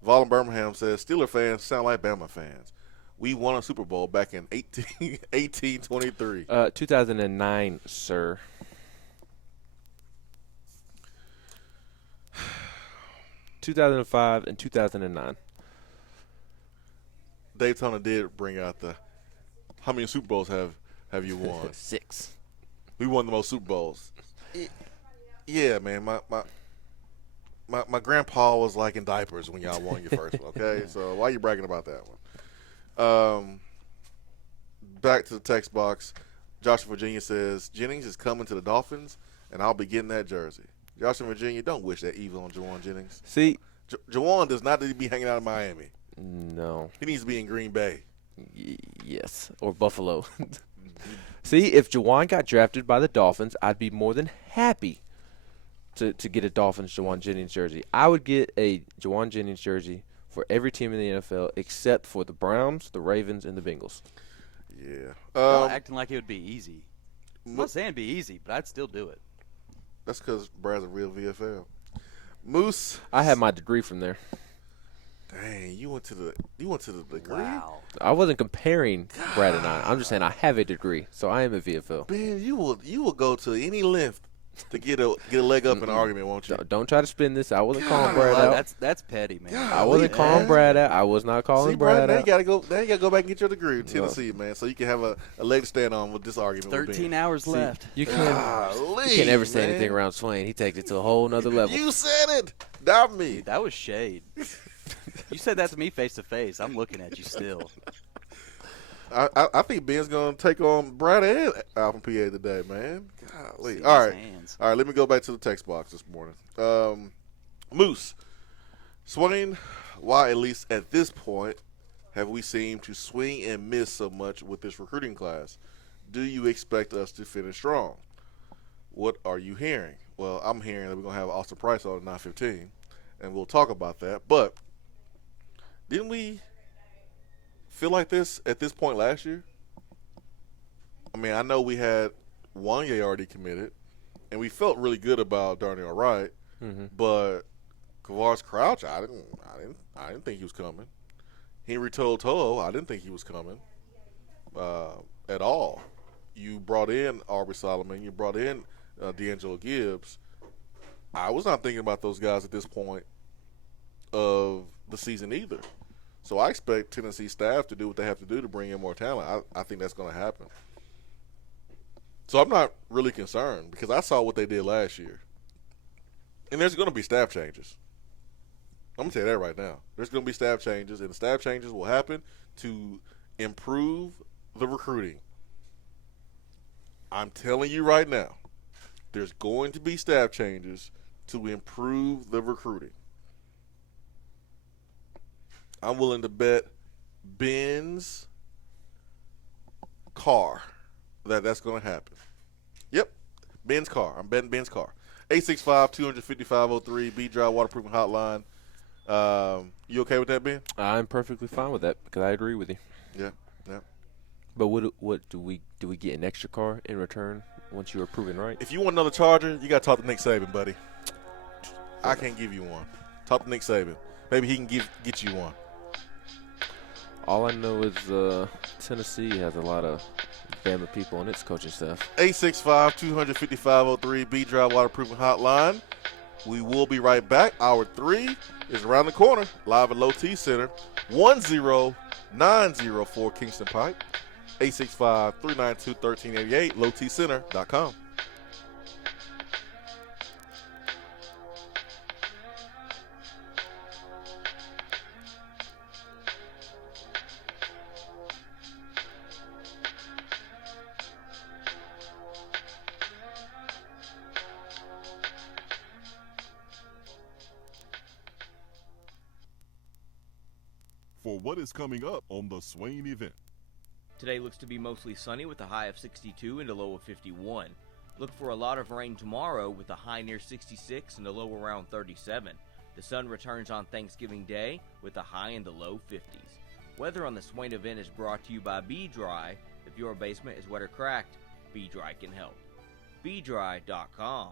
Vol in Birmingham says, Steeler fans sound like Bama fans. We won a Super Bowl back in 1823. 2009, sir. ...2005 and 2009. Daytona did bring out the, how many Super Bowls have you won? 6. We won the most Super Bowls. Yeah, man. My grandpa was like in diapers when y'all won your first one, okay? So why are you bragging about that one? Back to the text box. Josh in Virginia says, Jennings is coming to the Dolphins, and I'll be getting that jersey. Josh in Virginia, don't wish that evil on Jawan Jennings. See, Jawan does not need to be hanging out in Miami. No. He needs to be in Green Bay. Yes, or Buffalo. See, if Jawan got drafted by the Dolphins, I'd be more than happy to get a Dolphins Jawan Jennings jersey. I would get a Jawan Jennings jersey for every team in the NFL except for the Browns, the Ravens, and the Bengals. Yeah. Y'all acting like it would be easy. I'm not saying it'd be easy, but I'd still do it. That's because Brad's a real VFL. Moose. I had my degree from there. Dang, you went to the degree? Wow. I wasn't comparing Brad and I. I'm just saying I have a degree, so I am a VFL. Ben, you will go to any length to get a leg up in an argument, won't you? Don't try to spin this. I wasn't calling Brad out. That's petty, man. I wasn't calling Brad out. I was not calling Brad now out. you gotta go. Now you gotta go back and get your degree in Tennessee, man, so you can have a leg to stand on with this argument. 13 hours left. You can't ever say anything around Swain. He takes it to a whole nother level. You said it, not me. Dude, that was shade. You said that to me face to face. I'm looking at you still. I think Ben's gonna take on Brad and Alpha PA today, man. Golly. All right. Let me go back to the text box this morning. Moose, Swain, why at least at this point have we seemed to swing and miss so much with this recruiting class? Do you expect us to finish strong? What are you hearing? Well, I'm hearing that we're gonna have Austin Price on at 9:15, and we'll talk about that. But didn't we feel like this at this point last year? I mean, I know we had Wanye already committed, and we felt really good about Darnell Wright, but Kavars Crouch, I didn't think he was coming. Henry Toho, I didn't think he was coming at all. You brought in Aubrey Solomon, you brought in D'Angelo Gibbs. I was not thinking about those guys at this point of the season either. So I expect Tennessee staff to do what they have to do to bring in more talent. I think that's going to happen. So I'm not really concerned because I saw what they did last year. And there's going to be staff changes. I'm going to tell you that right now. There's going to be staff changes, and the staff changes will happen to improve the recruiting. I'm telling you right now, there's going to be staff changes to improve the recruiting. I'm willing to bet Ben's car that's going to happen. Yep, Ben's car. I'm betting Ben's car. 865-250-503, B-Drive Waterproofing Hotline. You okay with that, Ben? I'm perfectly fine with that because I agree with you. Yeah. But what do we get an extra car in return once you are proven right? If you want another Charger, you got to talk to Nick Saban, buddy. I can't give you one. Talk to Nick Saban. Maybe he can get you one. All I know is Tennessee has a lot of Bama people on its coaching staff. 865-250-503, B-Drive Waterproofing Hotline. We will be right back. Hour 3 is around the corner, live at Low T Center, 10904 Kingston Pike, 865-392-1388, lowtcenter.com. For what is coming up on the Swain event. Today looks to be mostly sunny with a high of 62 and a low of 51. Look for a lot of rain tomorrow with a high near 66 and a low around 37. The sun returns on Thanksgiving Day with a high in the low 50s. Weather on the Swain event is brought to you by B-Dry. If your basement is wet or cracked, B-Dry can help. BDry.com.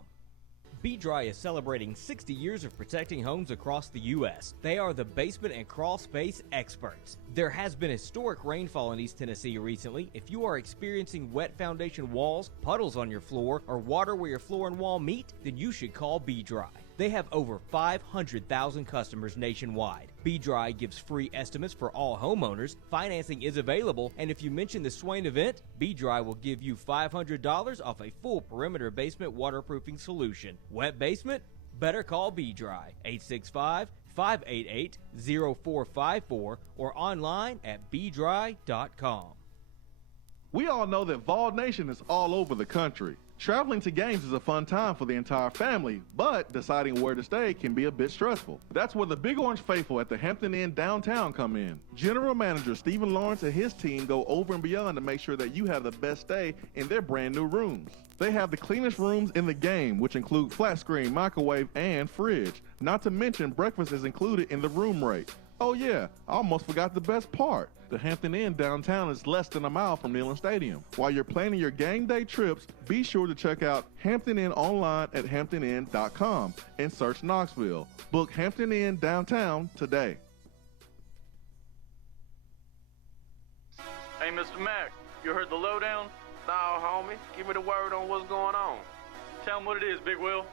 B-Dry is celebrating 60 years of protecting homes across the U.S. They are the basement and crawl space experts. There has been historic rainfall in East Tennessee recently. If you are experiencing wet foundation walls, puddles on your floor, or water where your floor and wall meet, then you should call B-Dry. They have over 500,000 customers nationwide. B-Dry gives free estimates for all homeowners. Financing is available, and if you mention the Swain event, B-Dry will give you $500 off a full perimeter basement waterproofing solution. Wet basement? Better call B-Dry. 865-588-0454 or online at bdry.com. We all know that Vol Nation is all over the country. Traveling to games is a fun time for the entire family, but deciding where to stay can be a bit stressful. That's where the Big Orange faithful at the Hampton Inn downtown come in. General Manager Stephen Lawrence and his team go over and beyond to make sure that you have the best stay in their brand new rooms. They have the cleanest rooms in the game, which include flat screen, microwave, and fridge. Not to mention breakfast is included in the room rate. Oh yeah, I almost forgot the best part. The Hampton Inn downtown is less than a mile from Neyland Stadium. While you're planning your game day trips, be sure to check out Hampton Inn online at hamptoninn.com and search Knoxville. Book Hampton Inn downtown today. Hey, Mr. Mack, you heard the lowdown? Nah, homie. Give me the word on what's going on. Tell him what it is, Big Will.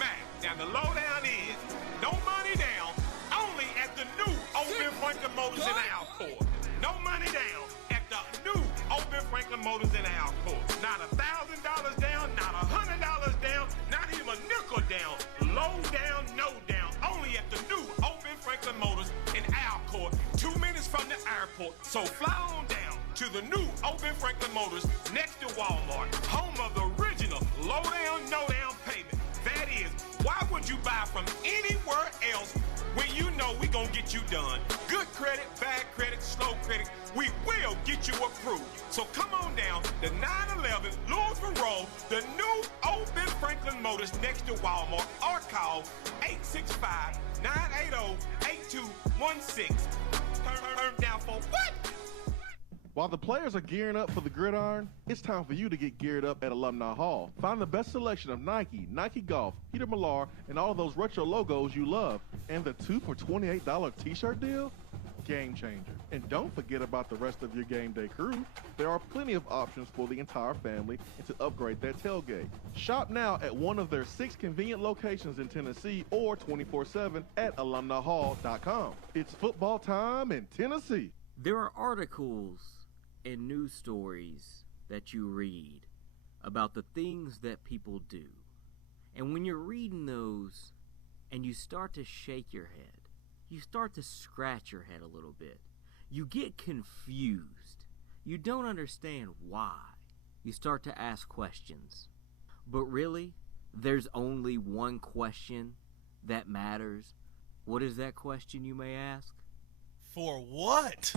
Mac, now the lowdown is no money down, only at the new Open Franklin Motors in Alcoa. No money down at the new Open Franklin Motors in Alcoa. Not $1,000 down, not $100 down, not even a nickel down. Low down, no down, only at the new Open Franklin Motors in Alcoa. 2 minutes from the airport, so fly on down to the new Open Franklin Motors next to Walmart, home of the original low down, no down payment. That is, why would you buy from anywhere else when you know we gonna get you done? Good credit, bad credit, slow credit, we will get you approved. So come on down to 911 Louisville Road, the new Open Franklin Motors next to Walmart, or call 865-980-8216. Turn down for what? While the players are gearing up for the gridiron, it's time for you to get geared up at Alumni Hall. Find the best selection of Nike, Nike Golf, Peter Millar, and all of those retro logos you love. And the 2 for $28 t-shirt deal? Game changer. And don't forget about the rest of your game day crew. There are plenty of options for the entire family and to upgrade their tailgate. Shop now at one of their 6 convenient locations in Tennessee or 24/7 at alumnihall.com. It's football time in Tennessee. There are articles and news stories that you read about the things that people do. And when you're reading those and you start to shake your head, you start to scratch your head a little bit, you get confused, you don't understand why, you start to ask questions. But really, there's only one question that matters. What is that question, you may ask? For what?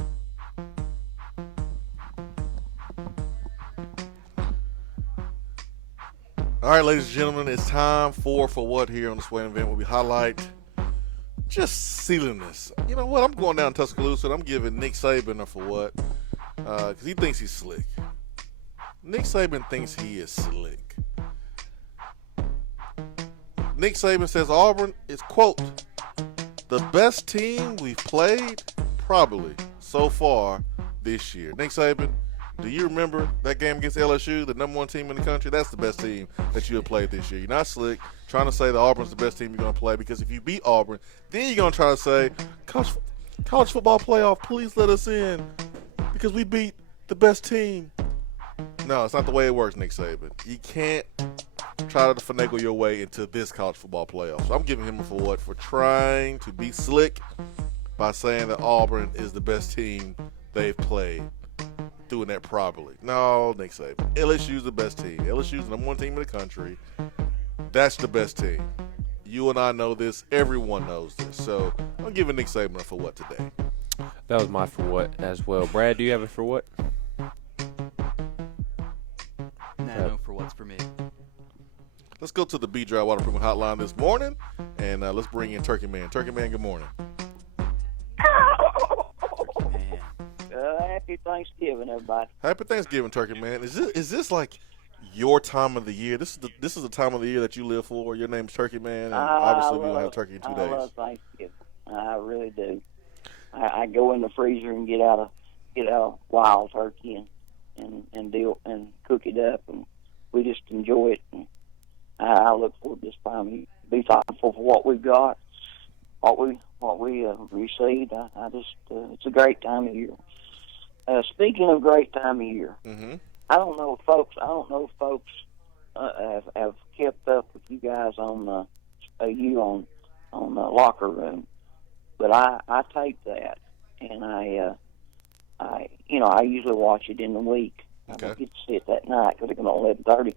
All right, ladies and gentlemen, it's time for What here on the Swain event, where we highlight just silliness. You know what? I'm going down to Tuscaloosa and I'm giving Nick Saban a For What because he thinks he's slick. Nick Saban thinks he is slick. Nick Saban says Auburn is, quote, the best team we've played probably so far this year. Nick Saban, do you remember that game against LSU, the number 1 team in the country? That's the best team that you have played this year. You're not slick trying to say that Auburn's the best team you're going to play, because if you beat Auburn, then you're going to try to say, college football playoff, please let us in because we beat the best team. No, it's not the way it works, Nick Saban. You can't try to finagle your way into this college football playoff. So I'm giving him a For What for trying to be slick by saying that Auburn is the best team they've played. Doing that properly. No, Nick Saban. LSU's the best team. LSU's the number 1 team in the country. That's the best team. You and I know this. Everyone knows this. So I'm giving Nick Saban a For What today. That was my For What as well. Brad, do you have a For What? No For What's for me. Let's go to the B-Dry Waterproofing Hotline this morning, and let's bring in Turkey Man. Turkey Man, good morning. Happy Thanksgiving, everybody. Happy Thanksgiving, Turkey Man. Is this like your time of the year. This is the time of the year that you live for. Your name's Turkey Man, and obviously we don't have turkey in 2 days. I love Thanksgiving. I really do. I go in the freezer and get out a wild turkey and cook it up, and we just enjoy it. And I look forward to this time. Be thankful for what we've got, what we received. I just it's a great time of year. Speaking of great time of year, I don't know if folks have kept up with you guys on the locker room, but I tape that, and I usually watch it in the week. Okay. I don't get to see it that night because it's going to 11:30.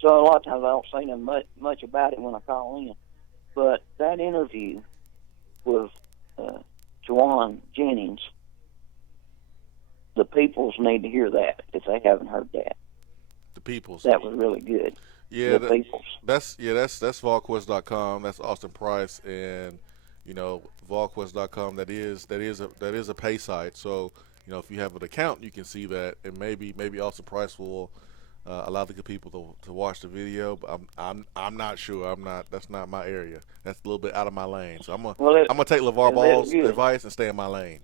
So a lot of times I don't say nothing much about it when I call in. But that interview with Juwan Jennings, the peoples need to hear that if they haven't heard that. The peoples. That was really good. Yeah, the peoples. That's VolQuest.com. That's Austin Price, and VolQuest.com. That is a pay site. So if you have an account, you can see that, and maybe Austin Price will allow the good people to watch the video. But I'm not sure. That's not my area. That's a little bit out of my lane. So I'm gonna take LeVar Ball's advice and stay in my lane.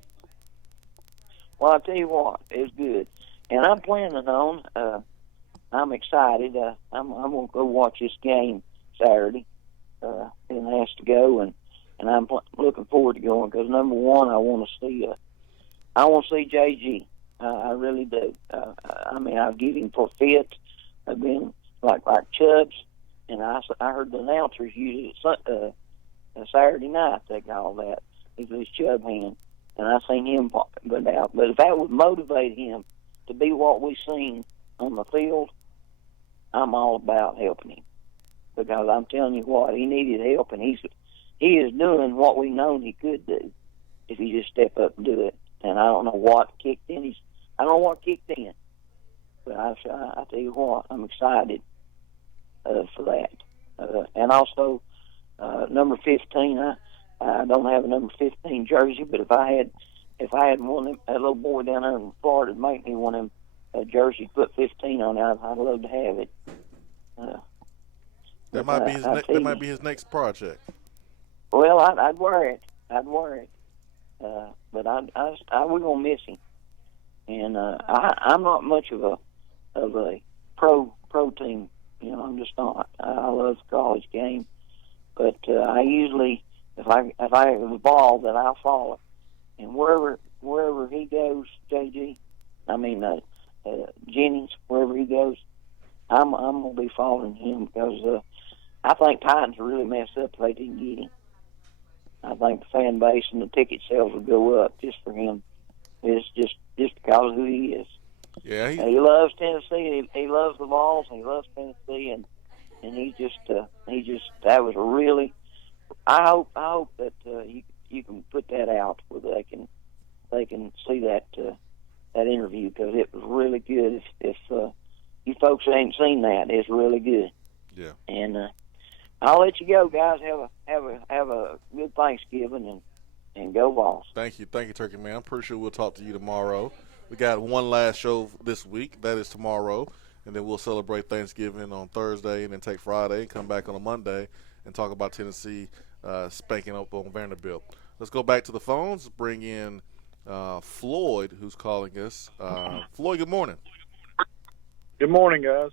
Well, I'll tell you what, it's good, and I'm planning on. I'm excited. I'm gonna go watch this game Saturday. Been asked to go, and I'm looking forward to going because number one, I want to see JG. I really do. I've given him for fit. I've been like Chubbs, and I heard the announcers use it Saturday night. They call that. He's his Chubb hand, and I seen him go out. But if that would motivate him to be what we seen on the field, I'm all about helping him because I'm telling you what, he needed help, and he is doing what we known he could do if he just step up and do it. And I don't know what kicked in. But I tell you what, I'm excited for that. And also, number 15. I don't have a number 15 jersey, but if I had one of them, a little boy down there in Florida make me one of them jersey, put 15 on it, I'd love to have it. That might be his next project. Well, I'd wear it. But we're gonna miss him. And I'm not much of a pro team. I'm just not. I love the college game, but I usually if I have the ball, then I'll follow. And wherever he goes, Jennings, wherever he goes, I'm gonna be following him because I think Titans really messed up if they didn't get him. I think the fan base and the ticket sales will go up just for him. It's just because of who he is. Yeah, he loves Tennessee. He loves the Vols. And he loves Tennessee, and he just that was really. I hope that you can put that out where they can see that interview because it was really good. If you folks ain't seen that, it's really good. Yeah. And I'll let you go, guys. Have a good Thanksgiving and go Vols. Thank you, Turkey Man. I'm pretty sure we'll talk to you tomorrow. We got one last show this week. That is tomorrow, and then we'll celebrate Thanksgiving on Thursday, and then take Friday and come back on a Monday and talk about Tennessee spanking up on Vanderbilt. Let's go back to the phones. Bring in Floyd, who's calling us. Floyd, good morning. Good morning, guys.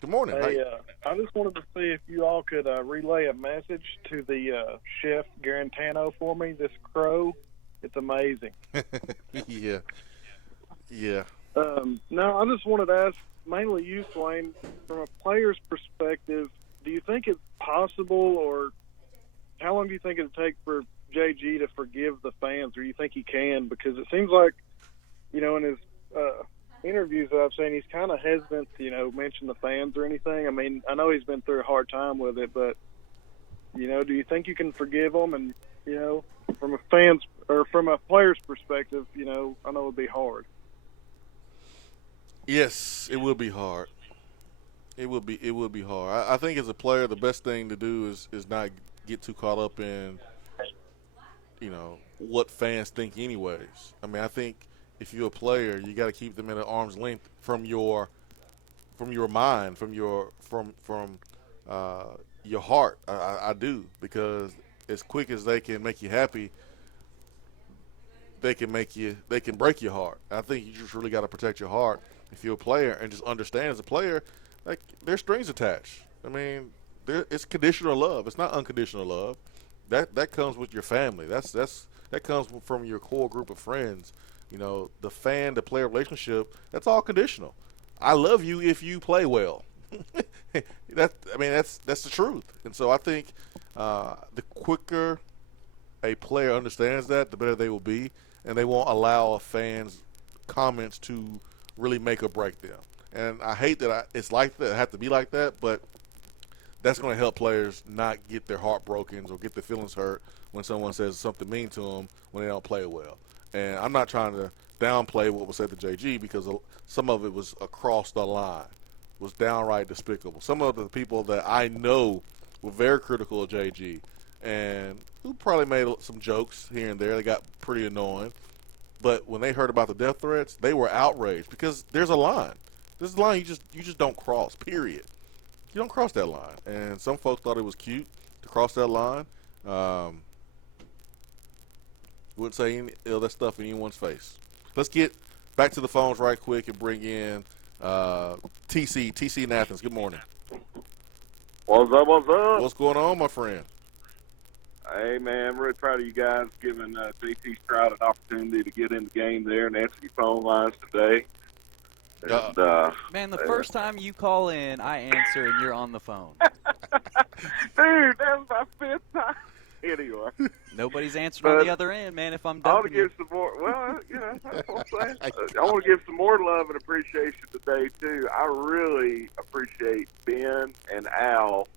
Good morning. Hey, I just wanted to see if you all could relay a message to the chef Garantano for me. This crow, it's amazing. Yeah. No, I just wanted to ask mainly you, Swain, from a player's perspective, do you think it's possible, or how long do you think it'll take for JG to forgive the fans, or do you think he can? Because it seems like, in his interviews that I've seen, he's kind of hesitant to, mention the fans or anything. I mean, I know he's been through a hard time with it, but, do you think you can forgive them? And, from a fan's or from a player's perspective, I know it'd be hard. Yes, it will be hard. It will be hard. I think as a player, the best thing to do is not get too caught up in, what fans think anyways. I mean, I think if you're a player, you got to keep them at an arm's length from your your mind, from your heart. I do, because as quick as they can make you happy, they can break your heart. I think you just really got to protect your heart if you're a player, and just understand as a player, like, there's strings attached. I mean, it's conditional love. It's not unconditional love. That comes with your family. That comes from your core group of friends. You know, the fan to player relationship, that's all conditional. I love you if you play well. That's the truth. And so I think the quicker a player understands that, the better they will be, and they won't allow a fan's comments to really make or break them. And I hate that it's like that. It have to be like that, but that's going to help players not get their heart broken or get their feelings hurt when someone says something mean to them when they don't play well. And I'm not trying to downplay what was said to JG, because some of it was across the line, was downright despicable. Some of the people that I know were very critical of JG, and who probably made some jokes here and there. They got pretty annoying. But when they heard about the death threats, they were outraged, because there's a line. There's a line you just don't cross, period. You don't cross that line. And some folks thought it was cute to cross that line. Wouldn't say any of that stuff in anyone's face. Let's get back to the phones right quick and bring in TC in Athens. Good morning. What's up, what's up? What's going on, my friend? Hey, man, I'm really proud of you guys giving JT Stroud an opportunity to get in the game there and answer your phone lines today. And, Man, the first time you call in, I answer and you're on the phone. Dude, that's my fifth time. Anyway. Nobody's answering on the other end, man, if I'm I want dumping to give some more, well, you know, that's what I'm saying. I want to give some more love and appreciation today, too. I really appreciate Ben and Al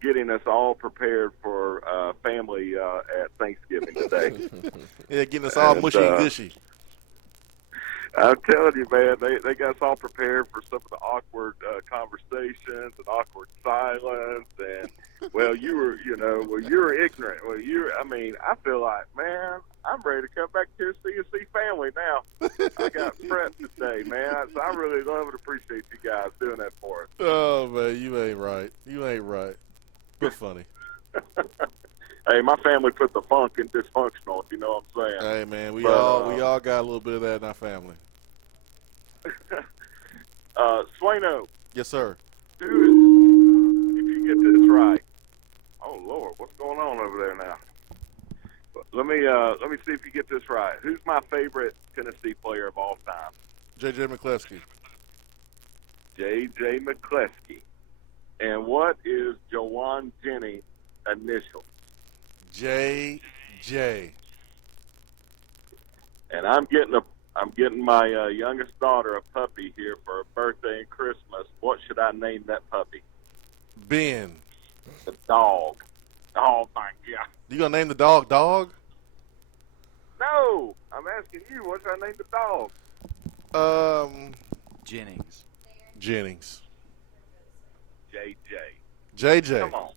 getting us all prepared for family at Thanksgiving today. Yeah, getting us all mushy and gushy. I'm telling you, man, they got us all prepared for some of the awkward conversations and awkward silence. And, well, you were ignorant. Well, I feel like, man, I'm ready to come back to Tennessee and see family now. I got prepped today, man. So I really love and appreciate you guys doing that for us. Oh, man, you ain't right. You ain't right. But funny. Hey, my family put the funk in dysfunctional, if you know what I'm saying. Hey, man, we all got a little bit of that in our family. Swaino. Yes, sir. Do it if you get this right. Oh Lord, what's going on over there now? Let me see if you get this right. Who's my favorite Tennessee player of all time? J.J. McCleskey. J.J. McCleskey. And what is Jawan Jennings' initial? J.J. And I'm getting my youngest daughter a puppy here for her birthday and Christmas. What should I name that puppy? Ben. The dog. Oh my God. You gonna name the dog Dog? No, I'm asking you. What should I name the dog? Jennings. Jennings. JJ. Come on.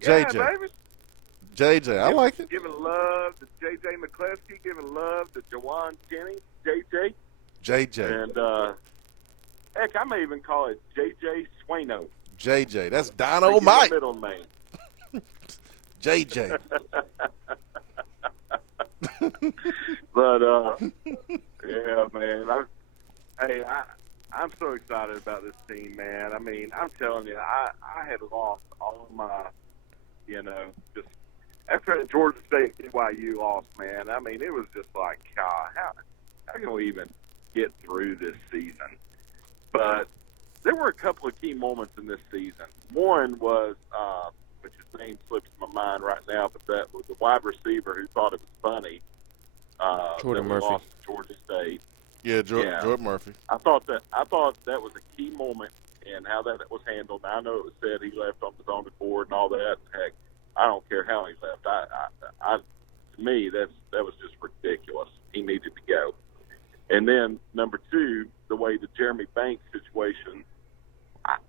JJ. Yeah, baby. JJ, I like it. Giving love to J.J. McCleskey, giving love to Jawan Jennings, JJ. JJ. And, heck, I may even call it J.J. Swaino. JJ, that's dynamite. Middle name. JJ. But, yeah, man. I'm so excited about this team, man. I mean, I'm telling you, I had lost all of my, just after that Georgia State BYU loss, man. I mean, it was just like, God, how can we even get through this season? But there were a couple of key moments in this season. One was, which his name slips my mind right now, but that was the wide receiver who thought it was funny. Jordan that we Murphy. lost to Georgia State. Yeah, Jordan Murphy. I thought that was a key moment in how that was handled. Now, I know it was said he left on his own accord and all that. Heck, I don't care how he left. To me, that was just ridiculous. He needed to go. And then number two, the way the Jeremy Banks situation.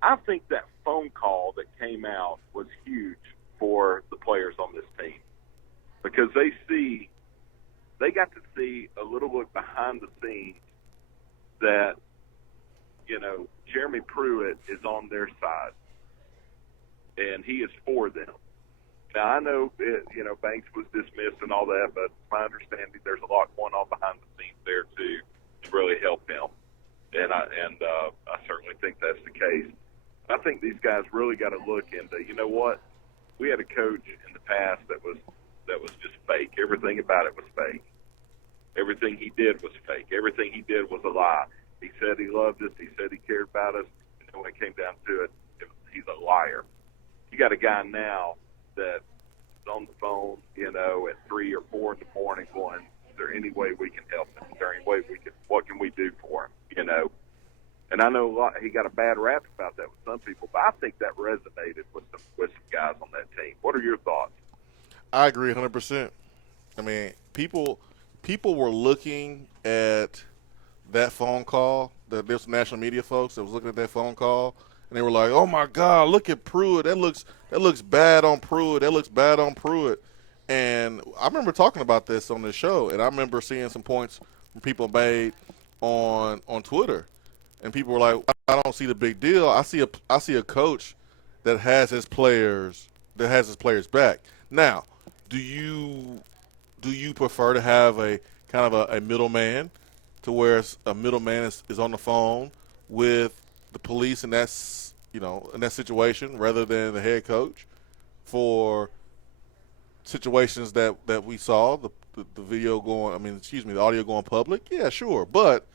I think that phone call that came out was huge for the players on this team because they got to see a little look behind the scenes that Jeremy Pruitt is on their side, and he is for them. Now, I know, Banks was dismissed and all that, but my understanding there's a lot going on behind the scenes there, too, to really help him. And I certainly think that's the case. I think these guys really got to look into, you know what? We had a coach in the past that was just fake. Everything about it was fake. Everything he did was fake. Everything he did was a lie. He said he loved us. He said he cared about us. And then when it came down to it, he's a liar. You got a guy now that's on the phone, at 3 or 4 in the morning going, is there any way we can help him? Is there any way what can we do for him? And I know he got a bad rap about that with some people, but I think that resonated with some guys on that team. What are your thoughts? I agree 100%. I mean, people were looking at that phone call. There's national media folks that was looking at that phone call, and they were like, "Oh my God, look at Pruitt. That looks bad on Pruitt. That looks bad on Pruitt." And I remember talking about this on the show, and I remember seeing some points from people made on Twitter, and people were like, "I don't see the big deal. I see a coach that has his players back." Now, do you prefer to have a kind of a middleman, to where a middleman is on the phone with the police in that situation, rather than the head coach, for situations that we saw the video the audio going public? Yeah, sure, but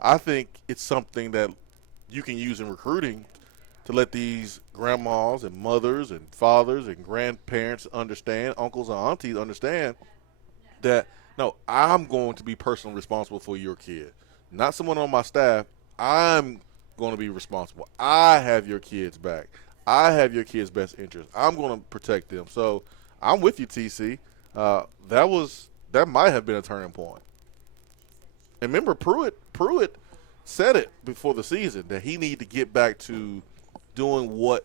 I think it's something that you can use in recruiting to let these grandmas and mothers and fathers and grandparents understand, uncles and aunties understand that, no, I'm going to be personally responsible for your kid. Not someone on my staff. I'm going to be responsible. I have your kids back. I have your kids' best interest. I'm going to protect them. So I'm with you, TC. That might have been a turning point. And remember, Pruitt said it before the season that he needed to get back to doing what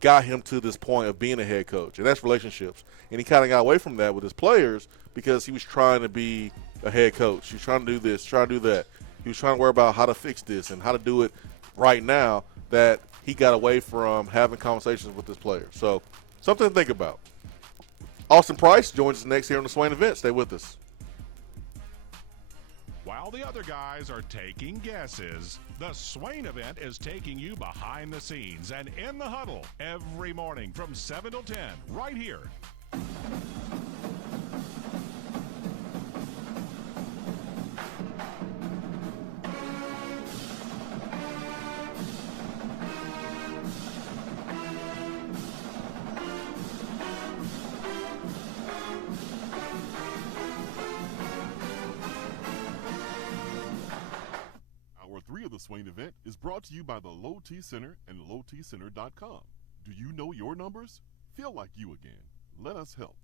got him to this point of being a head coach, and that's relationships. And he kind of got away from that with his players because he was trying to be a head coach. He was trying to do this, trying to do that. He was trying to worry about how to fix this and how to do it right now, that he got away from having conversations with his players. So something to think about. Austin Price joins us next here on the Swain event. Stay with us. While the other guys are taking guesses, the Swain event is taking you behind the scenes and in the huddle every morning from 7 till 10 right here. The Swain event is brought to you by the Low T Center and lowtcenter.com. Do you know your numbers? Feel like you again. Let us help.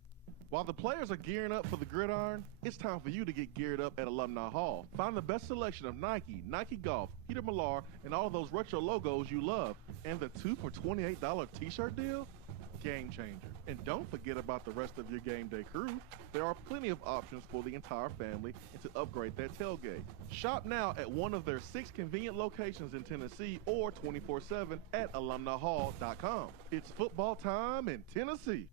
While the players are gearing up for the gridiron, it's time for you to get geared up at Alumni Hall. Find the best selection of Nike, Nike Golf, Peter Millar, and all those retro logos you love. And the 2 for $28 t-shirt deal? Game changer. And don't forget about the rest of your game day crew. There are plenty of options for the entire family and to upgrade that tailgate. Shop now at one of their 6 convenient locations in Tennessee or 24/7 at alumnihall.com. It's football time in Tennessee.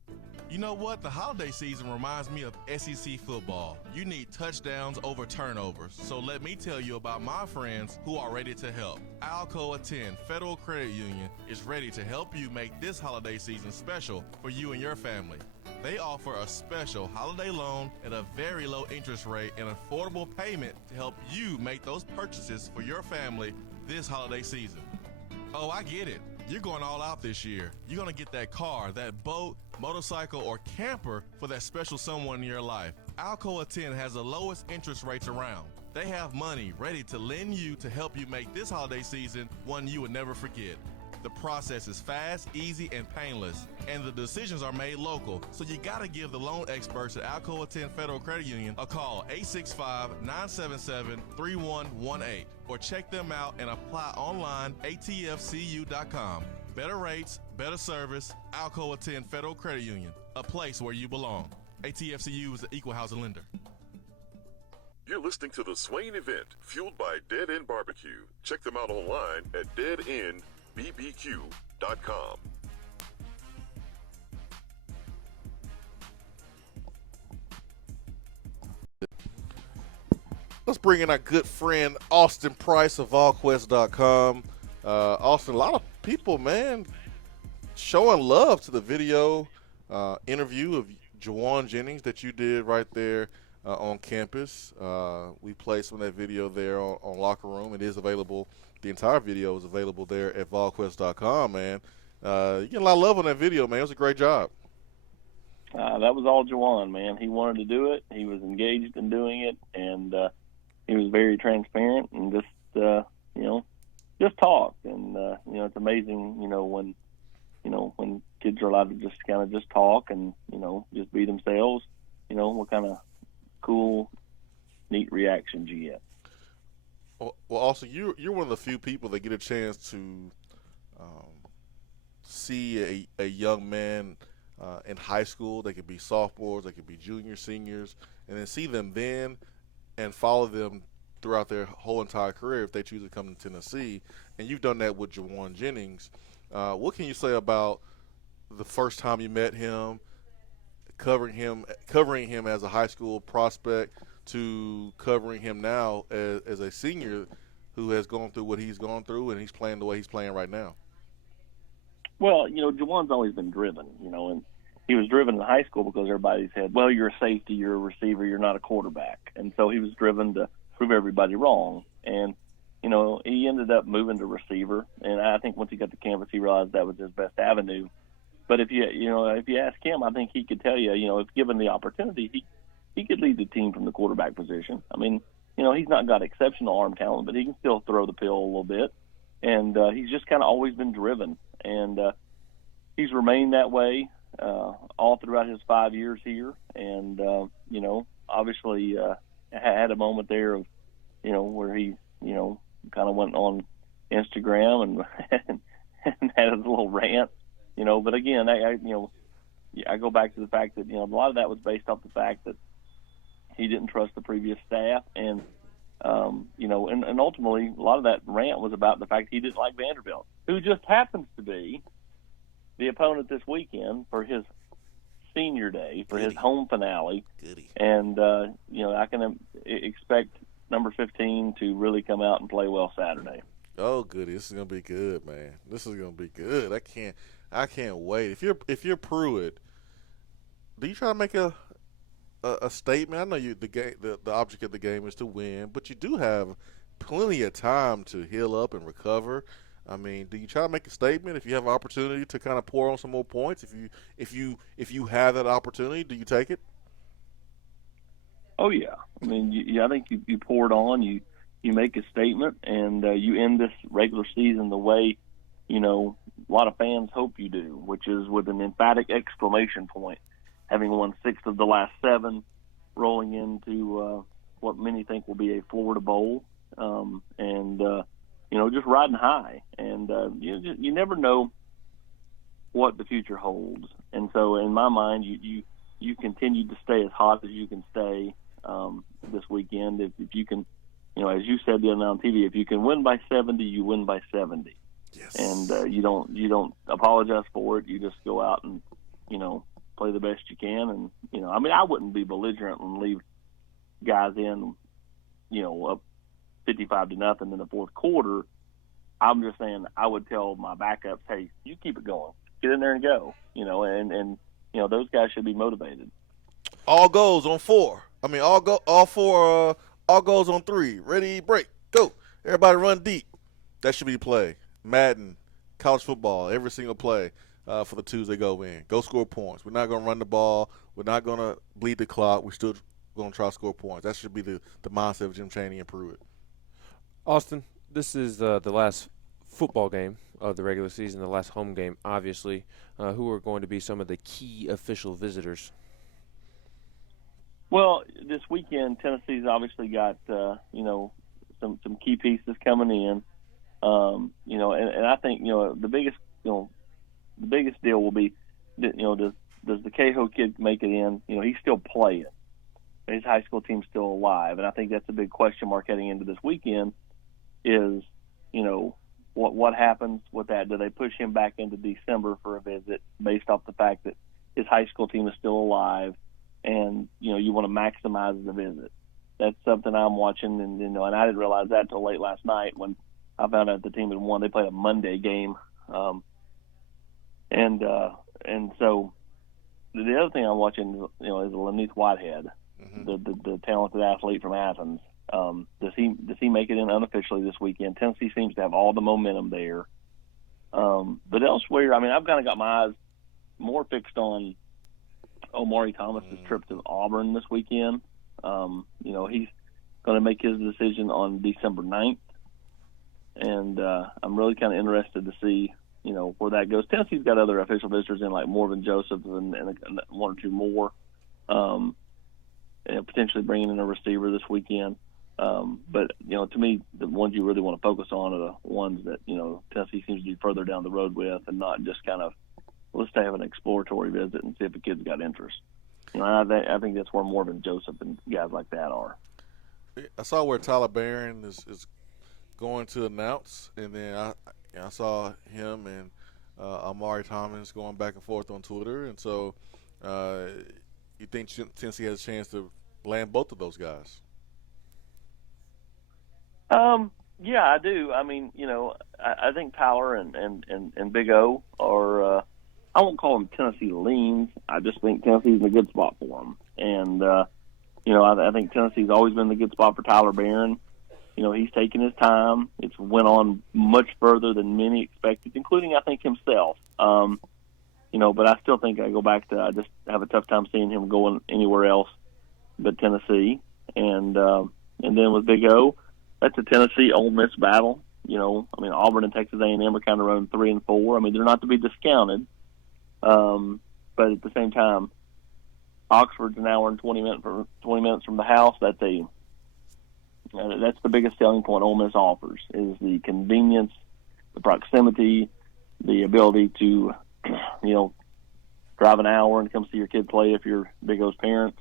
You know what? The holiday season reminds me of SEC football. You need touchdowns over turnovers. So let me tell you about my friends who are ready to help. Alcoa 10 Federal Credit Union is ready to help you make this holiday season special for you and your family. They offer a special holiday loan at a very low interest rate and affordable payment to help you make those purchases for your family this holiday season. Oh, I get it. You're going all out this year. You're going to get that car, that boat, motorcycle, or camper for that special someone in your life. Alcoa 10 has the lowest interest rates around. They have money ready to lend you to help you make this holiday season one you would never forget. The process is fast, easy, and painless, and the decisions are made local. So you gotta give the loan experts at Alcoa 10 Federal Credit Union a call, 865-977-3118, or check them out and apply online, atfcu.com. Better rates, better service, Alcoa 10 Federal Credit Union, a place where you belong. ATFCU is the equal housing lender. You're listening to the Swain event, fueled by Dead End Barbecue. Check them out online at deadendbbq.com. Let's bring in our good friend Austin Price of VolQuest.com. Austin, a lot of people, man, showing love to the video interview of Juwan Jennings that you did right there on campus. We played some of that video there on Locker Room. It is available. The entire video is available there at VolQuest.com, man. You get a lot of love on that video, man. It was a great job. That was all Juwan, man. He wanted to do it. He was engaged in doing it, and he was very transparent and just, just talked. And, it's amazing, when kids are allowed to just kind of just talk and, just be themselves, what kind of cool, neat reactions you get. Well, also, you're one of the few people that get a chance to see a young man in high school. They could be sophomores, they could be juniors, seniors, and then see them then and follow them throughout their whole entire career if they choose to come to Tennessee. And you've done that with Juwan Jennings. What can you say about the first time you met him, covering him as a high school prospect, to covering him now as a senior who has gone through what he's gone through and he's playing the way he's playing right now? Well, Juwan's always been driven, and he was driven in high school because everybody said, well, you're a safety, you're a receiver, you're not a quarterback. And so he was driven to prove everybody wrong. And, he ended up moving to receiver. And I think once he got to campus, he realized that was his best avenue. But if you ask him, I think he could tell you, if given the opportunity, he could lead the team from the quarterback position. I mean, he's not got exceptional arm talent, but he can still throw the pill a little bit. And he's just kind of always been driven. And he's remained that way all throughout his 5 years here. And, obviously had a moment there of, where he, kind of went on Instagram and had his little rant, But again, I go back to the fact that, a lot of that was based off the fact that he didn't trust the previous staff. And, and ultimately a lot of that rant was about the fact he didn't like Vanderbilt, who just happens to be the opponent this weekend for his senior day, for his home finale. Goody. And, I can expect number 15 to really come out and play well Saturday. Oh, goody. This is going to be good, man. This is going to be good. I can't wait. If you're Pruitt, do you try to make a statement? I know the object of the game is to win, but you do have plenty of time to heal up and recover. I mean, do you try to make a statement if you have an opportunity to kind of pour on some more points? If you have that opportunity, do you take it? Oh yeah. I mean, I think you pour it on. You make a statement, and you end this regular season the way a lot of fans hope you do, which is with an emphatic exclamation point, having won 6 of the last 7, rolling into what many think will be a Florida Bowl, and just riding high. And you never know what the future holds. And so, in my mind, you continue to stay as hot as you can stay this weekend. If you can, as you said the other night on TV, if you can win by 70, you win by 70. Yes. And you don't apologize for it. You just go out and play the best you can. And I wouldn't be belligerent and leave guys in, up 55-0 in the fourth quarter. I'm just saying I would tell my backups, hey, you keep it going, get in there and go. And those guys should be motivated. All goes on 4. I mean, all goes on 3. Ready, break, go. Everybody run deep. That should be the play. Madden, college football, every single play for the Tuesday go in. Go score points. We're not going to run the ball. We're not going to bleed the clock. We're still going to try to score points. That should be the mindset of Jim Chaney and Pruitt. Austin, this is the last football game of the regular season, the last home game, obviously. Who are going to be some of the key official visitors? Well, this weekend, Tennessee's obviously got, some key pieces coming in. And I think, the biggest deal will be, does the Cahill kid make it in? He's still playing. his high school team's still alive. And I think that's a big question mark heading into this weekend is, what happens with that? Do they push him back into December for a visit based off the fact that his high school team is still alive and, you want to maximize the visit? That's something I'm watching, and I didn't realize that until late last night when I found out the team had won. They played a Monday game. And so the other thing I'm watching, is Lenith Whitehead, the talented athlete from Athens. Does he make it in unofficially this weekend? Tennessee seems to have all the momentum there. But elsewhere, I've kind of got my eyes more fixed on Omari Thomas's trip to Auburn this weekend. He's going to make his decision on December 9th. And I'm really kind of interested to see, where that goes. Tennessee's got other official visitors in, like Morven Joseph and one or two more. And potentially bringing in a receiver this weekend. But, to me, the ones you really want to focus on are the ones that, Tennessee seems to be further down the road with and not just kind of, let's have an exploratory visit and see if a kid's got interest. I think that's where Morven Joseph and guys like that are. I saw where Tyler Barron is going to announce, and then I saw him and Amari Thomas going back and forth on Twitter. And so you think Tennessee has a chance to land both of those guys? Yeah, I do. I think Tyler and Big O are I won't call them Tennessee leans. I just think Tennessee's in a good spot for them. And, I think Tennessee's always been in a good spot for Tyler Barron. He's taken his time. It's went on much further than many expected, including, I think, himself. But I still think I go back to I just have a tough time seeing him going anywhere else but Tennessee. And then with Big O, that's a Tennessee-Ole Miss battle. Auburn and Texas A&M are kind of running 3 and 4. They're not to be discounted. But at the same time, Oxford's an hour and 20 minutes from the house. That's the biggest selling point Ole Miss offers is the convenience, the proximity, the ability to, drive an hour and come see your kid play if you're Big O's parents.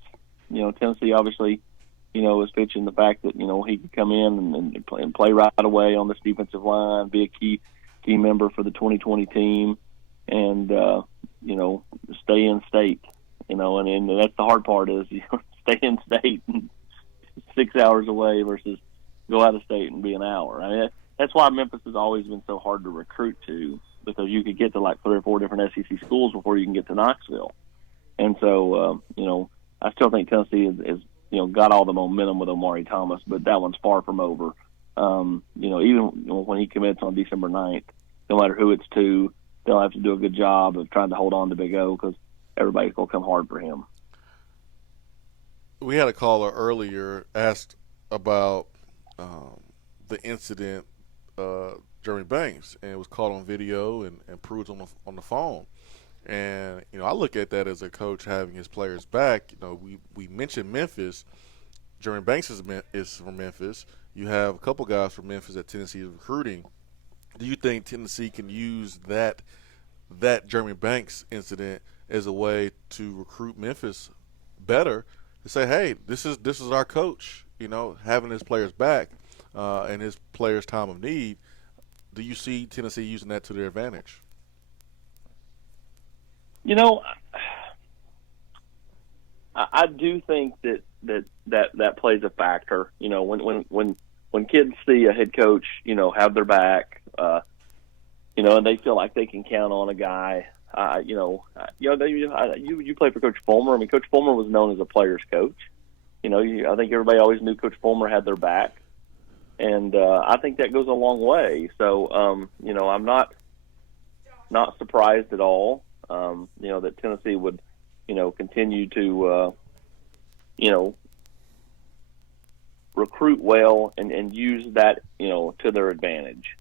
Tennessee obviously, is pitching the fact that, he could come in and play right away on this defensive line, be a key member for the 2020 team, and, stay in state, and that's the hard part is stay in state 6 hours away versus go out of state and be an hour. That's why Memphis has always been so hard to recruit to, because you could get to like 3 or 4 different SEC schools before you can get to Knoxville. And so, I still think Tennessee is got all the momentum with Omari Thomas, but that one's far from over. Even when he commits on December 9th, no matter who it's to, they'll have to do a good job of trying to hold on to Big O because everybody's going to come hard for him. We had a caller earlier asked about the incident, Jeremy Banks, and it was caught on video and proved on the phone. And, I look at that as a coach having his players back. We mentioned Memphis. Jeremy Banks is from Memphis. You have a couple guys from Memphis that Tennessee is recruiting. Do you think Tennessee can use that Jeremy Banks incident as a way to recruit Memphis better to say, hey, this is our coach, having his players back and his players' time of need? Do you see Tennessee using that to their advantage? I do think that plays a factor. When kids see a head coach, have their back, and they feel like they can count on a guy. You play for Coach Fulmer. Coach Fulmer was known as a player's coach. I think everybody always knew Coach Fulmer had their back, and I think that goes a long way. So, I'm not surprised at all. That Tennessee would, continue to, recruit well and use that, to their advantage.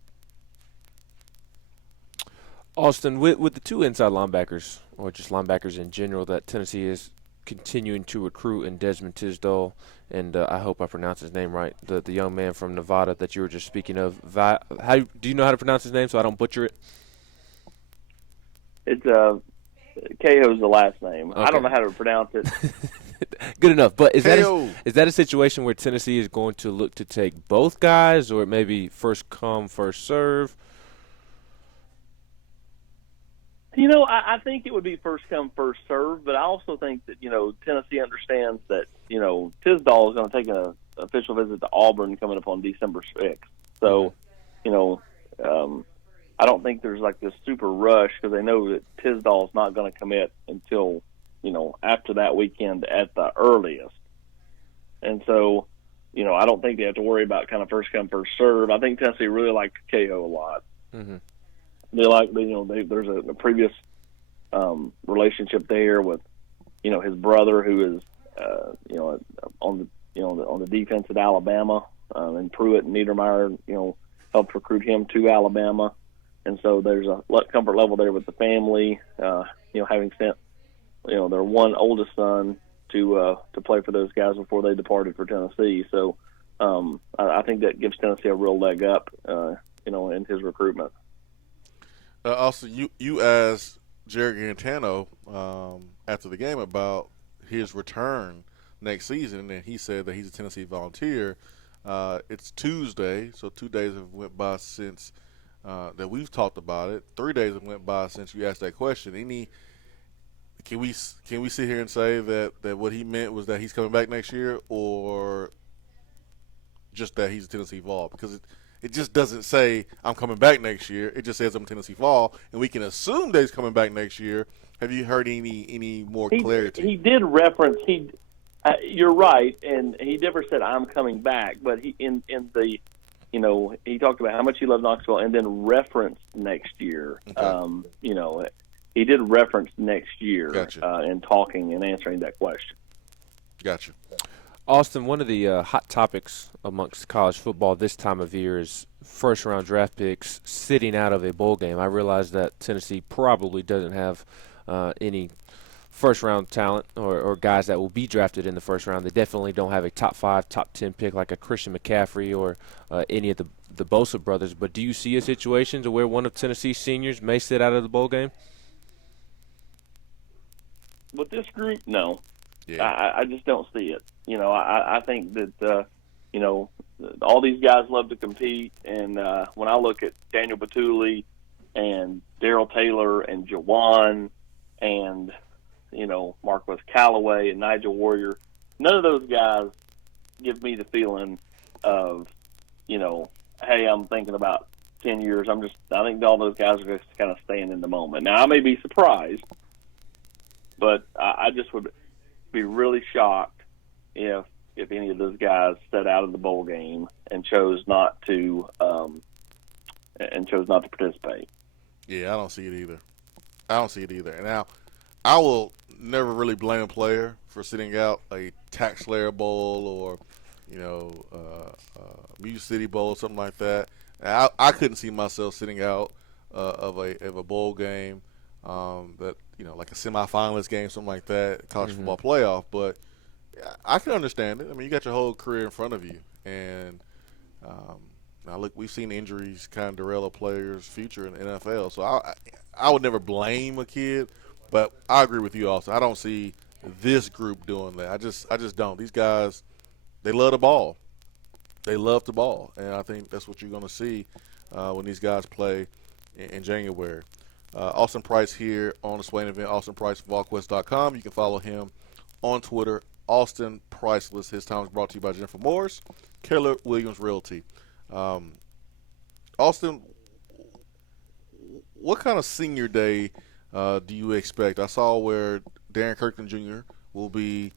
Austin, with the 2 inside linebackers, or just linebackers in general, that Tennessee is continuing to recruit in Desmond Tisdale, and I hope I pronounced his name right, the young man from Nevada that you were just speaking of. How do you know how to pronounce his name so I don't butcher it? It's Cahoe's the last name. Okay. I don't know how to pronounce it. Good enough. But is KO. that a situation where Tennessee is going to look to take both guys, or maybe first come, first serve? I think it would be first come, first serve, but I also think that, Tennessee understands that, Tisdall is going to take an official visit to Auburn coming up on December 6th. So, I don't think there's like this super rush because they know that Tisdall is not going to commit until, after that weekend at the earliest. And so, I don't think they have to worry about kind of first come, first serve. I think Tennessee really liked KO a lot. Mm-hmm. They like, there's a previous relationship there with, his brother who is, on the defense at Alabama, and Pruitt and Niedermeyer, helped recruit him to Alabama, and so there's a comfort level there with the family, having sent, their one oldest son to play for those guys before they departed for Tennessee. So I think that gives Tennessee a real leg up, in his recruitment. Also, you asked Jerry Gantano after the game about his return next season, and he said that he's a Tennessee Volunteer. It's Tuesday, so 2 days have went by since that we've talked about it. 3 days have went by since you asked that question. Can we sit here and say that what he meant was that he's coming back next year, or just that he's a Tennessee Vol? Because it just doesn't say I'm coming back next year. It just says I'm Tennessee Vol, and we can assume that he's coming back next year. Have you heard any more clarity? He did reference you're right, and he never said I'm coming back, but he in the he talked about how much he loved Knoxville, and then referenced next year. Okay. He did reference next year. Gotcha. In talking and answering that question. Gotcha. Austin, one of the hot topics amongst college football this time of year is first-round draft picks sitting out of a bowl game. I realize that Tennessee probably doesn't have any first-round talent or guys that will be drafted in the first round. They definitely don't have a top 5, top 10 pick like a Christian McCaffrey or any of the Bosa brothers. But do you see a situation to where one of Tennessee's seniors may sit out of the bowl game? With this group, no. Yeah. I just don't see it. I think that, all these guys love to compete. And when I look at Daniel Batuli and Darrell Taylor and Jawan and, Marquez Callaway and Nigel Warrior, none of those guys give me the feeling of, hey, I'm thinking about 10 years. I think all those guys are just kind of staying in the moment. Now, I may be surprised, but I just would be really shocked if any of those guys sat out of the bowl game and chose not to participate. Yeah, I don't see it either. And now, I will never really blame a player for sitting out a Tax Slayer Bowl or, Muse City Bowl or something like that. I couldn't see myself sitting out of a bowl game that, like a semifinalist game, something like that, college football playoff. But I can understand it. I mean, you got your whole career in front of you. And now, look, we've seen injuries kind of derail a player's future in the NFL. So I would never blame a kid. But I agree with you also. I don't see this group doing that. I just don't. These guys, they love the ball. They love the ball. And I think that's what you're going to see when these guys play in January. Austin Price here on the Swain event, Austin Price, VolQuest.com. You can follow him on Twitter, Austin Priceless. His time is brought to you by Jennifer Morris, Keller Williams Realty. Austin, what kind of senior day do you expect? I saw where Darren Kirkland Jr. will be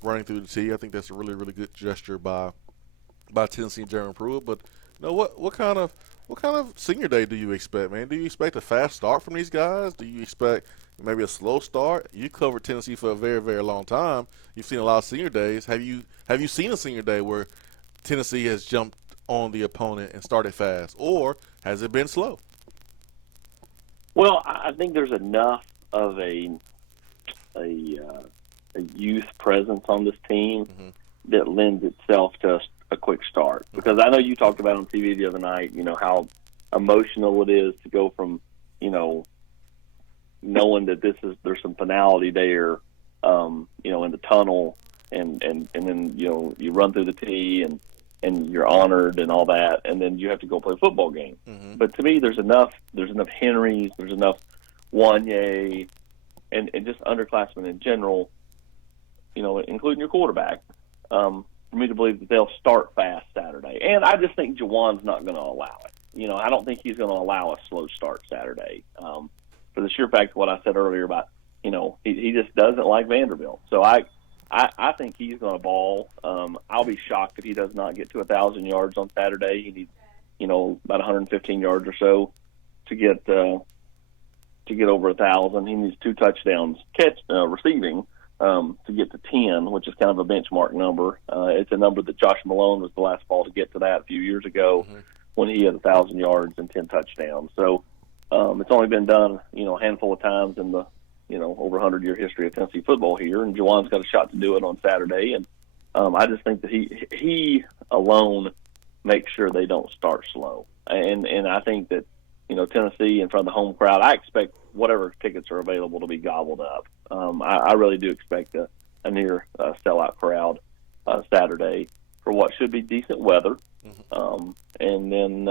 running through the tee. I think that's a really, really good gesture by Tennessee and Jeremy Pruitt. But what kind of senior day do you expect, man? Do you expect a fast start from these guys? Do you expect maybe a slow start? You covered Tennessee for a very, very long time. You've seen a lot of senior days. Have you seen a senior day where Tennessee has jumped on the opponent and started fast, or has it been slow? Well, I think there's enough of a youth presence on this team that lends itself to a quick start. Because I know you talked about on TV the other night, how emotional it is to go from, knowing that there's some finality there in the tunnel, and then you run through the tee and you're honored and all that, and then you have to go play a football game. Mm-hmm. But to me, there's enough Henrys, there's enough Wanye, and just underclassmen in general, including your quarterback, for me to believe that they'll start fast Saturday. And I just think Jawan's not going to allow it. I don't think he's going to allow a slow start Saturday. For the sheer fact of what I said earlier about, he just doesn't like Vanderbilt. So I think he's going to ball. I'll be shocked if he does not get to 1,000 yards on Saturday. He needs, about 115 yards or so to get over 1,000. He needs 2 touchdowns receiving to get to 10, which is kind of a benchmark number. It's a number that Josh Malone was the last ball to get to that a few years ago when he had 1,000 yards and 10 touchdowns. So it's only been done, a handful of times in the over 100-year history of Tennessee football here, and Jawan's got a shot to do it on Saturday. And I just think that he alone makes sure they don't start slow. And I think that, Tennessee in front of the home crowd, I expect whatever tickets are available to be gobbled up. I really do expect a near sellout crowd Saturday for what should be decent weather. And then,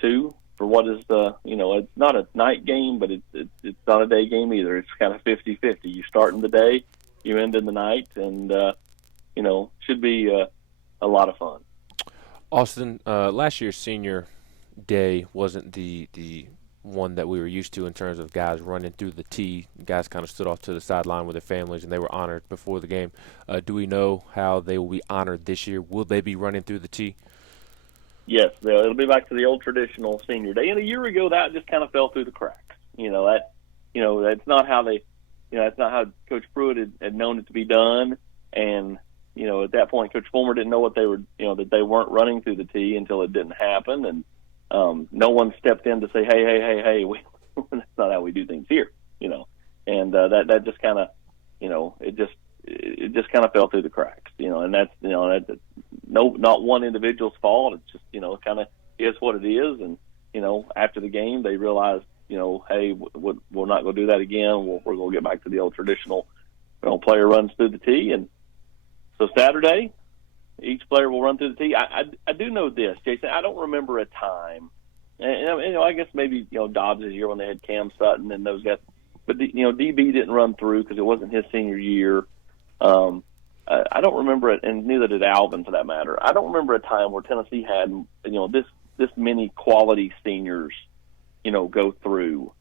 2, for what is it's not a night game, but it's not a day game either. It's kind of 50-50. You start in the day, you end in the night, and, should be a lot of fun. Austin, last year's senior day wasn't the one that we were used to in terms of guys running through the tee. Guys kind of stood off to the sideline with their families, and they were honored before the game. Do we know how they will be honored this year? Will they be running through the tee? Yes, it'll be back to the old traditional senior day. And a year ago, that just kind of fell through the cracks. That's not how that's not how Coach Pruitt had known it to be done. And at that point, Coach Fulmer didn't know what they were, that they weren't running through the tee until it didn't happen. And no one stepped in to say, hey, that's not how we do things here, And that just kind of, it just kind of fell through the cracks, And that's, not one individual's fault. It's just, kind of is what it is. And after the game, they realized, hey, we're not going to do that again. We're going to get back to the old traditional, player runs through the tee. And so Saturday, each player will run through the tee. I do know this, Jason. I don't remember a time, and I guess maybe Dobbs' year when they had Cam Sutton and those guys, but DB didn't run through because it wasn't his senior year. I don't remember it, and neither did Alvin for that matter. I don't remember a time where Tennessee had this many quality seniors, go through.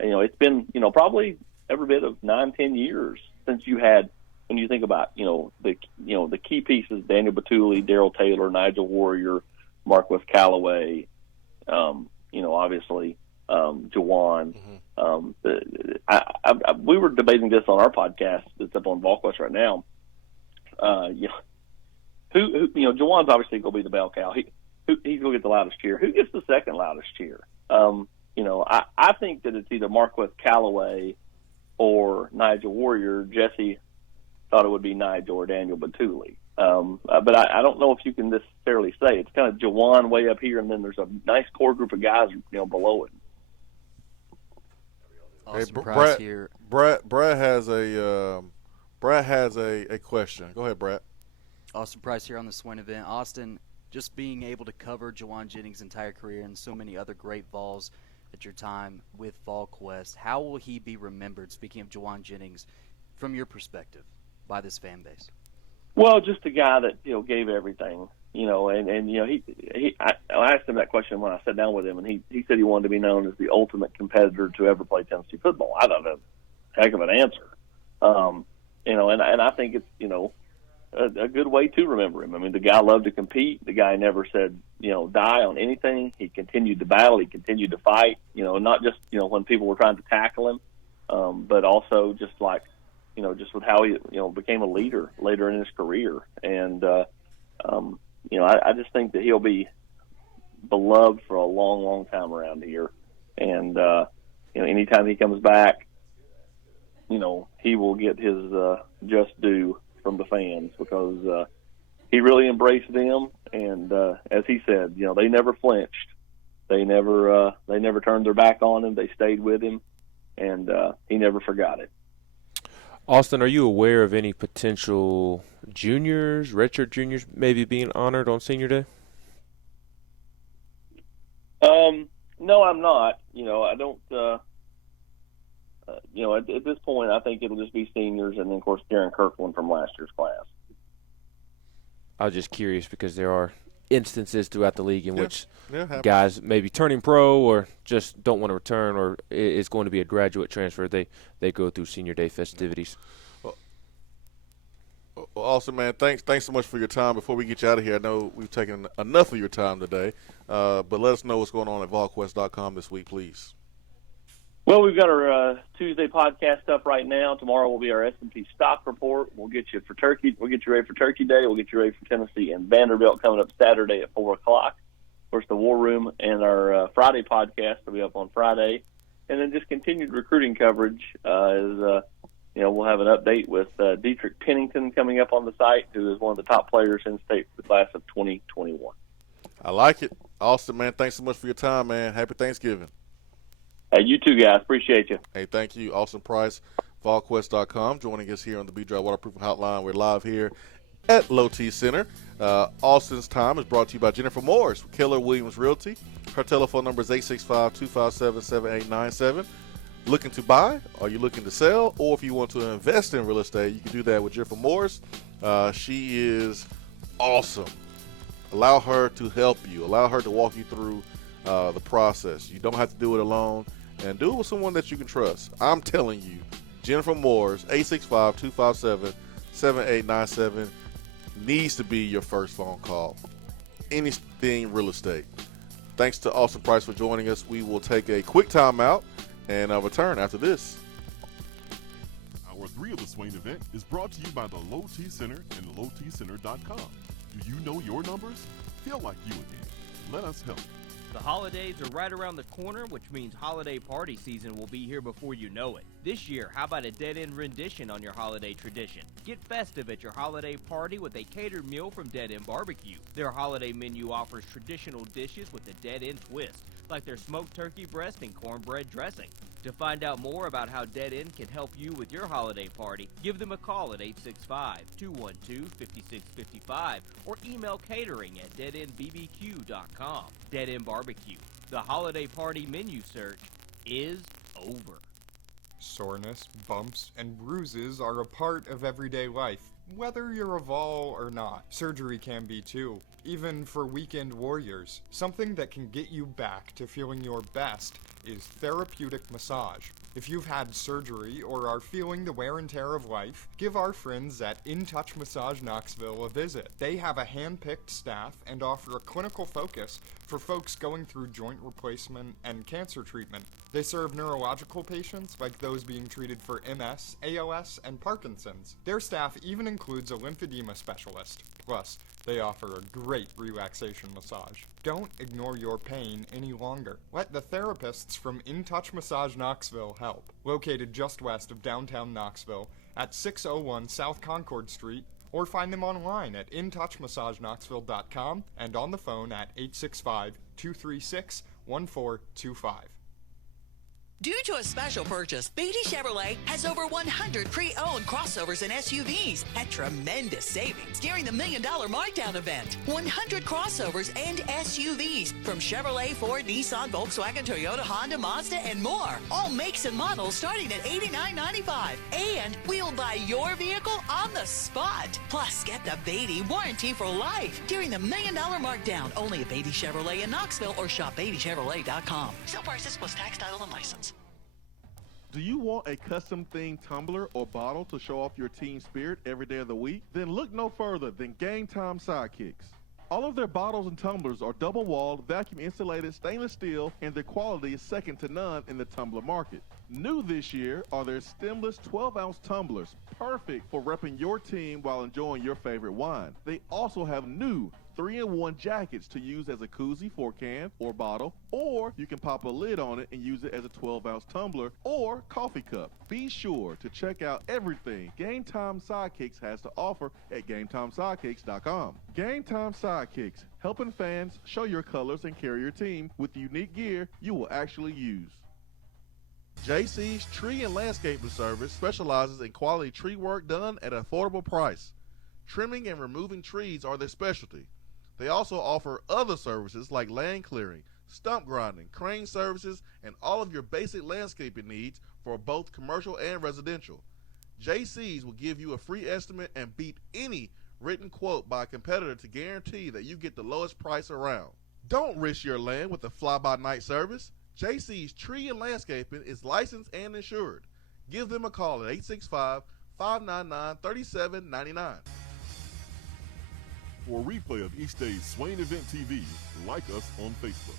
It's been probably every bit of 9-10 years since you had. When you think about, the key pieces, Daniel Batuli, Darrell Taylor, Nigel Warrior, Marquez Callaway, obviously, Jawan. We were debating this on our podcast that's up on VolQuest right now. Jawan's obviously going to be the bell cow. He's going to get the loudest cheer. Who gets the second loudest cheer? I think that it's either Marquez Callaway or Nigel Warrior. Jesse thought it would be Nigel or Daniel Batuli. But I don't know if you can necessarily say. It's kind of Jawan way up here, and then there's a nice core group of guys, below it. Awesome. Hey, Brad has a question. Go ahead, Brad. Austin Price here on the Swain event. Austin, just being able to cover Jawan Jennings' entire career and so many other great Vols at your time with VolQuest, how will he be remembered, speaking of Jawan Jennings, from your perspective, by this fan base? Well, just a guy that gave everything, I asked him that question when I sat down with him, and he said he wanted to be known as the ultimate competitor to ever play Tennessee football. I thought that was a heck of an answer, and I think it's a good way to remember him. I mean, the guy loved to compete. The guy never said die on anything. He continued to battle. He continued to fight. Not just when people were trying to tackle him, but also just like. Just with how he, became a leader later in his career. And, I just think that he'll be beloved for a long, long time around here. And, anytime he comes back, he will get his just due from the fans because he really embraced them. And as he said, they never flinched. They never turned their back on him. They stayed with him, and he never forgot it. Austin, are you aware of any potential juniors, redshirt juniors, maybe being honored on Senior Day? No, I'm not. I don't. At this point, I think it'll just be seniors, and then of course Darren Kirkland from last year's class. I was just curious because there are instances throughout the league in which happens. guys maybe turning pro or just don't want to return, or it's going to be a graduate transfer. They go through Senior Day festivities. Well, awesome, man. Thanks so much for your time. Before we get you out of here, I know we've taken enough of your time today, but let us know what's going on at VolQuest.com this week, please. Well, we've got our Tuesday podcast up right now. Tomorrow will be our S&P stock report. We'll get you for Turkey. We'll get you ready for Turkey Day. We'll get you ready for Tennessee and Vanderbilt coming up Saturday at 4 o'clock. Of course, the War Room and our Friday podcast will be up on Friday. And then just continued recruiting coverage we'll have an update with Dietrich Pennington coming up on the site, who is one of the top players in state for the class of 2021. I like it. Austin, man, thanks so much for your time, man. Happy Thanksgiving. Hey, you too, guys. Appreciate you. Hey, thank you. Austin Price, VolQuest.com, joining us here on the B-Drive Waterproofing Hotline. We're live here at Low T Center. Austin's time is brought to you by Jennifer Morris with Keller Williams Realty. Her telephone number is 865-257-7897. Looking to buy? Are you looking to sell? Or if you want to invest in real estate, you can do that with Jennifer Morris. She is awesome. Allow her to help you. Allow her to walk you through the process. You don't have to do it alone, and do it with someone that you can trust. I'm telling you, Jennifer Morris, 865-257-7897 needs to be your first phone call. Anything real estate. Thanks to Austin Price for joining us. We will take a quick timeout and return after this. Hour 3 of the Swain event is brought to you by the Low T Center and lowtcenter.com. Do you know your numbers? Feel like you again. Let us help. The holidays are right around the corner, which means holiday party season will be here before you know it. This year, how about a dead-end rendition on your holiday tradition? Get festive at your holiday party with a catered meal from Dead End Barbecue. Their holiday menu offers traditional dishes with a dead-end twist, like their smoked turkey breast and cornbread dressing. To find out more about how Dead End can help you with your holiday party, give them a call at 865-212-5655 or email catering at deadendbbq.com. Dead End Barbecue. The holiday party menu search is over. Soreness, bumps, and bruises are a part of everyday life, whether you're a Vol or not. Surgery can be too, even for weekend warriors. Something that can get you back to feeling your best is therapeutic massage. If you've had surgery or are feeling the wear and tear of life, give our friends at In Touch Massage Knoxville a visit. They have a hand-picked staff and offer a clinical focus for folks going through joint replacement and cancer treatment. They serve neurological patients like those being treated for MS, ALS, and Parkinson's. Their staff even includes a lymphedema specialist. Plus, they offer a great relaxation massage. Don't ignore your pain any longer. Let the therapists from In Touch Massage Knoxville help. Located just west of downtown Knoxville at 601 South Concord Street, or find them online at intouchmassagenknoxville.com and on the phone at 865-236-1425. Due to a special purchase, Beatty Chevrolet has over 100 pre-owned crossovers and SUVs at tremendous savings during the $1 Million Markdown event. 100 crossovers and SUVs from Chevrolet, Ford, Nissan, Volkswagen, Toyota, Honda, Mazda, and more. All makes and models starting at $89.95. And we'll buy your vehicle on the spot. Plus, get the Beatty warranty for life during the $1 Million Markdown. Only at Beatty Chevrolet in Knoxville or shop BeattyChevrolet.com. Sale prices plus tax, title, and license. Do you want a custom-themed tumbler or bottle to show off your team spirit every day of the week? Then look no further than Game Time Sidekicks. All of their bottles and tumblers are double-walled, vacuum-insulated stainless steel, and their quality is second to none in the tumbler market. New this year are their stemless 12-ounce tumblers, perfect for repping your team while enjoying your favorite wine. They also have new 3-in-1 jackets to use as a koozie for a can or bottle, or you can pop a lid on it and use it as a 12-ounce tumbler or coffee cup. Be sure to check out everything Game Time Sidekicks has to offer at GameTimeSidekicks.com. Game Time Sidekicks, helping fans show your colors and carry your team with unique gear you will actually use. JC's Tree and Landscaping Service specializes in quality tree work done at an affordable price. Trimming and removing trees are their specialty. They also offer other services like land clearing, stump grinding, crane services, and all of your basic landscaping needs for both commercial and residential. JC's will give you a free estimate and beat any written quote by a competitor to guarantee that you get the lowest price around. Don't risk your land with a fly-by-night service. JC's Tree and Landscaping is licensed and insured. Give them a call at 865-599-3799. For a replay of each day's Swain Event TV, like us on Facebook.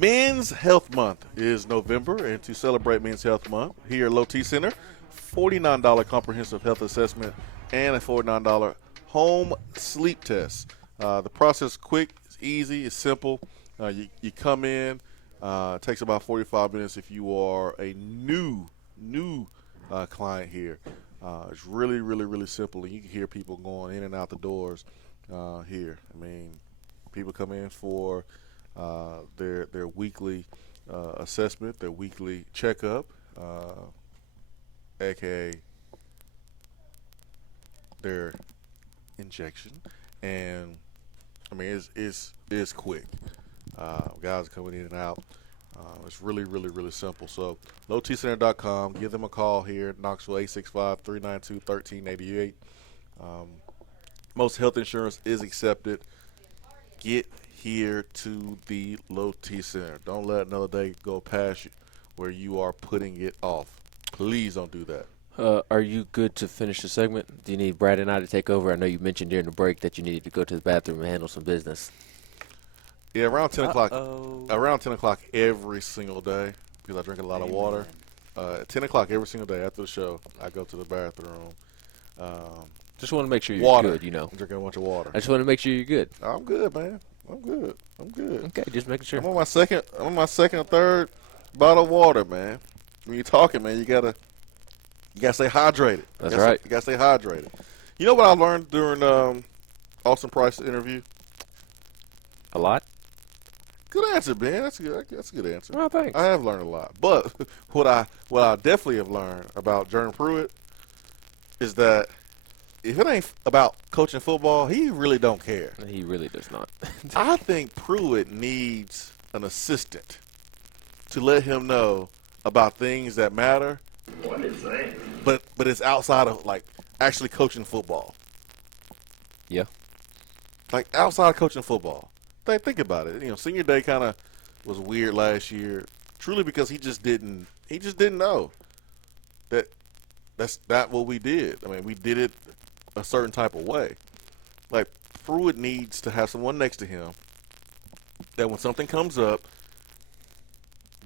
Men's Health Month is November, and to celebrate Men's Health Month, here at Low T Center, $49 comprehensive health assessment and a $49 home sleep test. The process is quick, it's easy, it's simple. You come in, it takes about 45 minutes if you are a new client here. It's really, really, really simple, and you can hear people going in and out the doors here. I mean, people come in for their weekly assessment, their weekly checkup, aka their injection, and I mean it's quick. Guys are coming in and out. It's really, really, really simple. So lowtcenter.com, give them a call here in Knoxville, 865-392-1388. Most health insurance is accepted. Get here to the Low T Center. Don't let another day go past you where you are putting it off. Please don't do that. Are you good to finish the segment? Do you need Brad and I to take over? I know you mentioned during the break that you needed to go to the bathroom and handle some business. Yeah, around 10 o'clock. Around 10 o'clock every single day, because I drink a lot of water. At 10 o'clock every single day after the show, I go to the bathroom. Just want to make sure you're good, you know. I'm drinking a bunch of water. I just want to make sure you're good. I'm good, man. I'm good. Okay, just making sure. I'm on my second or third bottle of water, man. When you're talking, man, you gotta stay hydrated. That's right. You gotta stay hydrated. You know what I learned during Austin Price's interview? A lot. Good answer, Ben. That's a good answer. Well, thanks. I have learned a lot. But what I definitely have learned about Jordan Pruitt is that if it ain't about coaching football, he really don't care. He really does not. I think Pruitt needs an assistant to let him know about things that matter. What is that? But it's outside of, like, actually coaching football. Yeah. Like, outside of coaching football. Think about it. You know, senior day kind of was weird last year, truly because he just didn't know that that's not what we did. I mean, we did it a certain type of way. Like, Pruitt needs to have someone next to him that when something comes up,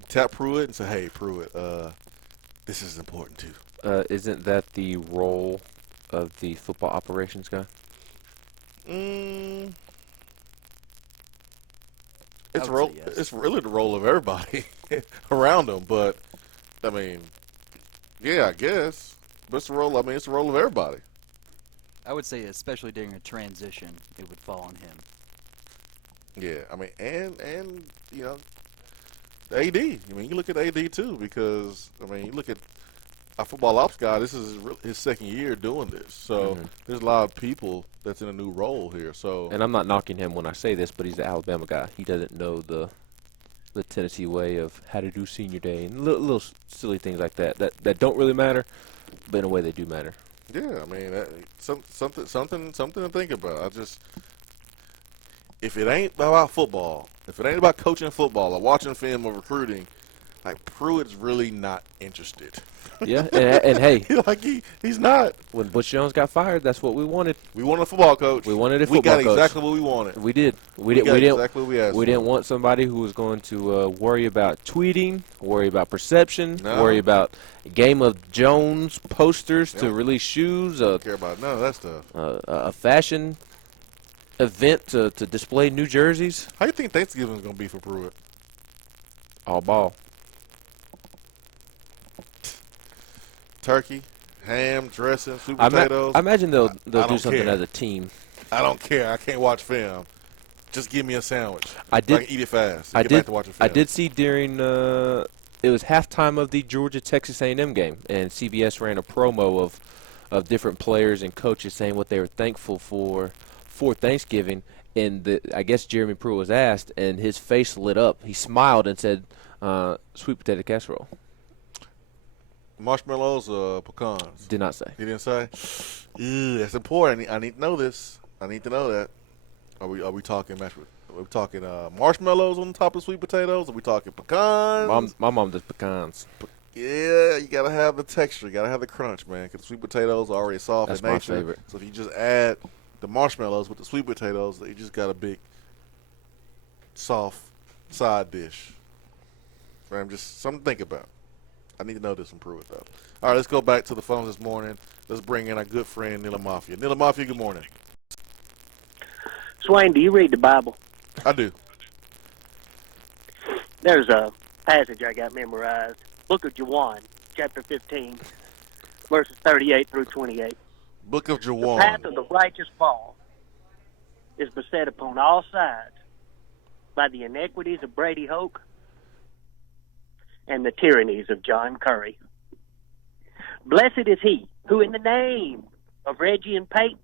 tap Pruitt and say, "Hey, Pruitt, this is important too." Isn't that the role of the football operations guy? It's really the role of everybody around him, but I mean, yeah, I guess. But it's the role. I mean, it's the role of everybody. I would say, especially during a transition, it would fall on him. Yeah, I mean, and you know, the AD. I mean, you look at AD too, because I mean, you look at a football ops guy. This is his second year doing this, so there's a lot of people that's in a new role here. So, and I'm not knocking him when I say this, but he's the Alabama guy. He doesn't know the Tennessee way of how to do senior day and little silly things like that don't really matter, but in a way they do matter. Yeah, I mean, something to think about. If it ain't about football, if it ain't about coaching football or watching film or recruiting, like, Pruitt's really not interested. Yeah, and hey, he's not. When Butch Jones got fired, that's what we wanted. We wanted a football coach. We wanted a football coach. We got exactly what we wanted. We did. We got didn't. Exactly what we asked We didn't want somebody who was going to worry about tweeting, worry about perception, worry about Game of Jones posters to release shoes. Don't care about none of that stuff. A fashion event to display new jerseys. How do you think Thanksgiving is going to be for Pruitt? All ball. Turkey, ham, dressing, sweet I potatoes. imagine they'll I do don't something care. as a team. I don't care. I can't watch film. Just give me a sandwich. I I can eat it fast. Get back to watching film. I did see during it was halftime of the Georgia-Texas A&M game, and CBS ran a promo of different players and coaches saying what they were thankful for Thanksgiving. And I guess Jeremy Pruitt was asked, and his face lit up. He smiled and said, "Sweet potato casserole." Marshmallows or pecans? Did not say. He didn't say? Ew, that's important. I need to know this. I need to know that. Are we talking marshmallows on top of sweet potatoes? Are we talking pecans? My mom does pecans. Yeah, you gotta have the texture. You gotta have the crunch, man. Because sweet potatoes are already soft That's in my nature. favorite. So if you just add the marshmallows with the sweet potatoes, you just got a big, soft side dish. Right, just something to think about. I need to know this from Pruitt, though. All right, let's go back to the phones this morning. Let's bring in our good friend, Nila Mafia. Nila Mafia, good morning. Swain, do you read the Bible? I do. There's a passage I got memorized. Book of Juwan, chapter 15, verses 38 through 28. Book of The Juwan. path of the righteous fall is beset upon all sides by the iniquities of Brady Hoke and the tyrannies of John Curry. Blessed is he who in the name of Reggie and Peyton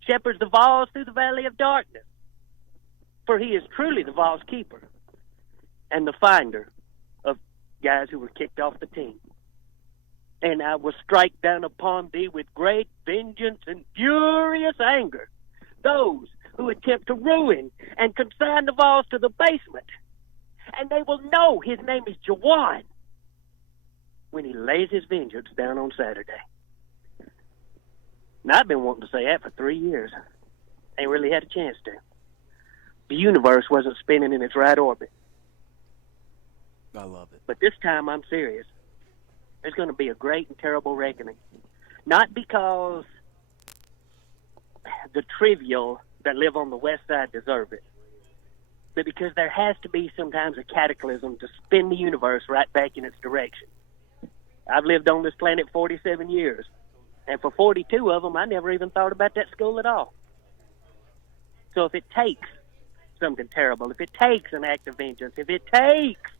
shepherds the Vols through the valley of darkness, for he is truly the Vols keeper and the finder of guys who were kicked off the team. And I will strike down upon thee with great vengeance and furious anger those who attempt to ruin and consign the Vols to the basement. And they will know his name is Jawan when he lays his vengeance down on Saturday. Now, I've been wanting to say that for 3 years. Ain't really had a chance to. The universe wasn't spinning in its right orbit. I love it. But this time I'm serious. There's going to be a great and terrible reckoning. Not because the trivial that live on the west side deserve it, but because there has to be sometimes a cataclysm to spin the universe right back in its direction. I've lived on this planet 47 years, and for 42 of them, I never even thought about that school at all. So if it takes something terrible, if it takes an act of vengeance, if it takes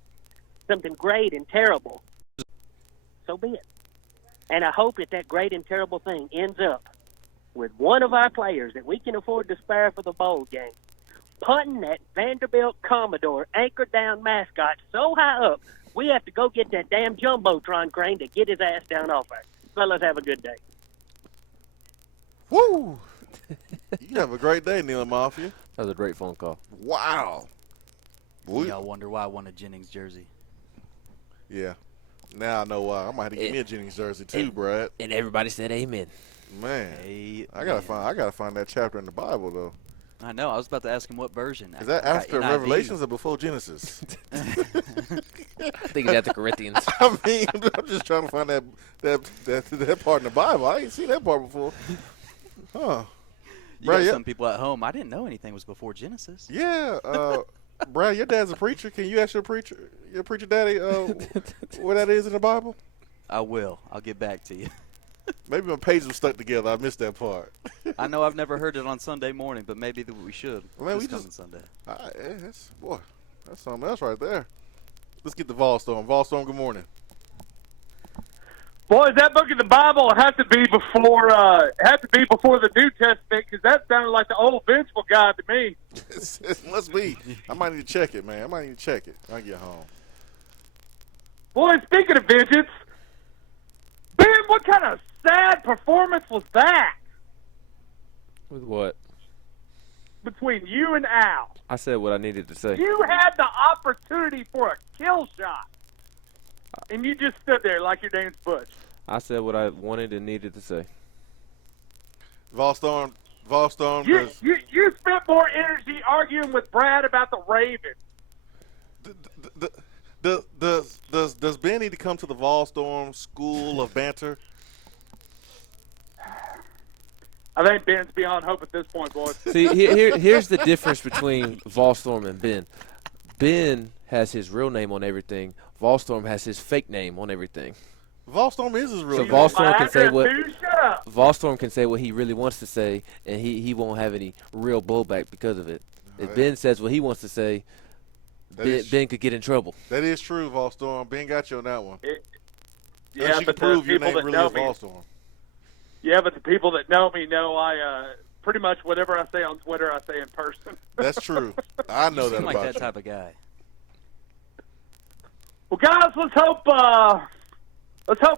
something great and terrible, so be it. And I hope that great and terrible thing ends up with one of our players that we can afford to spare for the bowl game punting that Vanderbilt Commodore anchored down mascot so high up, we have to go get that damn Jumbotron crane to get his ass down off there. Fellas, have a good day. Woo! You have a great day, Nila Mafia. That was a great phone call. Wow. Y'all wonder why I won a Jennings jersey. Yeah. Now I know why. I might have to get me a Jennings jersey too, Brad. And everybody said amen. Man, I gotta find that chapter in the Bible though. I know. I was about to ask him what version. Is that after NIV. Revelations or before Genesis? I think it's after Corinthians. I mean, I'm just trying to find that part in the Bible. I ain't seen that part before. Huh? You got some people at home. I didn't know anything was before Genesis. Yeah, Brad, your dad's a preacher. Can you ask your preacher daddy, where that is in the Bible? I will. I'll get back to you. Maybe my pages were stuck together. I missed that part. I know I've never heard it on Sunday morning, but maybe we should. Man, this coming Sunday. That's something else right there. Let's get the Volstorm. Volstorm, good morning. Boys, that book of the Bible has to be before the New Testament, because that sounded like the old vengeful God to me. It must be. I might need to check it, man. I might need to check it. I'll get home. Boy, speaking of vengeance, Ben, what kind of sad performance was that With what? between you and Al? I said what I needed to say. You had the opportunity for a kill shot, and you just stood there like your name's Butch. I said what I wanted and needed to say. Volstorm. You spent more energy arguing with Brad about the Ravens. Does Ben need to come to the Volstorm School of Banter? I think Ben's beyond hope at this point, boys. See, here's the difference between Volstorm and Ben. Ben has his real name on everything. Volstorm has his fake name on everything. Volstorm is his real So name. Volstorm can say what Shut up. Volstorm can say what he really wants to say, and he won't have any real blowback because of it. If Ben says what he wants to say, Ben could get in trouble. That is true, Volstorm. Ben got you on that one. Yeah, Unless you but can prove the your people name that really know is me, Volstorm. yeah, but the people that know me know I pretty much whatever I say on Twitter, I say in person. That's true. I know You that seem like about that you. type of guy. Well, guys, let's hope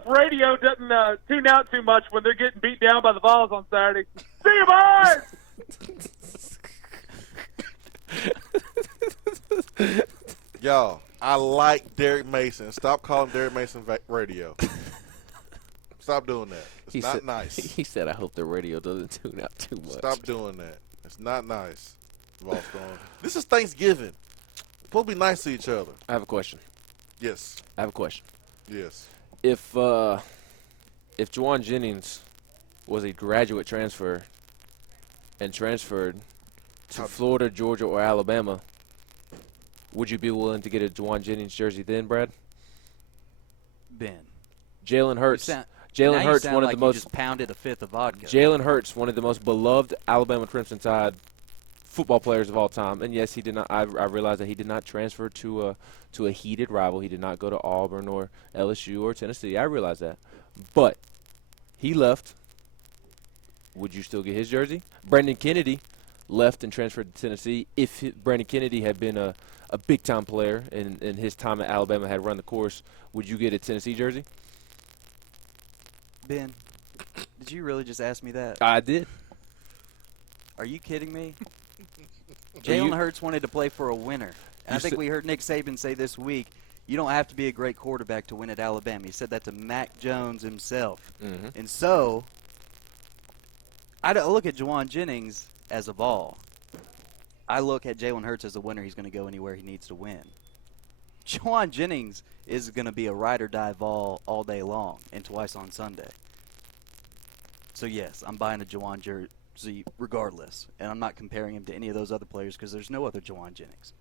radio doesn't tune out too much when they're getting beat down by the Vols on Saturday. See you, boys. Y'all, I like Derek Mason. Stop calling Derek Mason radio. Stop doing that. It's not nice. He said, I hope the radio doesn't tune out too much. Stop doing that. It's not nice, Volstorm. This is Thanksgiving. We're supposed to be nice to each other. I have a question. Yes. I have a question. Yes. If Juwan Jennings was a graduate transfer and transferred to Florida, Georgia, or Alabama, would you be willing to get a Juwan Jennings jersey then, Brad? Ben. Jalen Hurts. Jalen Hurts, one of like the most. You just pounded a fifth of vodka. Jalen Hurts, one of the most beloved Alabama Crimson Tide football players of all time, and yes, he did not. I realize that he did not transfer to a heated rival. He did not go to Auburn or LSU or Tennessee. I realize that, but he left. Would you still get his jersey? Brandon Kennedy left and transferred to Tennessee. If Brandon Kennedy had been a big time player and his time at Alabama had run the course, would you get a Tennessee jersey? Ben, did you really just ask me that? I did. Are you kidding me? Jalen Hurts wanted to play for a winner. And I think we heard Nick Saban say this week, you don't have to be a great quarterback to win at Alabama. He said that to Mac Jones himself. Mm-hmm. And so, I don't look at Juwan Jennings as a ball. I look at Jalen Hurts as a winner. He's going to go anywhere he needs to win. Juwan Jennings is going to be a ride or die ball all day long and twice on Sunday. So, yes, I'm buying a Juwan jersey regardless. And I'm not comparing him to any of those other players because there's no other Juwan Jennings.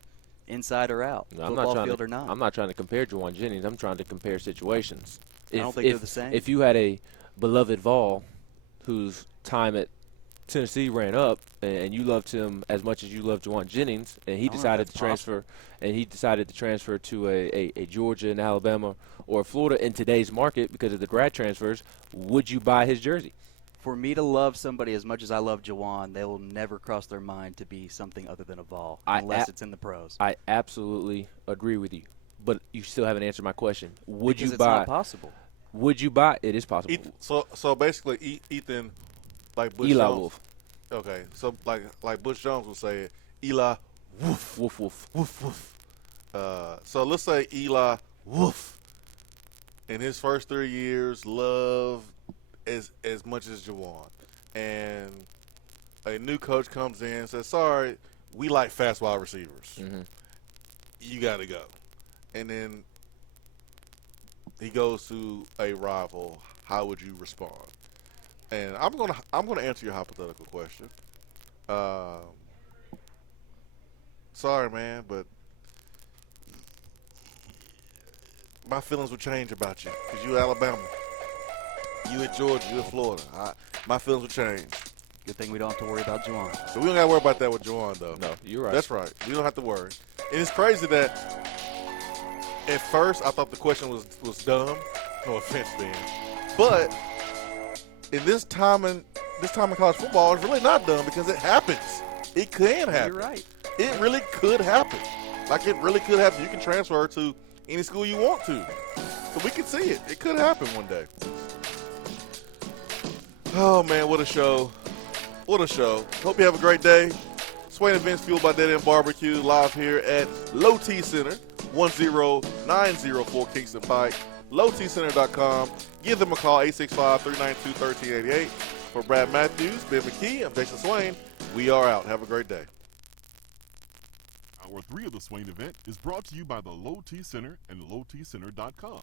Inside or out, football field or not. I'm not trying to compare Juwan Jennings. I'm trying to compare situations. I don't think they're the same. If you had a beloved Vol whose time at Tennessee ran up, and you loved him as much as you loved Juwan Jennings, and he decided to transfer, to a Georgia and Alabama or Florida in today's market because of the grad transfers, would you buy his jersey? For me to love somebody as much as I love Juwan, they will never cross their mind to be something other than a Vol, unless it's in the pros. I absolutely agree with you, but you still haven't answered my question. Would Because you it's buy? not possible. Would you buy? It is possible. So basically, Ethan, like Bush Eli Jones. Wolf. Okay, so like Bush Jones would say, Eli Woof. Woof, woof. Woof, woof. So let's say Eli Woof, in his first 3 years, loved as much as Juwan. And a new coach comes in and says, sorry, we like fast wide receivers. Mm-hmm. You got to go. And then he goes to a rival. How would you respond? And I'm gonna answer your hypothetical question. Sorry, man, but my feelings would change about you because you Alabama, you at Georgia, you at Florida. My feelings would change. Good thing we don't have to worry about Juwan. So we don't got to worry about that with Juwan, though. No, you're right. That's right. We don't have to worry. And it's crazy that at first I thought the question was dumb. No offense, Ben. But in this time in college football, it's really not dumb because it happens. It can happen. You're right. It really could happen. Like it really could happen. You can transfer to any school you want to. So we can see it. It could happen one day. Oh, man, what a show. What a show. Hope you have a great day. Swain Events fueled by Dead End Barbecue live here at Low T Center, 10904 Kingston Pike. LowTCenter.com. Give them a call, 865-392-1388. For Brad Matthews, Ben McKee, I'm Jason Swain. We are out. Have a great day. Hour 3 of the Swain event is brought to you by the Low T Center and LowTCenter.com.